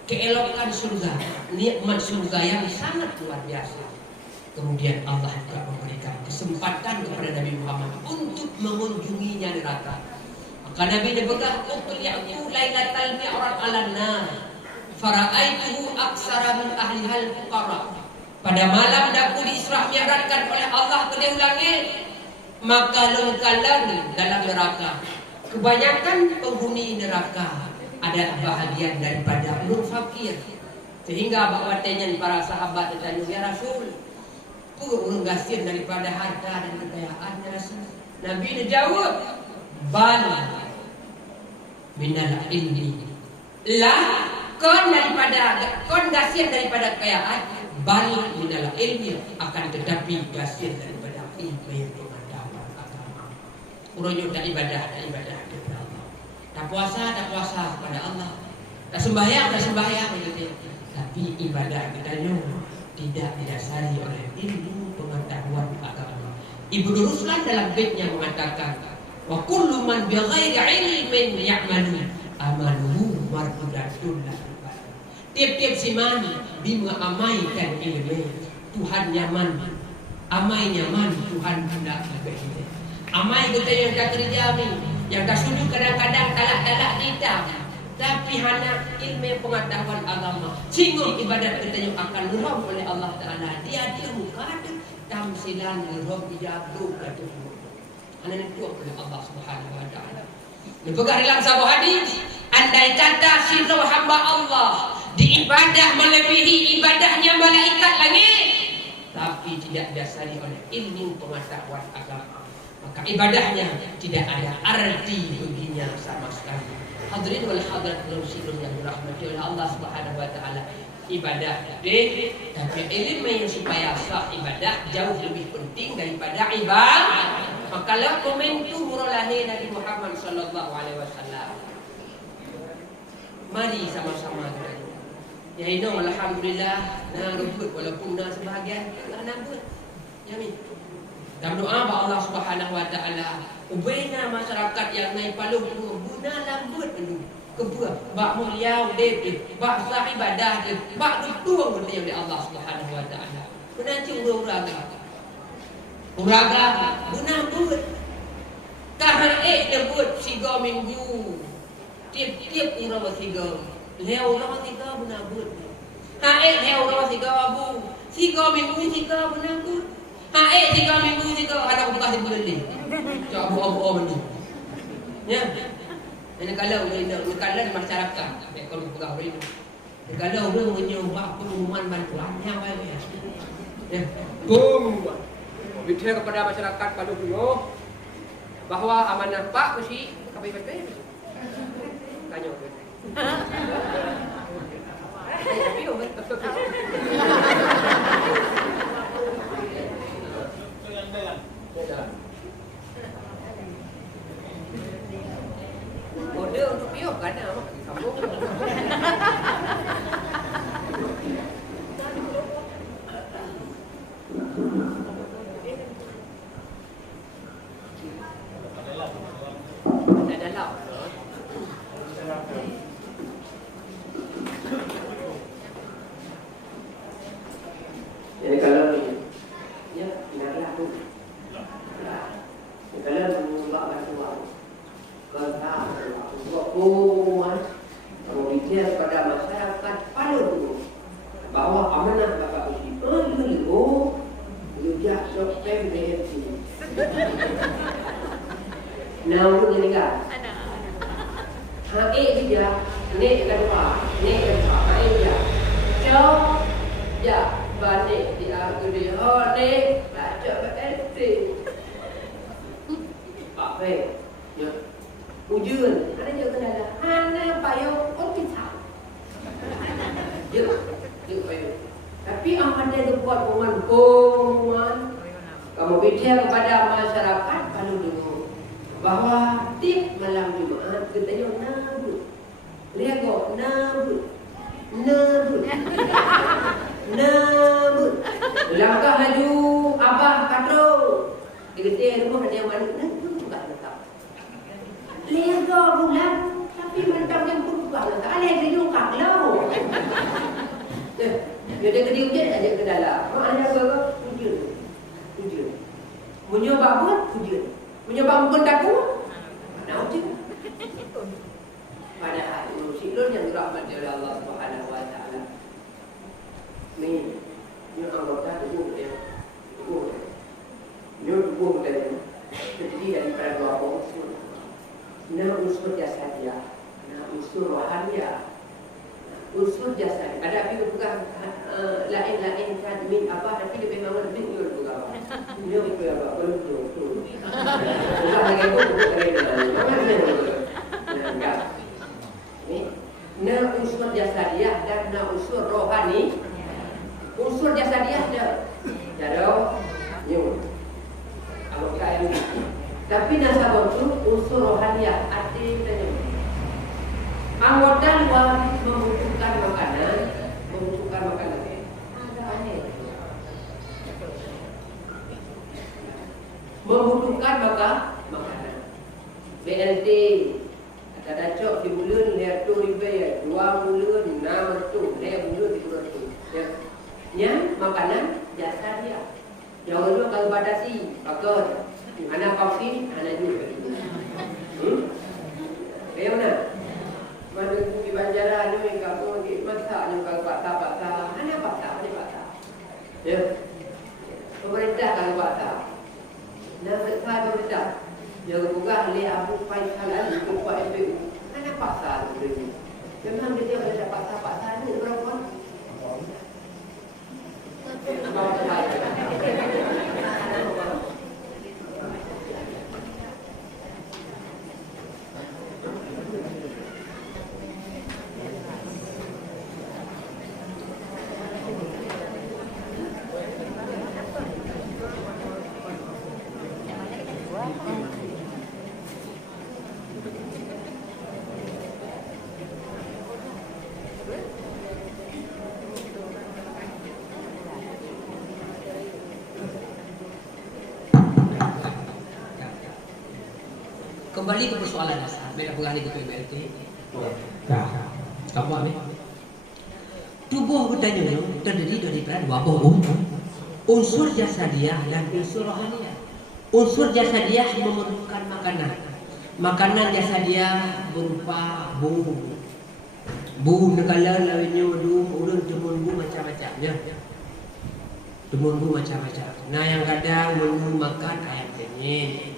keelokan surga, nikmat surga yang sangat luar biasa. Kemudian Allah juga memberikan kesempatan kepada Nabi Muhammad untuk mengunjunginya neraka. Maka Nabi dipegang uqli'tu lailatal mi'raj 'alan nar. Fara'aituhu aksara min ahlihal fuqara. Pada malam daku di Isra Mi'rajkan oleh Allah ke langit, maka lengkalan dalam neraka. Kebanyakan penghuni neraka ada bahagian daripada nur fakir. Sehingga bawatannya para sahabat bertanya, ya Rasul, kurang gasir daripada harta dan kekayaan ya Rasul. Nabi menjawab, bal minal ilmi. La kon gasir daripada kekayaan, bal minal ilmi, akan tetapi gasir daripada ilmu yang pengetahuan agama. Urangnya tak ibadah kepada Allah. Tak puasa kepada Allah. Tak sembahyang gitu. Tapi ibadah kita tidak didasari oleh ilmu pengetahuan agama. Ibnu Ruslan dalam baitnya mengatakan, wa kullu man bighairi ilmin ya'malu amaluhu mardudatun. Tiap-tiap siman mengamaikan ilmu, Tuhan nyaman. Amai nyaman, Tuhan tidak begitu. Amai kita yang tak kerja yang tak sujud kadang-kadang talak-talak kita. Tapi hanya ilmu pengetahuan agama. Sehingga ibadat kita yang akan luram oleh Allah Ta'ala. Dia bukan tamsilan luram ijabru kata semua. Hanya itu oleh Allah Subhanahu Wa Ta'ala. Dipegang dalam sebuah hadis, andai kata sirru hamba Allah diibadah melebihi ibadahnya malaikat langit, tapi tapi tidak didasari oleh ilmu pengetahuan agama, maka ibadahnya tidak ada arti baginya sama sekali. Hadirin wal hadirat yang dirahmati oleh Allah Subhanahu wa taala, ibadah gede, tapi ilmu yang supaya sah ibadah jauh lebih penting daripada ibadah. Makalah komentu lahir Nabi Muhammad sallallahu alaihi wasallam. Mari sama-sama kita. Ya ini alhamdulillah nah rebut walaupun nah sebahagian tak nambut. Ya min. Dan doa ba Allah Subhanahu wa taala ubena masyarakat yang naik palung tu guna lambut mendu. Kebua bak mulia dep bak sah ibadah de bak tuang benda oleh Allah Subhanahu wa taala. Menanti uraga. Uraga guna but. Kahar debut 3 minggu. Tiap-tiap uraga 3. Leo orang tiga benabut. Leo orang tiga abu. 3 minggu 3 benabut. 3 minggu 3 ada bukan di bulan ni. Cak abu benda. Ya. Ini kalau di masyarakat, kalau bukan ini. Kalau orang menyumbang pengumuman bantuannya baik. Ya. Boom. Bicara kepada masyarakat Palu Pulau bahwa amanah Pak mesti KPP. Tanya. Kode untuk piok kan apa sambung. Jadi kalau ya benarlah tu. Kalau menolak bantuan, kalau pengumuman, kalau bicara pada masyarakat Palu bahwa amanah Bapak Usi, juga sopem BFC. Namun ini kan, dia, ni kedua, dia, jauh, ya. Balik dia gede ni baca BFC. Pak Fe, ya. Ujian, ada juga kendala. Hana payung ofisar. Ya, payung. Tapi ada buat pengumuman. Kamu bicara kepada masyarakat Palu dulu bahwa tip malam Jumaat kita yang nabut. Lihat kok nabut. Langkah maju abah katro. Dia rumah ada yang mana buka letak. Lega bulan tapi mentang yang buka letak. Ada yang hidup kaklau. Dia kena ujian aja ke dalam. Mana berapa ujian. Menyoba buat ujian. Menyoba pun takut. Mana ujian. Padahal silun yang dirahmati oleh Allah Subhanahu wa taala. Ni anggota tubuh dia. Tubuh dia terdiri daripada 2 unsur. Unsur jasadiah, unsur rohaniah. Unsur jasad. Ada tapi bukan lain kan min apa tapi lebih memang lebih ulur juga. Dia itu apa? Betul. Bukan lagi itu enggak. Ni unsur jasadiah dan unsur rohani. Unsur jasadiah dia jadau nyun. Kalau kita ini. Tapi nasabah itu unsur rohaniah arti dan anggota luar membutuhkan makanan. Ada aneh. Membutuhkan makanan. BLT ada cok di bulan lihat tu ribu 2 bulan 6 tu 6 bulan 3 tu. Ya, makanan jasa dia. Yang kedua kalau batasi, pakai anak vaksin, anak juga. Kayak mana? Mana di Banjaran ni kampung di masak ni kalau patah. Mana patah? Ya. Pemerintah kalau patah. Nak saya pemerintah. Yang bukan oleh Abu Faisal Ali Ketua MPU. Mana pasal ini? Memang dia ada pasal ni berapa? Kembali ke persoalan dasar. Mereka pengali ke PBLT. Kamu ambil. Tubuh bertanya terdiri daripada dua unsur jasadiah dan unsur rohaniah. Unsur jasadiah memerlukan makanan. Makanan jasadiah berupa bumbu. Bumbu negara lainnya urun temunbu macam-macamnya. Temunbu macam-macam. Nah yang kadang menu makan ayam penyet.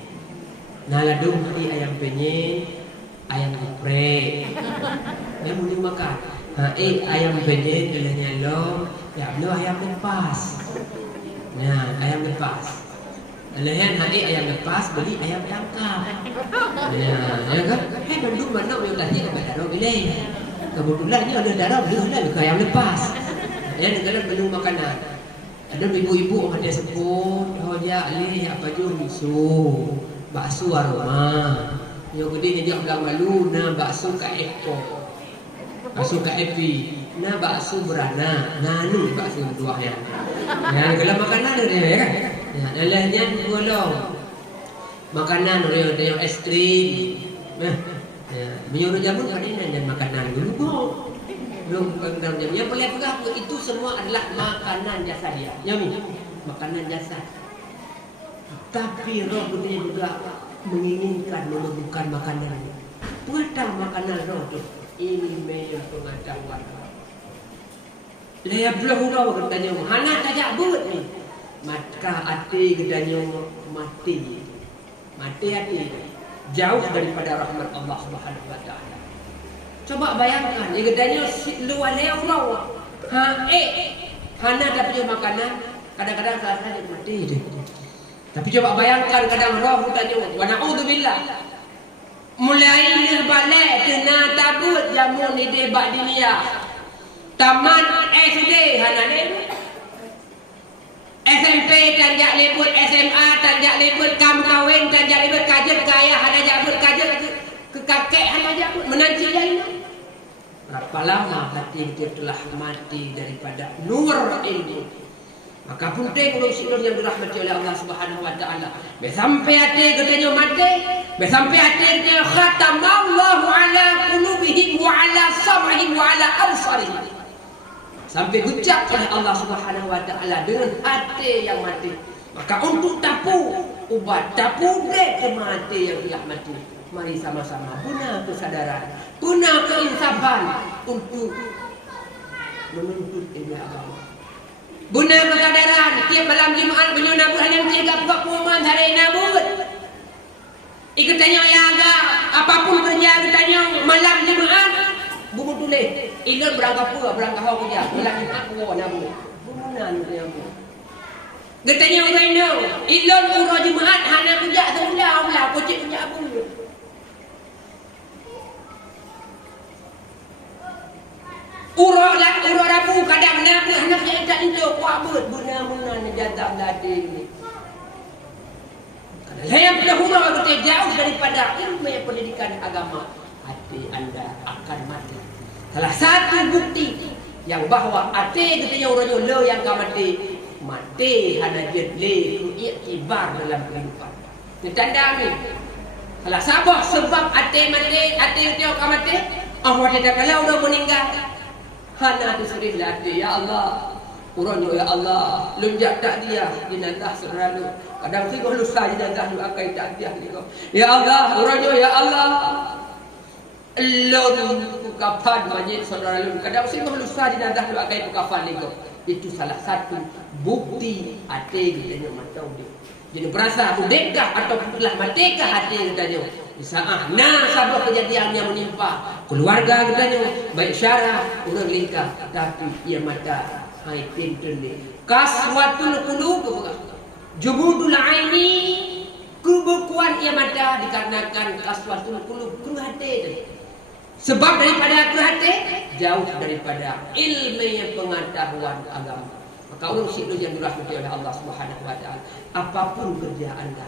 Nah ladung tadi ayam penyet, ayam geprek. Dia menu makan. Ayam penyet dalamnya lo, ya lo ayam lepas. Nah ayam lepas. Lain ayam lepas beli ayam tangkap. Ya kan? Bandung mana yang lahir dekat darah bilai. Kebetulan ni ada darah beli ke ayam lepas. Ya negara menu makanan. Ada ibu-ibu ada sebut, oh dia alih apa je miso, bakso aroma. Yang gede dia bilang malu, nah bakso kat ekor. Bakso kat epi. Nah bakso berana. Nah ni bakso dua yang. Ya kalau makanan dia kan. Ya, alahnya golong. Makanan dia es krim. Ya. Menyuruh jamu kadang dan makanan dulu. Belum jamu. Yang paling pegang itu semua adalah makanan jasadiah. Nyami. Makanan jasad. Tapi roh dia juga menginginkan menemukan makanan. Puatang makanan roh tu. Ini meja pengetahuan. Laya belum roh katanya. Hana tajak but ni. Maka hati katanya mati. Mati hati. Jauh daripada rahmat Allah Subhanahu wa taala. Coba bayangkan, dia katanya luar laya roh. Hana dah punya makanan, kadang-kadang salah dia mati dia. Tapi coba bayangkan kadang roh katanya, wa na'udzubillah. Mulai balik kena tabut jamu ni debat dunia. Taman SD hana ni. SMP tanjak lebut, SMA tanjak lebut, kam kahwin tanjak lebut, kajet kaya hana jabut, kajet ke kakek hana jabut, menanti lain. Berapa lama hati kita telah mati daripada nur ilmu. Maka penting untuk silur yang dirahmati oleh Allah Subhanahu wa taala. Sampai hati katanya mati, sampai hati katanya khatamallahu ala qulubihim wa ala sam'ihim wa ala absarihim. Sampai ucap oleh Allah Subhanahu wa taala dengan hati yang mati. Maka untuk tapu ubat, tapu dek mati yang telah mati. Mari sama-sama guna kesadaran, guna keinsafan untuk menuntut ilmu agama. Guna kesadaran tiap malam Jumaat beliau nabut hanya 3-4 pengumuman hari nabut. Ikutanya ya agak apapun kerja ikutanya malam Jumaat buku tulis ilmu berangkat pula berangkat hau kerja malam Jumaat buku nabut. Guna dia bu. Katanya orang no ilmu urus Jumaat hana kerja sebelah pocik kerja abu. Urut rabu kadang nabu anak yang tak untuk kuat ber guna-guna jaga lading ni. Saya perlu huruf kita jauh daripada ilmu pendidikan agama, hati anda akan mati. Salah satu bukti yang bahawa hati kita yang orang lo yang akan mati hanya jedle iktibar dalam kehidupan. Ini tanda ni. Salah sabah sebab hati kita akan mati. Allah tidak kalau orang meninggal. Hana tu sedih hati, ya Allah. Urangnya ya Allah, lunjak tak dia jenazah seralu. Kadang singgoh lusa jenazah lu akai tak dia gitu. Ya Allah, urangnya ya Allah. Lon kafan majid saudara lu. Kadang singgoh lusa jenazah lu akai kafan gitu. Itu salah satu bukti hati kita yang matau dia. Jadi berasa udekkah atau telah matikah hati katanya. Saat sabab kejadian yang menimpa keluarga katanya baik syarah orang lingkar tapi ia mata hai pintu ni kaswatul qulub jubudul aini kebekuan ia mata dikarenakan kaswatul qulub hati sebab daripada hati jauh daripada ilmu yang pengetahuan agama. Maka orang situ yang dirahmati oleh Allah Subhanahu wa taala, apapun kerja anda,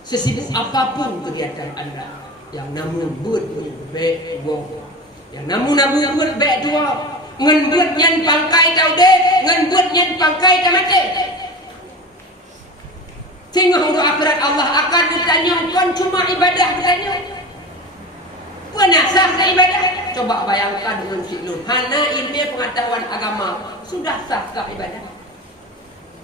Sesibuk apapun kegiatan anda, yang namun buat baik wong, yang namun buat baik tua, ngan buat nyen pangkai kau deh, ngan buat nyen pangkai kau mati. Sehingga untuk akhirat Allah akan bertanya, kon cuma ibadah bertanya. Mana sah ibadah? Coba bayangkan dengan siklon. Hana ilmu pengetahuan agama sudah sah ibadah.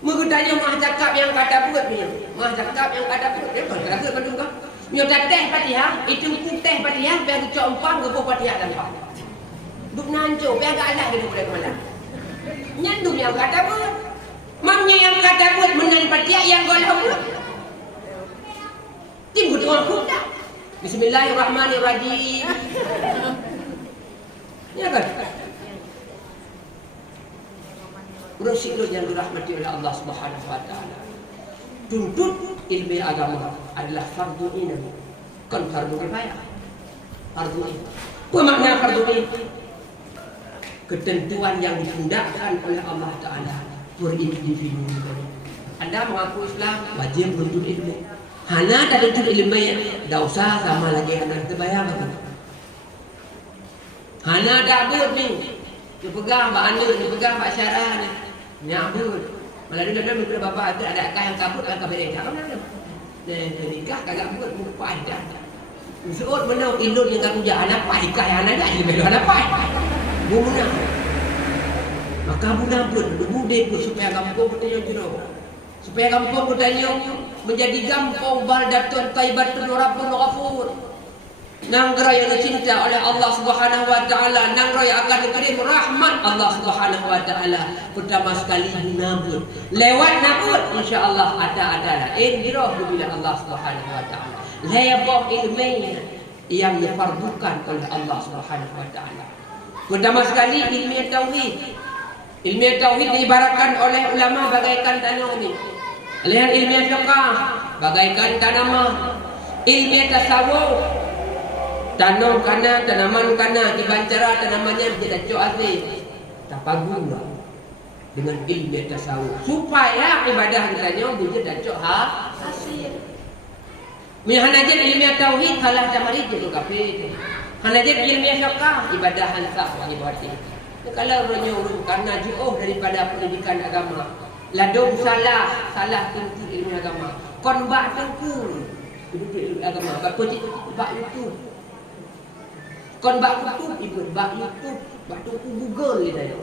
Mengetanya mah cakap yang kata buat ni. Mah cakap yang kata buat. Dia kan kata betul kan? Nyo teh Fatihah, itu teh Fatihah biar dicok umpang ke Fatihah dan apa. Duk nanco biar agak alah dia boleh kemana. Nyandung yang kata buat. Mamnya yang kata buat menang Fatihah yang golah buat. Timbul dengan kuda. Bismillahirrahmanirrahim. Ya kan? Rasulullah yang dirahmati oleh Allah Subhanahu wa taala. Tuntut ilmu agama adalah fardu ain, bukan fardu kifayah. Fardu ain. Apa makna fardu ain? Ketentuan yang ditindakkan oleh Allah taala per individu. Anda mengaku Islam, wajib menuntut ilmu. Hana tak tuntut ilmu ya, dah usah sama lagi anak terbayang apa. Hana dah buat ni. Dia pegang bak anda, dia pegang bak syarah ni. Nyabut. Malah dia dah duduk bapa ada akak yang kabut akak bereng. Apa nak? Dia nikah kagak buat muka ada. Seot menau induk yang kamu jangan apa ikah yang ada dia belo apa. Bumuna. Maka buna pun bude pun supaya kampung bertanya jero. Supaya kampung bertanya menjadi kampung baldatun taibatun rabbun ghafur. Nangro yang dicinta oleh Allah Subhanahu wa taala, nangro yang akan dikirim rahmat Allah Subhanahu wa taala. Pertama sekali nabut. Lewat nabut insya-Allah ada indirah bila Allah Subhanahu wa taala. Lewat ilmu yang difardukan oleh Allah Subhanahu wa taala. Pertama sekali ilmu tauhid. Ilmu tauhid diibaratkan oleh ulama bagaikan tanah ini. Lihat ilmu fiqh bagaikan tanaman. Ilmu tasawuf tanam kana, tanaman kana, dibancara tanamannya menjadi cok asli. Tak pagu dengan ilmu tasawuf supaya ibadah kita nyo bisa dacok hasil. Mihanajat ilmu tauhid kalah jamari jadi kafir. Hanajat ilmu fiqh ibadah hansah bagi berarti. Kalau orangnya urus karena jauh daripada pendidikan agama. Ladung salah tentu ilmu agama. Kon bak tengku ilmu agama. Bak putih bak YouTube. Kon bak YouTube ikut bak YouTube, bak tengku Google dia.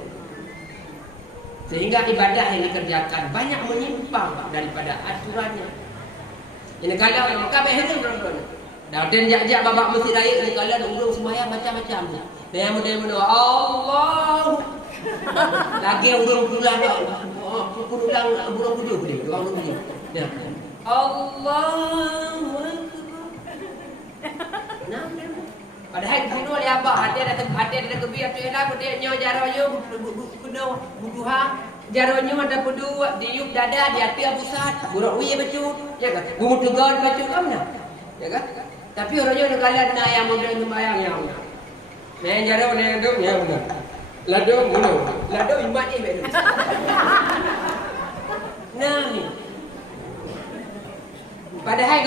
Sehingga ibadah yang dikerjakan banyak menyimpang daripada aturannya. Ini kalau maka behena orang-orang. Dah dan jak-jak babak masjid raya ni kalau urung sembahyang macam-macam. Dia model Allah. Lagi urung pulang dak. Pulang burung tujuh dia. Orang tujuh. Ya. Allahu Akbar. Nah. Padahal bunuh oleh abah hati ada kebiar tu elah dia nyo jaroyo bunuh buduha jaroyo ada pudu diup dada di hati abusat buruk wi becu ya kan bumut tegon becu kamna ya kan tapi orangnya kalan na yang model sembayang yang main jaro ne dong ya benar lado mulo lado imat ni betul nah ni padahal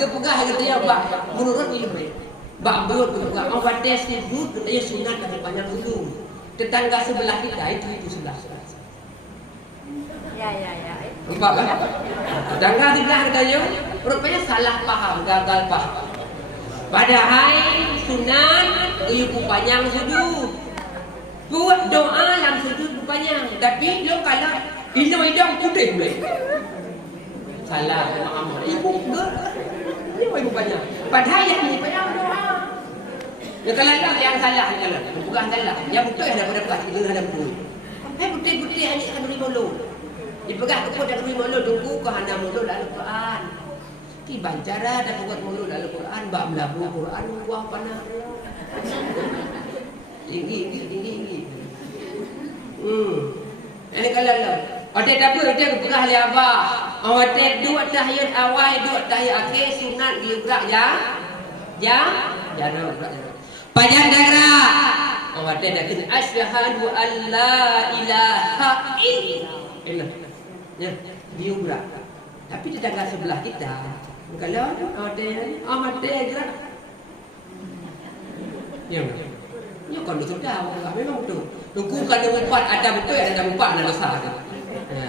gepegah dia abah menurut ilmu bak berut juga orang tes ni duduk dia sunat dari banyak dulu. Tetangga sebelah kita itu sebelah. Ya. Nampak kan? Tetangga sebelah katanya rupanya salah paham, gagal paham. Padahal sunat ibu panjang sujud. Buat doa dalam sujud panjang, tapi lo kalau hidung putih boleh. Salah paham. Ibu enggak. Ini ibu panjang. Padahal yang ini panjang doa. Ya kalau yang salah jalan, bukan salah. Yang betul yang dapat kasih dengan ada betul. Putih-putih hanya akan beri mulu. Dipegang keput dan beri mulu tunggu ke hana mulu lalu Quran. Ki bancara dan buat mulu lalu Quran, bab melabu Quran buah panah. Tinggi. Ini kalau ada dapur dia berah le abah. Awak dua tahiyat awal, dua tahiyat akhir sunat diurak jangan gerak. Panjang darah. Awak dah kena asyhadu an la ilaha illallah. Ya, diurak. Tapi tetangga sebelah kita Kalau ada gerak. Ya. Ya kalau sudah memang betul. Tunggu kalau empat ada betul ada empat ada dosa. Ya.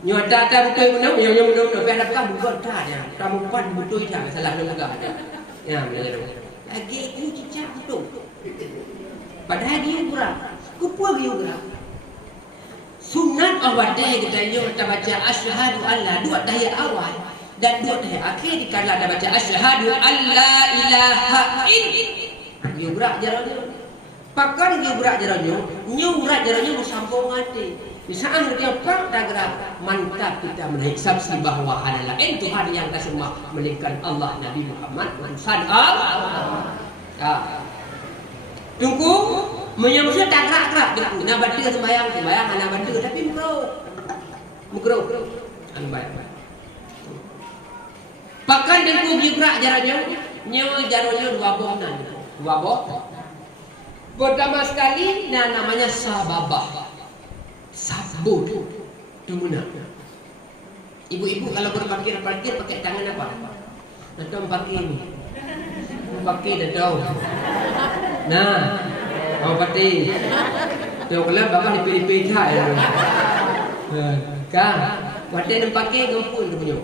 Nyo ada betul benar yang betul tapi ada kan bukan ada. Kamu empat betul dia salah lembaga ada. Ya, betul. Lagi itu cicak betul. Padahal dia gerak. Kupu dia gerak. Sunat awal dah kita kita baca asyhadu alla dua tahiyat awal dan dua tahiyat akhir dikala ada baca asyhadu alla ilaha illallah. Dia gerak jalannya. Pakar dia gerak jalannya, nyurat jalannya bersambung hati. Di saat dia pak dah gerak, mantap kita menaikkan bahawa adalah Tuhan yang tak semua melainkan Allah Nabi Muhammad utusan Allah. Tunggu menyamsnya tak gerak-gerak tunggu. Nak baca sembahyang anak baca tapi mukro. Anu bayang. Pakan tunggu dia gerak jalannya, jalannya dua boh. Pertama sekali namanya sababah. Sabut. Dumuna. Ibu-ibu kalau berparkir pakai tangan apa? Datang pakai ini. Pakai datang. Nah, mau pakai. Tuh kalau bapak dipilih-pilih ya. Kan, pakai dan pakai gumpul tu punya.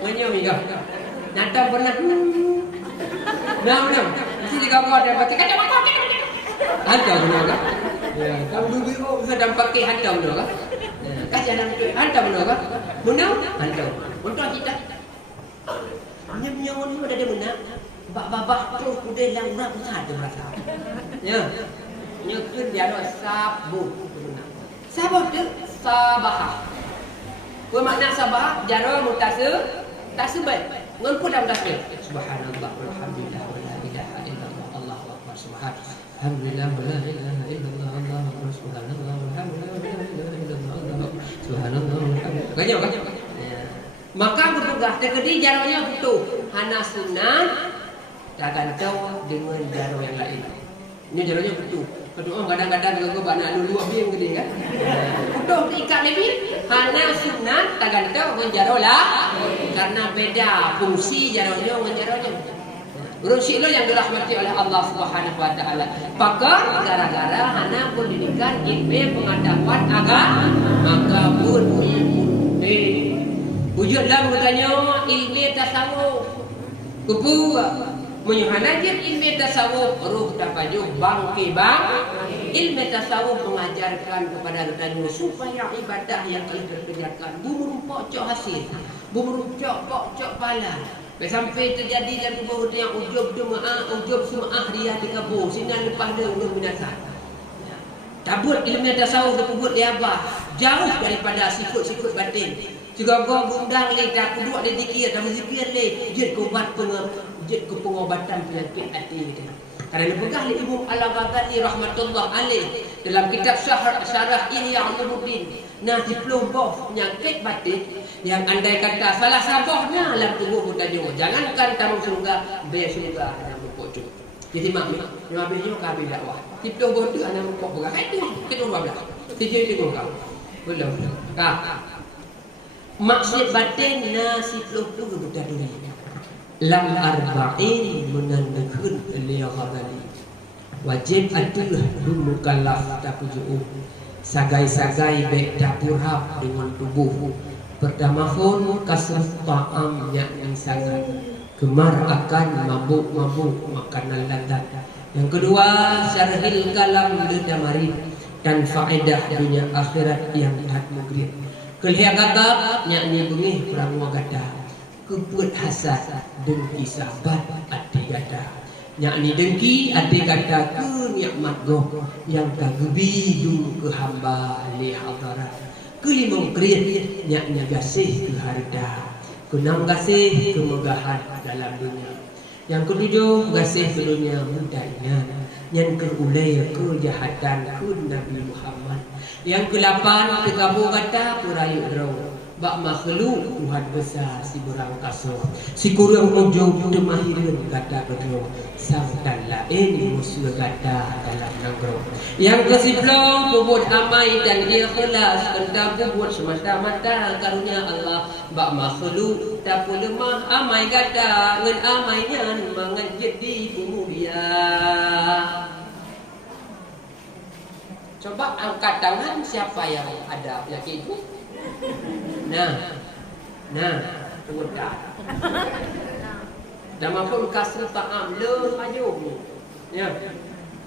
Manyam juga. Nata pernah Nam mesti dikau ada pakai kacamata. Hantar benar kan? Ya, kamu dulu bisa pakai hantar benar kan? Kasih anak tu hantar benar kan? Benar? Hantar. Untuk kita. Hanya punya orang ni ada benar. Bak tu sudah lang orang pun ada rasa. Ya. Nyekun dia ada sabut benar. Sabut tu sabah. Bermakna sabah jara mutasir tasbih. Ngempun dalam tasbih. Subhanallah walhamdulillah wala ilaha illallah Allahu akbar subhanallah. Alhamdulillah wala ilaha illallah Allahu akbar subhanallah walhamdulillah wala ilaha illallah Allahu subhanallah walhamdulillah. Kaya. Maka bertugas dekedi jaranya butuh hana sunnah takkan tahu dengan jaro yang lain. Ini jaranya butuh. Kedua kadang-kadang kalau banyak lulu biang gede kan. Butuh diikat lebih hana sunnah takkan tahu dengan jaro lah. Karena beda fungsi jaronya dengan jaronya. Rusi lo yang dirahmati oleh Allah Subhanahu wa taala. Maka gara-gara hana pendidikan ilmu pengetahuan agama maka pun wujudlah bertanya ilmu tasawuf. Kupu menyuhanajir ilmu tasawuf ruh tapajuh bangki bang. Ilmu tasawuf mengajarkan kepada kita supaya ibadah yang telah dikerjakan bumur cok hasil, bumur cok pala. Sampai terjadi dalam tubuh kita yang ujub semaah dia dikabur sinar lepas dia ulur binasa. Tabut ilmu tasawuf dikubur dia apa? Jauh daripada sikut-sikut batin. Juga gua undang le tak duduk le zikir dan zikir le jid pengobatan penyakit hati kita. Kerana pegang le Ibu Al-Ghazali rahmatullah alaih dalam kitab syarah Ihya Ulumuddin. Nah di pelumpuh penyakit batin yang andai kata salah sabahnya dalam tubuh kita juga. Jangankan tamu surga, be surga ada mukocuk. Jadi maknanya kami dakwah. Di pelumpuh tu ada mukocuk. Hai tu kita 12. Sijil itu kau. Belum. Maksud batin nasib lupa kebuta dunia. Lam arba'in menandakan Al Ghazali. Wajib atulah mukallaf tapujuh. Sagai-sagai baik dapurhab dengan tubuh. Pertama pun kasrah ta'am yang sangat gemar akan mabuk makanan lezat. Yang kedua syarhil kalam lidamari dan faedah dunia akhirat yang tak mugrid. Kelihak kata yakni bengih perang wagada keput hasad dengki sahabat ati gada yakni dengki ati kata ke nikmat goh yang kagebi dung ke hamba li hadarat kelima kriat yakni gasih ke harta kenang gasih kemegahan dalam dunia. Yang ketujuh gasih ke dunia mudahnya yang keulai kejahatan ke Nabi Muhammad. Yang ke-8 terkabur kata purayu draw bak makhluk Tuhan besar si berang kasut si kurang ujung demahirin kata kedua sang dan lain musuh kata dalam negeri yang ke-10 bubut amai dan ikhlas tentang bubut semata-mata karunia Allah bak makhluk tak lemah amai kata ngan amainya mangan jadi mulia. Coba angkat tangan siapa yang ada penyakit itu. Nah, udah. Dah mampu kasih ta'am le maju. Ya.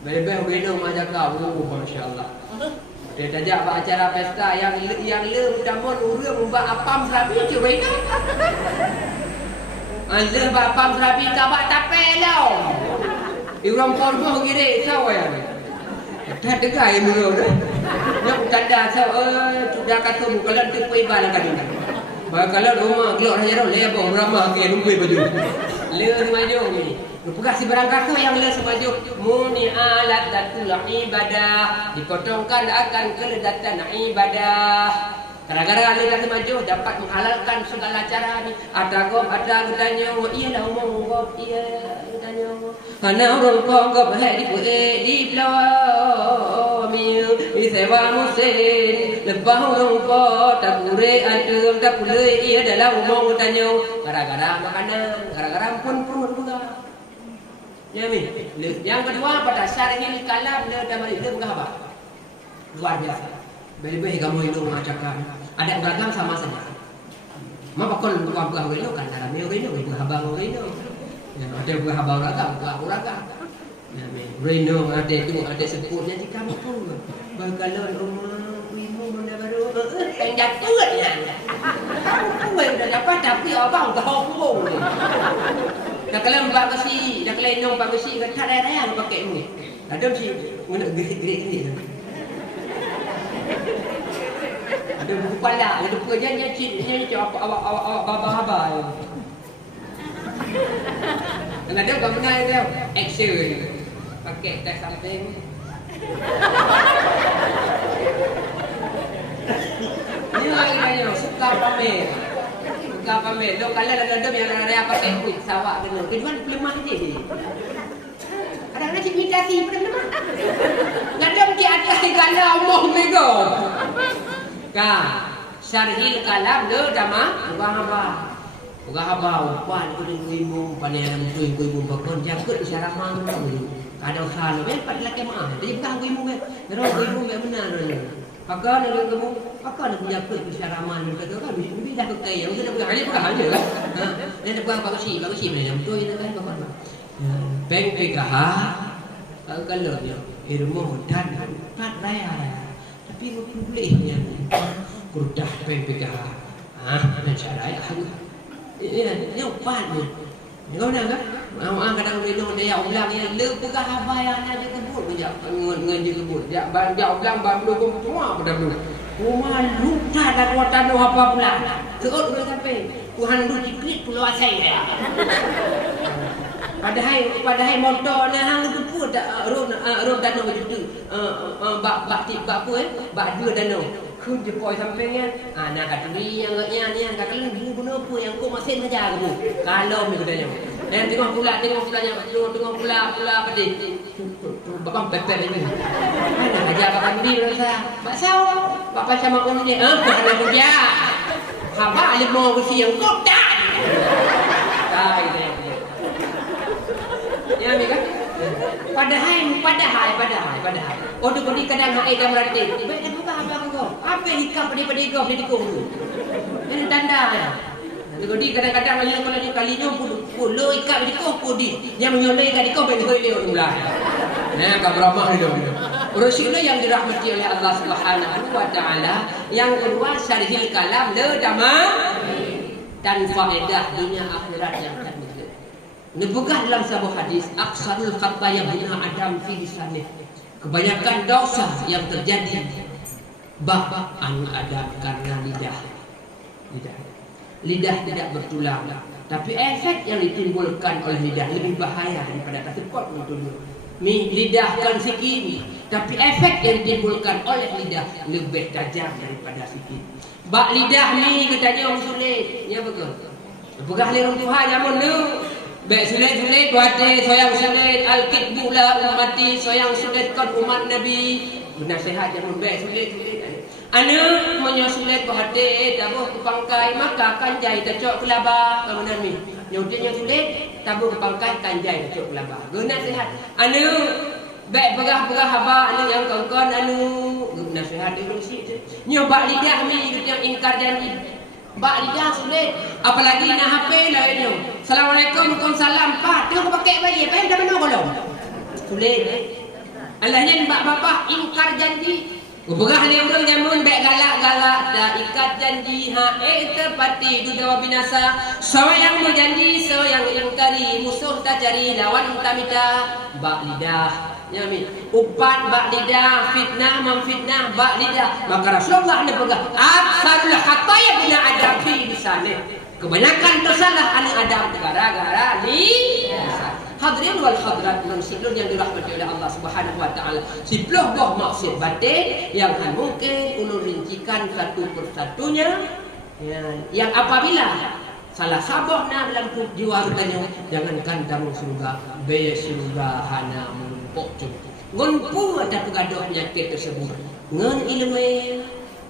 Bebel minum aja kau, masya-Allah. Dia tajak buat acara pesta yang le udah mau urang buat apam serabi cubai kan. Le buat apam serabi tak buat tapel lau. Urang pon mau gire sao ya. Dah degai mulu dah. Nak tanda sao sudah kata bukan tu pui bala kan. Kalau rumah keluar saja dah lebo ramah ke nunggu baju. Le maju ni. Bukan si berangkat tu yang le semaju muni alat datul ibadah dipotongkan akan keledatan ibadah. Gara-gara le kata maju dapat menghalalkan segala cara ni. Ada gob ada tanya ialah umum gob ia tanya. Hana orang gob hai di pulau mi sewa musin lebah orang po tak pure adem tak pule ia dalam umum tanya. Gara-gara makanan, gara-gara pun juga. Ya mi. Yang kedua pada syarhil kalam le dalam le apa? Luar biasa. Baik-baik kamu itu mengacakkan ada beragam sama saja. Maka kon buah reno kan ada reno, buah habang reno. Ya, ada buah habang ragam. Ya, reno ada itu ada sebutnya di kampung. Bakalan rumah ibu mana baru yang jatuhnya. Kamu udah dapat tapi abang tahu ni. Dah kalau mbak besi, dah kalau nong mbak besi kan tak ada yang pakai ni. Ada si mana gerik-gerik ni. Ada buku pala, ada buku nyanyi awak baba. Dan ada bukan benar itu, action. Pakai tas samping. Ini lagi suka pamer. Suka pamer. Lo kalau ada yang ada pakai kuih sawak dulu. Keduan lemah je. Kadang-kadang imitasi pun lemah. Kadang ke atas kalau omong mego. Ka syarhil kalam le dama bukan haba upan kudu ibu panen kudu bakon jakut syaraman tu kadang salah ben pat laki mah dia bukan ibu ben ro ibu ben benar ni pakar nak kamu pakar nak jakut syaraman tu kan bibi dah kaya udah bukan hanya kan dia bukan bagusi ni yang tu itu kan bakon beng PKH kalau dia ilmu dan tak raya tapi bolehnya kurdah PKH ada cara ini upan ni kau nak kan orang kadang reno dia ulang yang le PKH bayar aja kebut aja ngan dia kebut dia ulang baru semua pada belum rumah lupa dah kuatan apa pula terus boleh sampai Tuhan dulu dikrit pulau asai ya padahal motor ni hang tu pun tak rom danau itu bak bak dua danau kun je poi sampingnya nak katuri yang ni kat keling guna apa yang kau masih saja kamu kalau ni katanya dan tengok pula yang tengok pula pedih babang pepet ni mana aja babang bi rasa mak sao bapak sama om ni ada kerja haba ali mau ke siang kau tak ya mega padahal oh tu kau ni kadang hai dah berarti baik buka abang kau apa hikap pada kau di kau tu ini tanda ya kau di kadang-kadang yang kalau dia kalinya pulo hikap di kau pudi yang menyolai kat di kau ben hoi ulah nah ka beramah ni dong Rasulullah yang dirahmati oleh Allah Subhanahu wa taala yang kedua syarhil kalam le dama dan faedah dunia akhirat yang akan Nebugah dalam sebuah hadis aksarul khataya bina adam fi lisanih. Kebanyakan dosa yang terjadi bahkan ada karena lidah. Lidah tidak bertulang, tapi efek yang ditimbulkan oleh lidah lebih bahaya daripada tersebut untuk lidah kan sikit Tapi efek yang ditimbulkan oleh lidah lebih tajam daripada sikit. Bak lidah ni katanya orang sulit. Ya betul. Pegah lirung Tuhan zaman lu. Baik sulit-sulit wate soyang sulit al-kitbula ummati soyang sulitkan umat Nabi. Nasihat zaman baik sulit-sulit. Ana menyusulit berhati tabuh ke pangkai maka kanjai tacok kelaba kamu nami. Nyutinya sulit tabuh ke pangkai kanjai tacok kelaba. Guna sehat. Ana baik pegah-pegah haba anu yang kongkon anu nasihat dia mesti. Nyoba lidah ni yang ingkar janji. Bak lidah sulit apalagi nak HP lainnya. Assalamualaikum waalaikumsalam pak tu pakai bayi apa dah mana kalau. Sulit. Allahnya bak bapak ingkar janji. Berah ni orang jamun baik galak-galak dah ikat janji ha tepati dudawa binasa soyang berjanji soyang ingkari musuh tak cari lawan tamita bak lidah nyami upat bak lidah fitnah memfitnah bak lidah maka Rasulullah ni pegah aksarul khataya bina adab fi lisan kebanyakan tersalah anu adab gara-gara lisan. Hadirin wal hadirat muslimin yang dirahmati oleh Allah Subhanahu wa taala. 10 buah maksiat batin yang mungkin ulun rincikan satu persatunya ya, yang apabila salah sabokna dalam jiwa kita jangankan kamu surga be surga hana mumpuk cuk. Ngon pu ada pegaduh penyakit tersebut. Ngon ilmu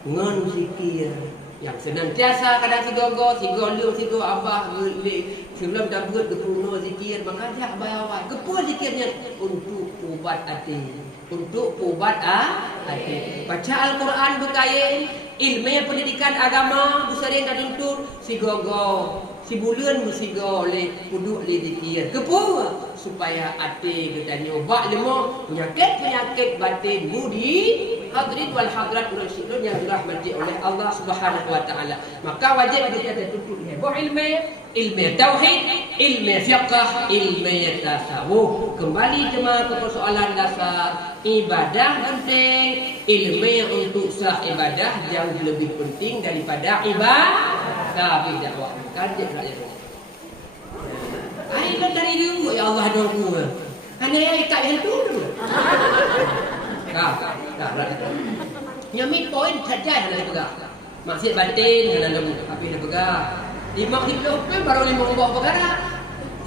ngon zikir yang senantiasa kadang sigogo sigolu sigo abah sebelum dah buat kepuno zikir maka dia abah kepuh zikirnya untuk ubat hati untuk ubat hati baca Al-Quran berkain ilmu pendidikan agama bersering dan tuntut sigogo si bulan musigo le puduk le zikir kepuh supaya hati kita nyoba lemo penyakit batin budi. Hadirin wal hadirat muslimin yang dirahmati oleh Allah Subhanahu wa taala. Maka wajib kita tuntut ilmu tauhid, ilmu fiqh, ilmu tasawuf. Kembali jemaah ke persoalan dasar ibadah penting. Ilmu untuk sah ibadah jauh lebih penting daripada ibadah dakwah. Kaji rakyat. Ai dari dulu ya Allah dongku. Hanya ikat yang tu. Tak berarti. Nyami poin saja yang ada pegang. Maksud batin yang ada tapi ada pegang. 50 pun baru 5 buah perkara.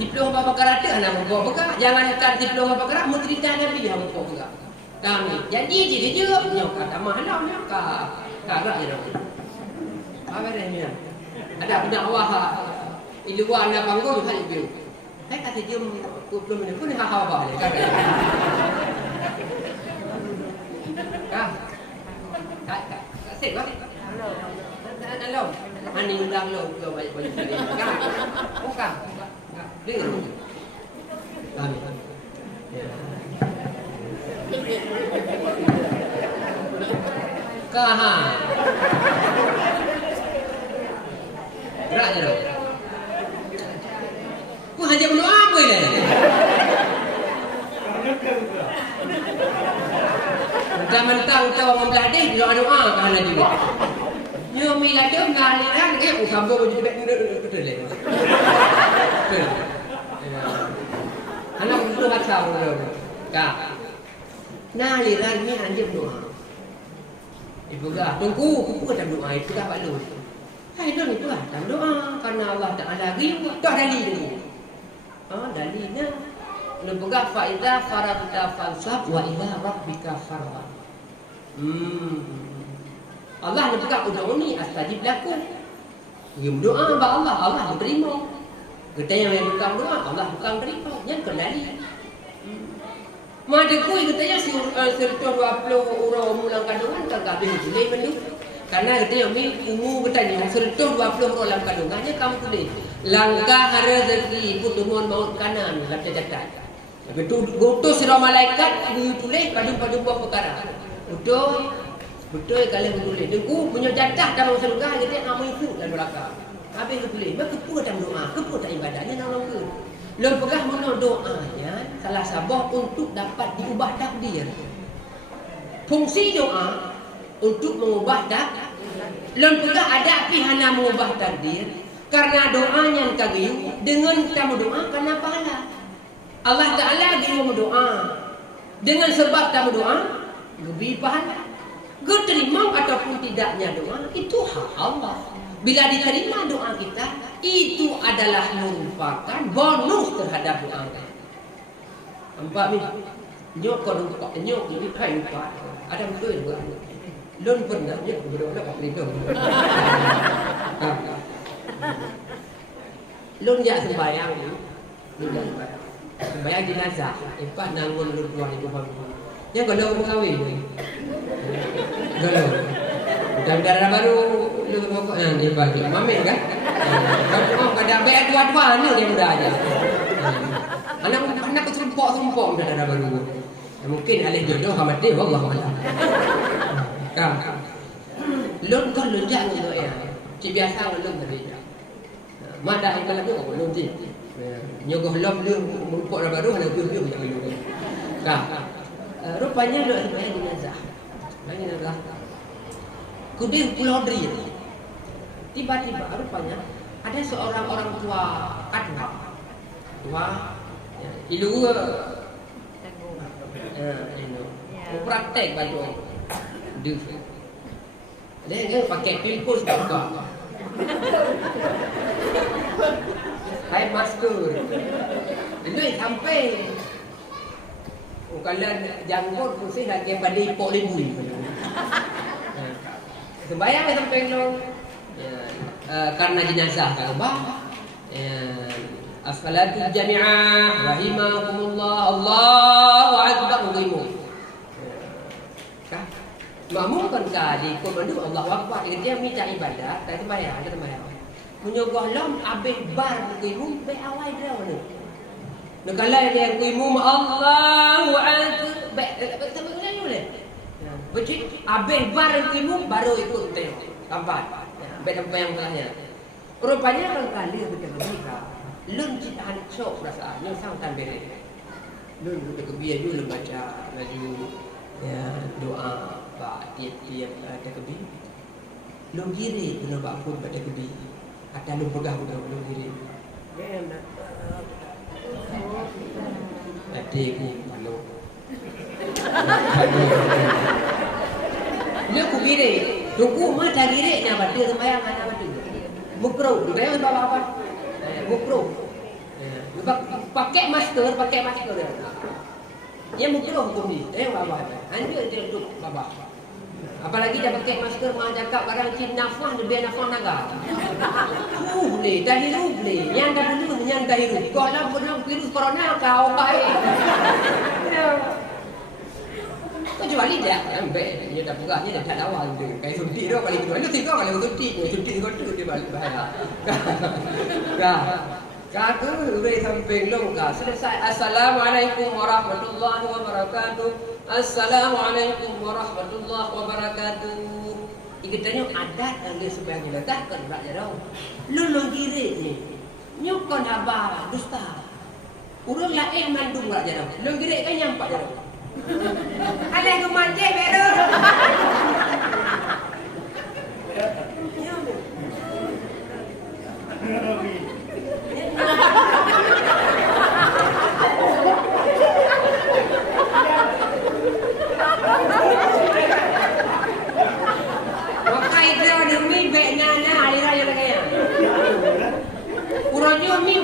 10 buah perkara tu ada buah perkara. Jangankan 10 buah perkara mencerita Nabi yang buah perkara. Kami janji je nyok kata mahalam nyok kagak je dong. Apa dia? Ada pendakwah iluan na panggung hal itu. Hai kata dia belum ni pun hawa dia kagak. Kasih kau. Halo. Mani undang lo baik sekali. Bukan. Dengar. Kami. Kaha. Gerak je. Ku hanya berdoa apa ini? Mentang-mentang tahu orang beladih doa kan lagi. Yo milado ngaliran ke usambung jadi betul le. Betul. Anak itu kacau lo. Kak. Naliran ni anjing doa. Ibu gah tunggu kupu dalam doa itu dah balu. Hai don itu lah dalam doa karena Allah Taala ribu dah dalil dulu. Dalilnya Lebegah fa'idah farabta fansab wa ila rabbika farghab. Allah lebegah ud'uni astajib lakum. Dia berdoa kepada Allah, Allah menerima. Kita yang bukan doa, Allah bukan terima. Yang kendali. Mada kui katanya serta 20 orang mulang kandungan tak habis boleh benda. Karena katanya umur katanya serta 20 orang dalam kandungannya kamu boleh. Langkah rezeki pertemuan maut kanan kata catat. Betul gotos sira malaikat tulis padu-padu buah perkara. Betul kalian tulis. Dengku punya jatah dalam surga kita amu itu dalam neraka. Habis tulis. Maka kepu dalam doa, kepu tak ibadahnya nolong ke. Lalu pegah mana doanya salah sabah untuk dapat diubah takdir. Fungsi doa untuk mengubah takdir. Lalu pegah ada pihana mengubah takdir. Karena doanya kagiyu dengan kita berdoa karena pahala. Allah Ta'ala giu berdoa. Dengan sebab kita berdoa Gebibahan. Keterima ataupun tidaknya doa itu hak Allah. Bila diterima doa kita, itu adalah merupakan bonus terhadap doa kita. Nampak ni? Nyok kau nampak, nyok ni kain nampak. Ada betul buat. Lon pernah nyok berdoa kat ni dong. Lon jak sembahyang ni. Lon jak sembahyang. Sembahyang jenazah. Empat nangun lon tuan itu pun. Yang kalau mengawin ni. Kalau dan darah baru lu pokok ni bagi mamek kan. Kalau pada baik tua-tua ni dia muda aja. Anak kesumpok-sumpok dah darah baru. Mungkin alih jodoh sama mati wallahu a'lam. Kan. Lun kan lunjak ni doa. Cik biasa lun tadi. Mada kalau tu lun ti. Nyogoh lom lu mumpuk darah baru ada piu-piu yang lu. Kan. Rupanya doa sembahyang jenazah. Jenazah. Kemudian Pulau Dri. Tiba-tiba rupanya ada seorang orang tua kadang tua ilu praktek baju duf. Dia pakai pimpus juga. Hai masker. Itu sampai kalau janggut mesti lagi pada ipok limbu. Sembahyang sampai long karena jenazah kalau bah as-salatu jami'ah rahimakumullah Allahu akbar mugimu kan makmum kan kali komando Allahu akbar dia minta ibadat tak sembahyang menyogoh lom abih bar mugimu be awal dia mana negala dia mugimu Allahu akbar be tak boleh Bejik abeh bareng timu baru ikut tengok tampak. Beda yang belahnya. Rupanya kan kali betul mereka. Lun cita hancur perasaan. Lun sang tan bere. Lun betul kebiar dulu baca laju ya doa pak tiap-tiap ada kebi. Lun giri kena bak pun baca kebi. Kata lun pegah betul lun giri. Adikku kalau dia ku gire, tunggu mata gire nya batu sembahyang mana batu. Mukro, dia bawa apa? Mukro. Pakai masker dia. Dia mukro hukum ni. Dia bawa apa? Anjur dia duduk bawa. Apalagi dia pakai masker mah cakap barang Cina nafah lebih nafah naga. Boleh, tahiru boleh. Yang dah dulu yang tahiru. Kalau belum virus corona kau baik. Kecuali dia ambil dia dah buka dia dah tak lawan dia kayak suntik tu kali kedua lu tiga kali suntik dia balik bahaya kata udah sampai longkar selesai assalamualaikum warahmatullahi wabarakatuh assalamualaikum warahmatullahi wabarakatuh ikutnya adat yang dia supaya diletakkan rakyat dah lu kiri ni nyukon abah dusta urang lain mandung rakyat dah lu kiri kan nyampak dah ada yang kemancing beru. Maka itu demi beknana hari raya lagi. Urangnya mi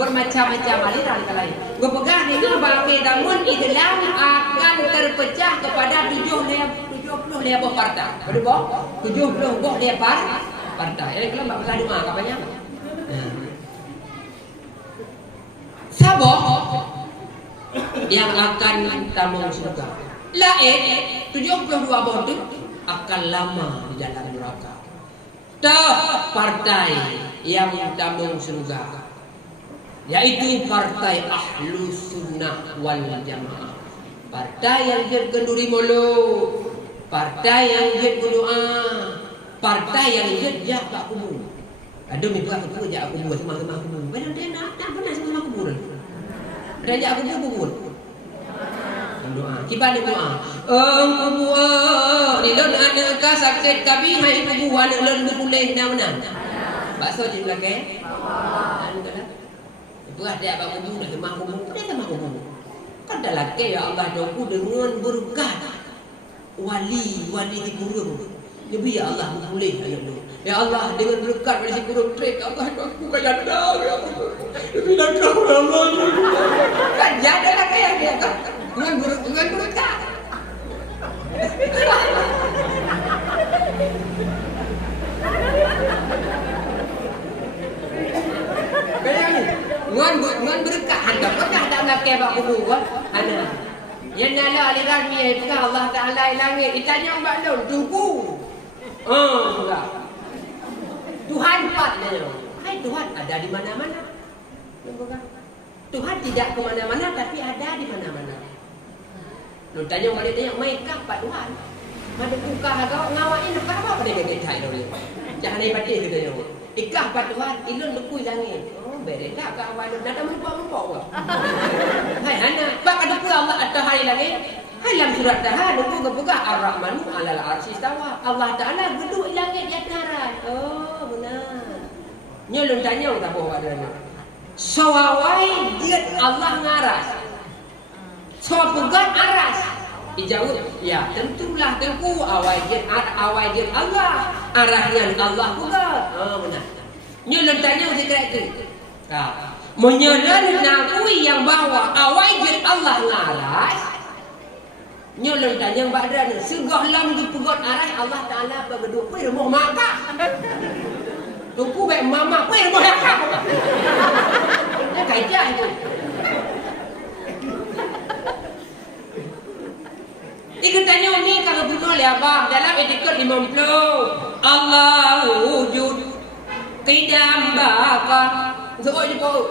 bermacam-macam hari raya lain. Berpegang dengan bangkai namun Islam akan terpecah kepada 70 lebar partai. Berapa? 70 lebar partai. Yang kalau mbak belah rumah kapanya? Sabah yang akan tamung surga. Lain 72 bodoh akan lama di dalam neraka. Dah partai yang tamung surga. Yaitu partai Ahlus Sunnah wal Jamaah. Partai yang genduri mulu, partai yang berdoa, partai yang jak tak kubur. Ada minta aku jak kubur sama-sama kubur. Benar dia nak pernah sama kubur. Ada jak kubur. Doa. Kita doa. Kubur ni don anak ka sakit kabi hai kubur anak lon boleh mana. Bakso je belakang. Buat dia abang kubur dah semah kubur. Dia semah kubur. Kan dah laki ya Allah doku dengan berkah. wali di kurung. Nabi ya Allah boleh anak tu. Ya Allah dengan berkat pada si kurung trek Allah aku kaya dah ya Allah. Lebih nak kau Allah. Kan jadi lah kaya dia kan. Dengan berkat. Ngan berkat anda pernah tak nak kebak kubur kan? Ana. Yang nala aliran ni bukan Allah Taala langit. Itanya umat lon tunggu. Sudah. Tuhan patnya. Hai Tuhan ada di mana-mana. Tuhan tidak ke mana-mana tapi ada di mana-mana. Lu tanya balik tanya, "Maikah Pak Tuhan?" Mana buka agak ngawain apa pada dia tai dia. Jangan ai batin kita dia. Ikah Pak Tuhan, ilun lekui langit. Bere tak ka awal nak ada membawa wa. Hai hana, bak ada pula Allah atas hari langit. Hai dalam surat Taha nunggu kebuka Ar-Rahmanu 'alal 'arsy istawa. Allah Taala duduk di langit di atas. Oh, benar. Nyolong tanya tak bawa ada. Sawai dia Allah ngaras. So pegang aras. Dijawab, ya tentulah tengku awal dia Allah. Arahnya Allah pula. Benar. Nyolong tanya dia itu. Menyelan nakui yang bahawa awajib Allah ngaras. Nyolong tanya badan segah lam di pegot aras Allah Taala bergeduk pai rumah makah. Tunggu baik mama pai rumah makah. Dia kaijah itu. Ikut tanya ni kalau bunuh oleh abang dalam etiket 50 Allah wujud qidam baka sebut je kau.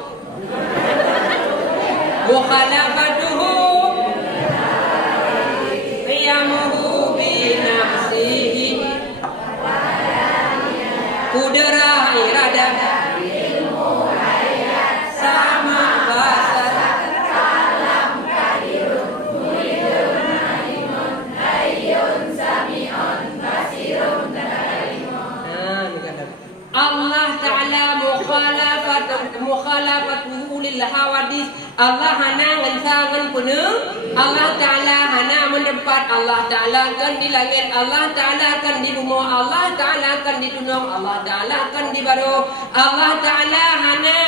Mukhalafatuhu qiyamuhu binafsihi kudrah iradah ilmu hayat sama basar kalam kadirun muridun alimun hayyun sami'un basirun Allah Ta'ala mukhalafatuhu lil hawadis. Allah hana ngansangan penuh. Allah Ta'ala hana mendepat. Allah Ta'ala kan di langit. Allah Ta'ala kan di bumi. Allah Ta'ala kan di dunia. Allah Ta'ala kan di baru. Allah Ta'ala hana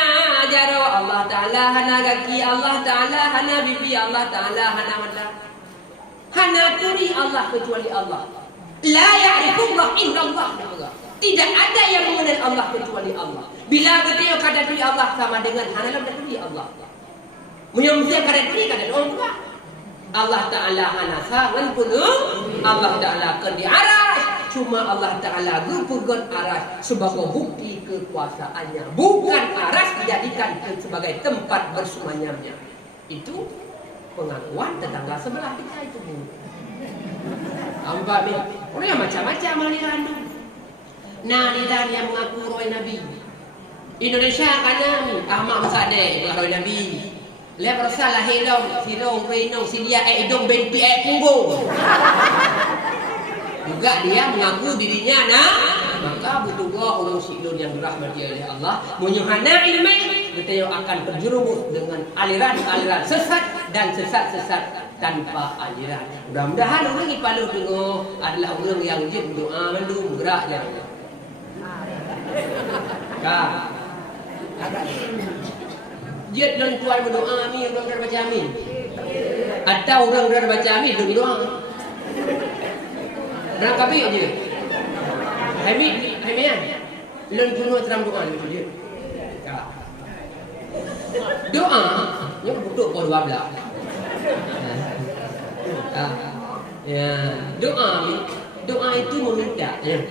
jaro. Allah Ta'ala hana kaki. Allah Ta'ala hana bibi. Allah Ta'ala hana mata. Hana turi Allah kecuali Allah. La ya'rifullah illa Allah. Tidak ada yang mengenal Allah kecuali Allah. Bila kita kata diri Allah sama dengan hanalam dan diri Allah. Menyembah kata diri kata orang tua. Allah Taala hana sangan penuh. Allah Taala kan di aras. Cuma Allah Taala berpegang aras sebagai bukti kekuasaannya. Bukan aras dijadikan sebagai tempat bersemayamnya. Itu pengakuan tetangga sebelah kita itu. Nampak ni? Orang yang macam-macam aliran tu. Nah, lidah yang mengaku roy Nabi. Indonesia kanan Ahmad Musadeh roy Nabi. Lepas salah helong, sirong, renong, silia, idong, benpi, punggung. Juga dia mengaku dirinya nah. Maka butuh orang silun yang dirahmati oleh Allah. Menyuhana ilmu, kita akan terjerumus dengan aliran-aliran sesat dan sesat-sesat tanpa aliran. Mudah-mudahan orang yang paling tengok adalah orang yang jeb doa mandu bergerak je. Kak, dia dan tuan berdoa amin, orang baca amin. Atau orang baca amin berdoa. Berang kapi je. Hamian. Lon kuno teram doa itu dia. Kak. Doa yang butuh pun 12. Ya, doa itu meminta ya.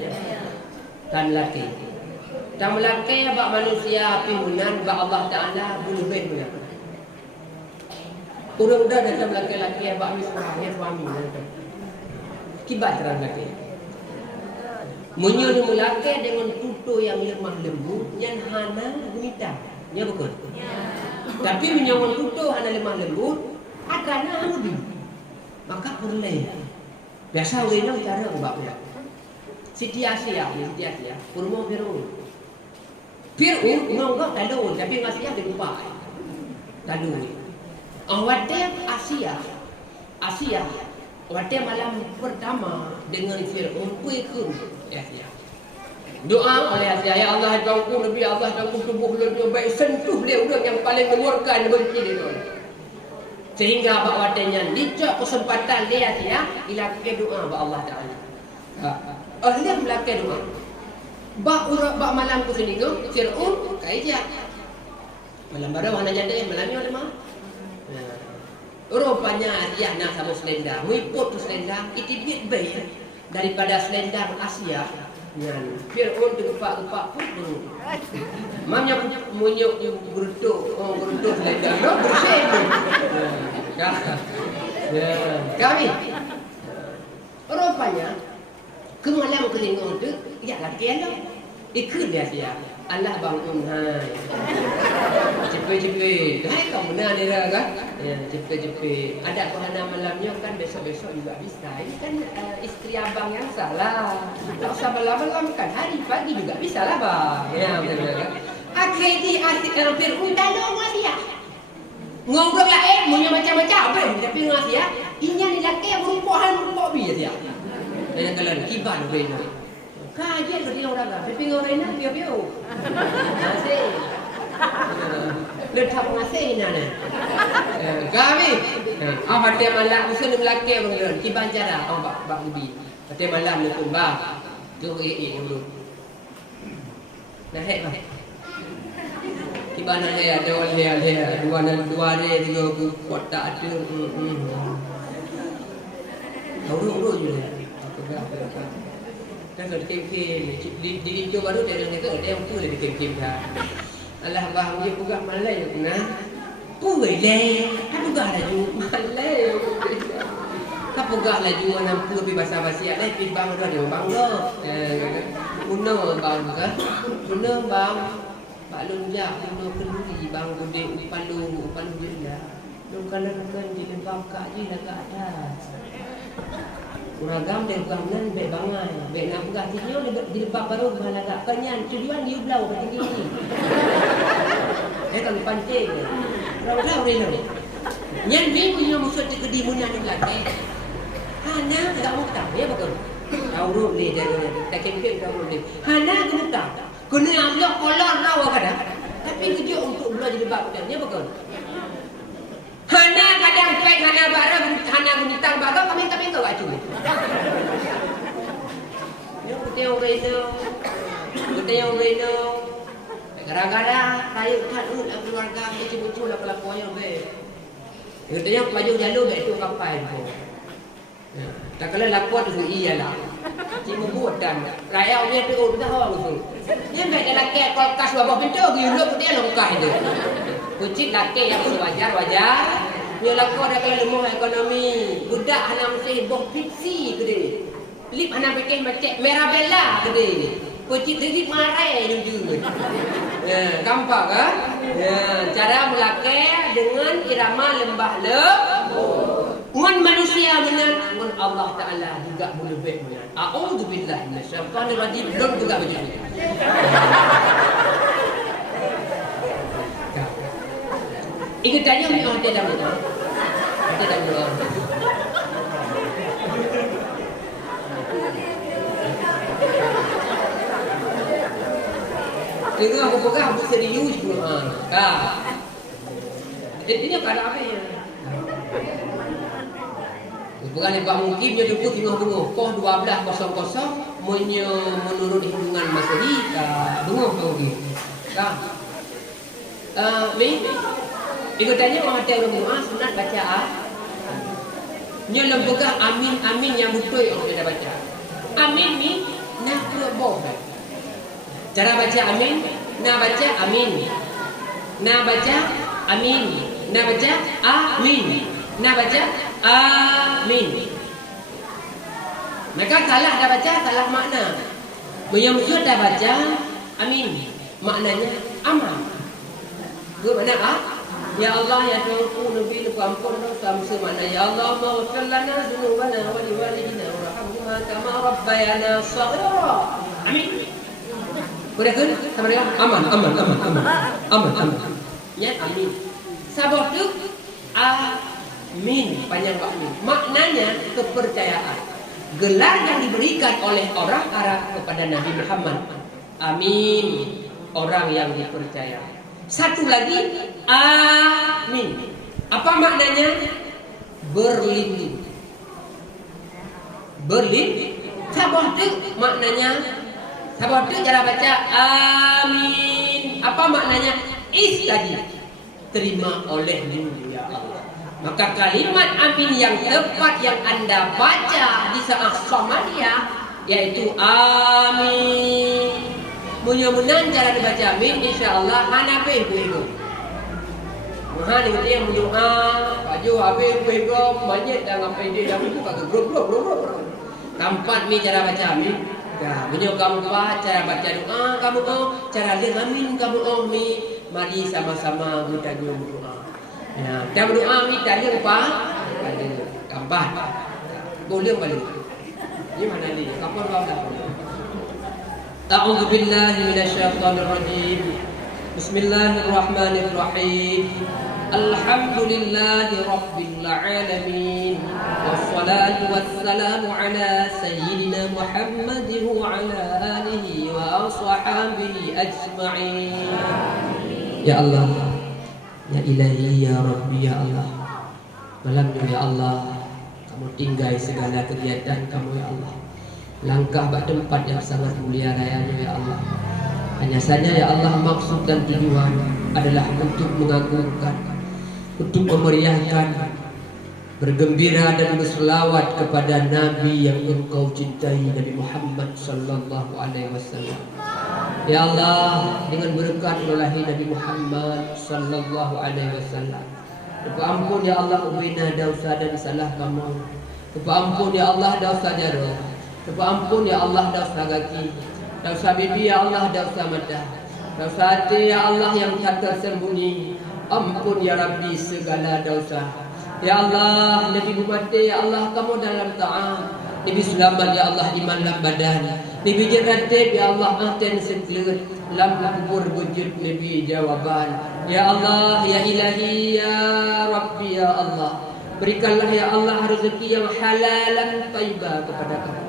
Kan laki. Dan melakai bak manusia pimunan bak Allah Taala boleh punya. Orang dah datang laki-laki bak misrahnya suami. Kibat terang laki. Menyuruh melakai dengan tutur yang lemah lembut yang hana gurita. Ya betul. Tapi menyuruh tutur hana lemah lembut agaknya hamudi. Maka perleh. Biasa orang cara ubah pula. Siti Asia, Purmo Biru. Biru, ngomong tak ada, tapi Asia dia lupa. Tak ada. Awak Asia, Pada malam pertama dengan Fir'aun kuikun Yahya. Doa oleh Yahya, ya Allah jauhku Nabi Allah jauhku tubuh dia baik sentuh dia orang yang paling mengeluarkan benci dia. Sehingga bawatannya dicak kesempatan dia Yahya ilakai doa ba Allah Taala. Ahli melakukan doa. Ba malam ku sini go Fir'aun kaija. Malam baru mana jadi malam ni ada mah. Rupanya dia nak sama selendang, muiput tu selendang itibit baik daripada selendang Asia. Yang Fir'aun gepak-gepak pun tu. Mamnya munyuk beruntuk, beruntuk selendang, no bersih tu. Kami. Rupanya kemalam kelingong tu, ya laki lah. Ikut dia siap. Allah bangun hai. Cepet-cepet. Hai kau benar ni lah kan? Ya, cepet-cepet. Ada kehana malamnya kan besok-besok juga bisa. Ini kan isteri abang yang salah. Tak usah malam-malam kan. Hari pagi juga bisa lah bang. Ya, betul kan? Akhir di Fir'aun tolong dia. Ngobrol lah punya macam-macam apa tapi ngas ya. Inya ni laki yang berumpahan bi ya. Dan kalau kiban benda. Kajian dia orang dah. Tapi orang nak biar-biar. Ngasih. Letak ngasih nana. Kami. Hati malam musuh lelaki bang. Kiban cara. Bak lebih. Hati malam ni pun bang. Tu dulu. Nah hek bang. Kiban ada ada dua dia tiga kotak ada. Urut je. Kan ada kem-kem di hijau baru dia ada yang tu ada kem-kem dah. Allah bang dia buka malai nah. Puai le, apa gak laju malai. Apa gak laju nampu pi basa-basi ada pi bang ada bang lo. Uno bang kan. Uno bang. Pak Lun ya, uno kenduri bang gede palu dia. Lu kan di lembang kak je nak kat atas. Uragam dan bangan baik bangai. Baik nak pegah tinyo di depan baru bahan agak kenyan. Tujuan you belau kat tinggi ni. Kalau pancing. Belau ni lo. Nyan ni punya musuh di kedi munya ni belakang. Hana tak mutang ya betul. Tahu ni jangan tak kempen tahu ni. Hana ke mutang. Kena ambil kolor rawa kada. Tapi kerja untuk belau di depan dia betul. Hana kadang pek hana barang hana bintang barang kami kau acu. Yo kita orang Reno. Gara-gara kayu kadut keluarga macam-macam lah kelakuannya be. Kita yang paju jalur be tu kapal tu. Tak kala lakuan tu iyalah. Cuma buat dan raya dia tu dah orang tu. Dia baik dalam kek kulkas bawah pintu giuluk dia longkah itu. Kucing laki yang wajar. Dia lakukan ada kalau lemah ekonomi. Budak hana mesti boh pixi gede. Lip hana pakai macam Mirabella gede. Kucing lip marai jujur. Gampang kan? Cara melakai dengan irama lembah lembut. Mun manusia benar, mun Allah Taala juga boleh baik benar. A'udzubillah minasyaitanir rajim. Belum juga begitu. Ingat tanya ni orang tidak betul. Tidak betul. Ini aku pegang aku serius tu. Intinya pada apa ya? Bukan lepas mungkin dia tu tengah-tengah. Poh 12.00 menurut hitungan Masehi. Tengah mungkin. Ni ikut tanya orang ada orang doa sunat baca nya lembaga amin yang betul yang kita baca. Amin ni nak boh. Cara baca amin, nak baca amin. Nak baca amin. Nak baca amin. Nak baca amin. Maka salah dah baca salah makna. Yang betul dah baca amin. Maknanya aman. Dua makna Ya Allah ya Tuhanku Nabi lu ampun dosa semana ya Allah maghfir lana dzunubana wa liwalidina warhamhuma kama rabbayana shaghira. Amin. Boleh kan? Sama dengan aman. Ya amin. Sabot tu Min, panjang Pak Min. Maknanya kepercayaan. Gelar yang diberikan oleh orang Arab kepada Nabi Muhammad. Amin, orang yang dipercaya. Satu lagi, amin. Apa maknanya? Berlindung. Berlindung. Sabah tu maknanya. Sabah tu cara baca amin. Apa maknanya? Tadi terima olehmu ya Allah. Maka kalimat amin yang tepat yang Anda baca di saat Somalia yaitu amin. Mudah-mudahan cara dibaca amin insya-Allah hanape kuego. Maha ni yang berdoa, baju habis kuego, manyet dah ngapai dia dah buka ke grup. Keempat ni cara baca amin. Dah, bunyi keempat cara baca doa kamu cara lihat amin kamu mi. Mari sama-sama kita berdoa. Ya, kita berdoa minta dia apa? Ada gambar. Boleh balik. Ini mana ni? Kapan kau dah? A'udzu billahi minasyaitonir rajim. Bismillahirrahmanirrahim. Alhamdulillahi rabbil alamin. Wassalatu wassalamu ala sayyidina Muhammadin wa ala alihi wa ashabihi ajma'in. Ya Allah, ya Ilahi, ya Rabbi, ya Allah. Malam ini ya Allah, kamu tinggal segala kegiatan kamu ya Allah. Langkah ke tempat yang sangat mulia rayanya ya Allah. Hanya saja ya Allah maksud dan tujuan adalah untuk mengagungkan, untuk memeriahkan, bergembira dan berselawat kepada Nabi yang engkau cintai, Nabi Muhammad sallallahu alaihi wasallam. Ya Allah, dengan berkat ilahi Nabi Muhammad sallallahu alaihi wasallam. Ampun ya Allah ubina dosa dan salah kamu. Ampun ya Allah dosa jarah. Ampun ya Allah dosa kaki. Dosa bibi ya Allah dosa mata. Dosa hati ya Allah yang tak tersembunyi. Ampun ya Rabbi segala dosa. Ya Allah, Nabi Muhammad ya Allah kamu dalam ta'am. Nabi selamat ya Allah di malam badan. Nabi jeratib ya Allah ahten seklet. Lam kubur wujud Nabi jawaban. Ya Allah, ya Ilahi, ya Rabbi, ya Allah. Berikanlah ya Allah rezeki yang halalan taibah kepada kami.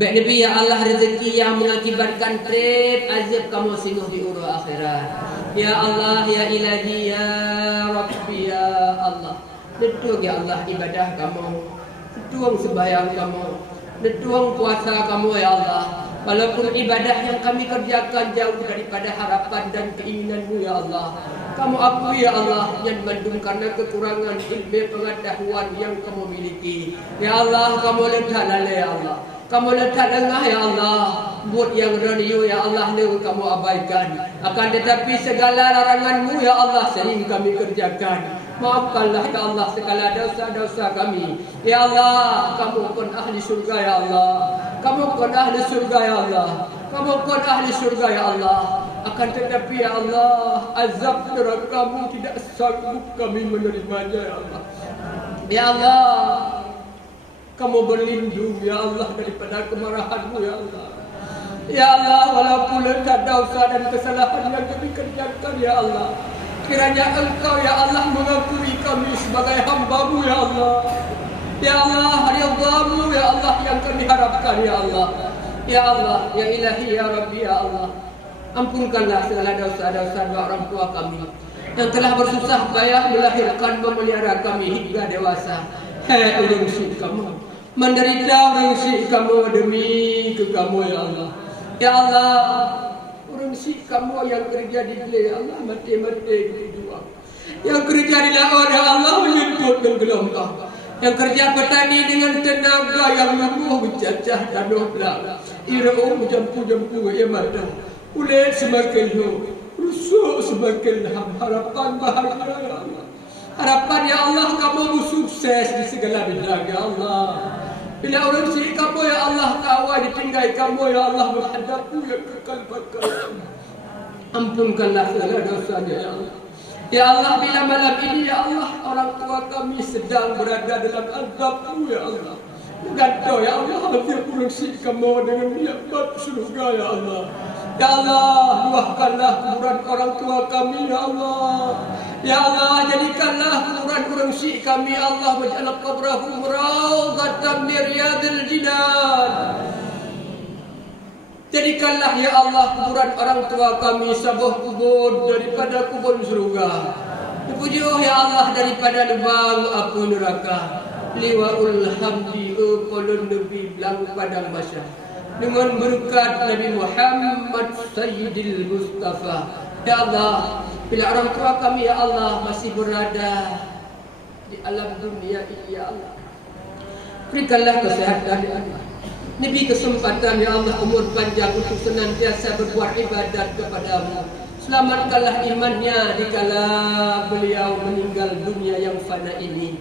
Baik Nabi ya Allah rezeki yang mengakibatkan trip azab kamu singguh di urut akhirat. Ya Allah, ya Ilahi, ya Rabbi, ya Allah. Letuang ya Allah ibadah kamu. Letuang sembahyang kamu. Letuang puasa kamu ya Allah. Walaupun ibadah yang kami kerjakan jauh daripada harapan dan keinginanmu ya Allah. Kamu akui ya Allah yang mandum karena kekurangan ilmu pengetahuan yang kamu miliki. Ya Allah kamu letak lalai ya Allah. Kamu letak lengah ya Allah. Buat yang radio ya Allah ni kamu abaikan. Akan tetapi segala laranganmu ya Allah sering kami kerjakan. Maafkanlah ya Allah segala dosa-dosa kami. Ya Allah, kamu pun ahli surga ya Allah. Kamu pun ahli surga ya Allah. Kamu pun ahli surga ya Allah. Akan tetapi ya Allah, azab neraka-Mu tidak sanggup kami menerimanya ya Allah. Ya Allah, kamu berlindung ya Allah daripada kemarahan-Mu ya Allah. Ya Allah, walaupun letak dosa dan kesalahan yang kami kerjakan ya Allah, kiranya Engkau ya Allah mengakui kami sebagai hamba-Mu ya Allah. Ya Allah, ridha-Mu ya Allah yang kami harapkan ya Allah. Ya Allah, ya Ilahi, ya Rabbi, ya Allah. Ampunkanlah segala dosa-dosa dua orang tua kami yang telah bersusah payah melahirkan memelihara kami hingga dewasa. Hei urungsi kamu, menderita urungsi kamu demi ke kamu ya Allah. Ya Allah, urungsi kamu yang kerja di beli Allah mati-mati kedua. Yang kerja di laut ya Allah menyentut dan gelombang. Yang kerja petani dengan tenaga yang lembut bercacah dan dobrak. Irau jampu-jampu ya mata. Kulit semakin rusuk semakin harapan bahagia ya Allah. Harapan ya Allah kamu sukses di segala bidang ya Allah. Bila orang si kamu ya Allah kawal ditinggal kamu ya Allah menghadapmu yang kekal bakal. Ampunkanlah segala dosanya ya Allah. Ya Allah, bila malam ini ya Allah orang tua kami sedang berada dalam azab-Mu ya Allah. Ganto ya Allah, dia kursi kamu dengan nikmat surga ya Allah. Ya Allah, luahkanlah kuburan orang tua kami ya Allah. Ya Allah, jadikanlah kuburan orang Syekh kami, Allah, waj'al qabrahum rawdatan min riyadil jinan. Jadikanlah ya Allah kuburan orang tua kami sebuah kubur daripada kubur surga. Dipuji ya Allah daripada lubang api neraka. Liwaul hamdi qulun nabi bilang padang masyar. Dengan berkat Nabi Muhammad Sayyidil Mustafa. Ya Allah, bila orang tua kami ya Allah masih berada di alam dunia ini ya Allah, berikanlah kesehatan ya Allah. Nabi kesempatan ya Allah, umur panjang untuk senantiasa berbuat ibadat kepadamu. Selamatkanlah imannya dikala beliau meninggal dunia yang fana ini.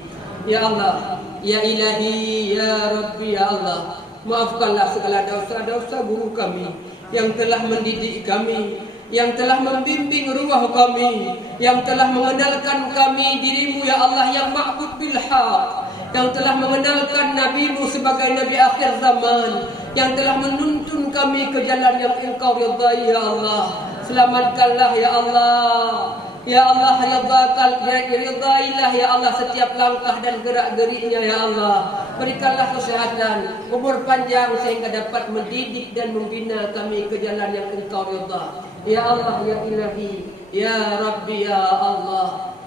Ya Allah, ya Ilahi, ya Rabbi, ya Allah, maafkanlah segala dosa-dosa guru kami yang telah mendidik kami, yang telah membimbing ruah kami, yang telah mengenalkan kami dirimu ya Allah yang ma'bud bil haq, yang telah mengenalkan Nabi-Mu sebagai Nabi akhir zaman, yang telah menuntun kami ke jalan yang Engkau ridai ya Allah. Selamatkanlah ya Allah. Ya Allah, ridailah ya Allah setiap langkah dan gerak-geriknya ya Allah. Berikanlah kesehatan, umur panjang sehingga dapat mendidik dan membina kami ke jalan yang Engkau ridha. Ya Allah, ya Ilahi, ya Rabbi, ya Allah.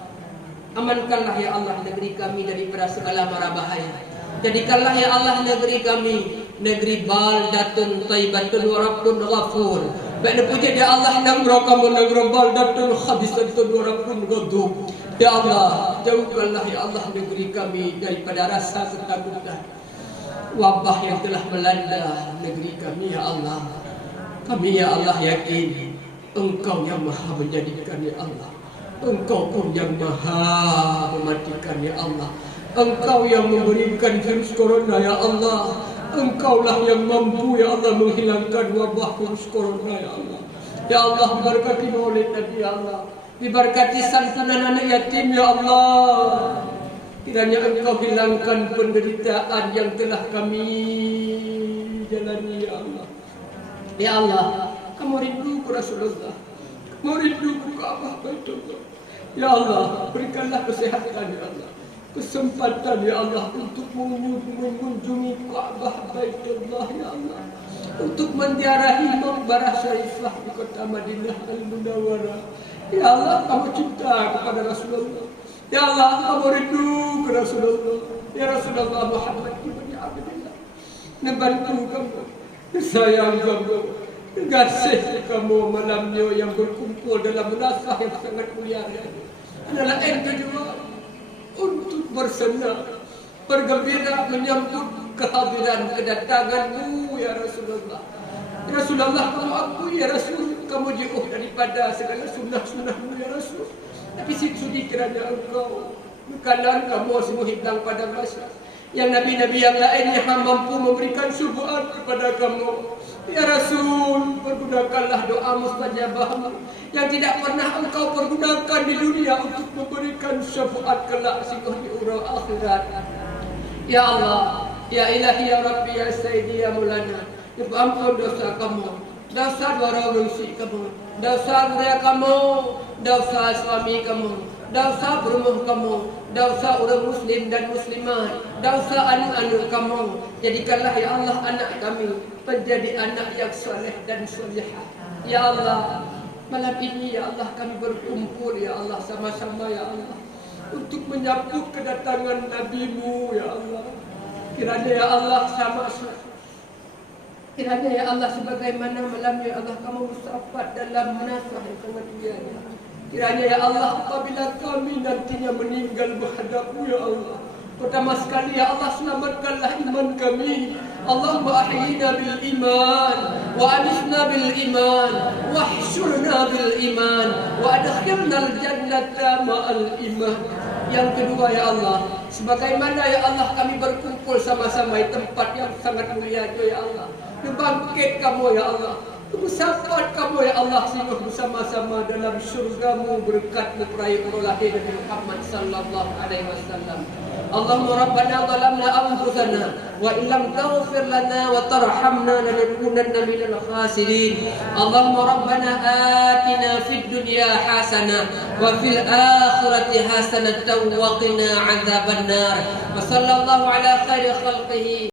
Amankanlah ya Allah negeri kami daripada segala mara bahaya. Jadikanlah ya Allah negeri kami negeri baldatun thayyibatun wa rabbun ghafur. Baik puji ya Allah negeri kami negeri baldatun khabisatun wa rabbun ghadub. Ya Allah, jauhkanlah ya Allah negeri kami daripada rasa ketakutan wabah yang telah melanda negeri kami ya Allah. Kami ya Allah yakin Engkau yang maha menjadikan ya Allah. Engkau pun yang maha mematikan ya Allah. Engkau yang memberikan virus corona ya Allah. Engkaulah yang mampu ya Allah menghilangkan wabah virus corona ya Allah. Ya Allah, berkati maulid Nabi ya Allah. Diberkati santunan anak yatim ya Allah. Kiranya Engkau hilangkan penderitaan yang telah kami jalani ya Allah. Ya Allah, Kamu rindu ke Rasulullah, Kamu rindu ke Ka'bah Baitullah. Ya Allah, berikanlah kesehatan ya Allah, kesempatan ya Allah untuk mengunjungi Ka'bah Baitullah ya Allah, untuk menziarahi Maqbarah Syarifah di kota Madinah Al-Munawwarah. Ya Allah, Kamu cinta kepada Rasulullah. Ya Allah, Kamu rindu ke Rasulullah. Ya Rasulullah Muhammad ibn Abdullah, membantu Kamu, sayang Kamu, kasih Kamu malamnya yang berkumpul dalam munasabah yang sangat mulia adalah tujuan untuk bersenang, bergembira menyambut kehadiran kedatangan-Mu ya Rasulullah. Ya Rasulullah, Kamu akui ya Rasul, Kamu jauh daripada segala sunnah-sunnah-Mu ya Rasul. Tapi sudi kiranya Engkau makanan Kamu semua hilang pada masa yang nabi-nabi yang lain yang mampu memberikan syubhat kepada Kamu. Ya Rasul, pergunakanlah doa mustajabah yang tidak pernah Engkau pergunakan di dunia untuk memberikan syafaat kelak sehingga di urang akhirat. Ya Allah, ya Ilahi, ya Rabbi, ya Sayyidi, ya Mulana, ampun dosa Kamu, dosa dua orang Kamu, dosa keluarga Kamu, dosa suami Kamu, dosa berumah Kamu, dosa orang muslim dan muslimat, dosa anak-anak Kamu. Jadikanlah ya Allah anak kami menjadi anak yang soleh dan solehah. Ya Allah, malam ini ya Allah kami berkumpul ya Allah sama-sama ya Allah untuk menyambut kedatangan Nabi-Mu ya Allah. Kiranya ya Allah kiranya ya Allah sebagaimana malam ya Allah Kamu bersafat dalam munasabah yang sangat mulia. Kiranya ya Allah apabila kami nantinya meninggal menghadap-Mu ya Allah, pertama sekali ya Allah selamatkanlah iman kami. Allahumma ahyina bil iman wa amisna bil iman wa hsyurna bil iman wa adkhilna al jannata ma'al iman. Yang kedua ya Allah, sebagaimana ya Allah kami berkumpul sama-sama di tempat yang sangat mulia itu ya Allah, dibangkit Kamu ya Allah, Bersama kamu ya Allah, sungguh bersama-sama dalam syurgamu berkat memperaih lahir Nabi Muhammad sallallahu alaihi wasallam. Allahumma rabbana zalamna anfusana wa illam taghfir lana wa tarhamna lanakunanna minal khasirin. Allahumma rabbana atina fid dunya hasanah wa fil akhirati hasanatan wa qina adzabannar. Wa sallallahu ala khairi khalqihi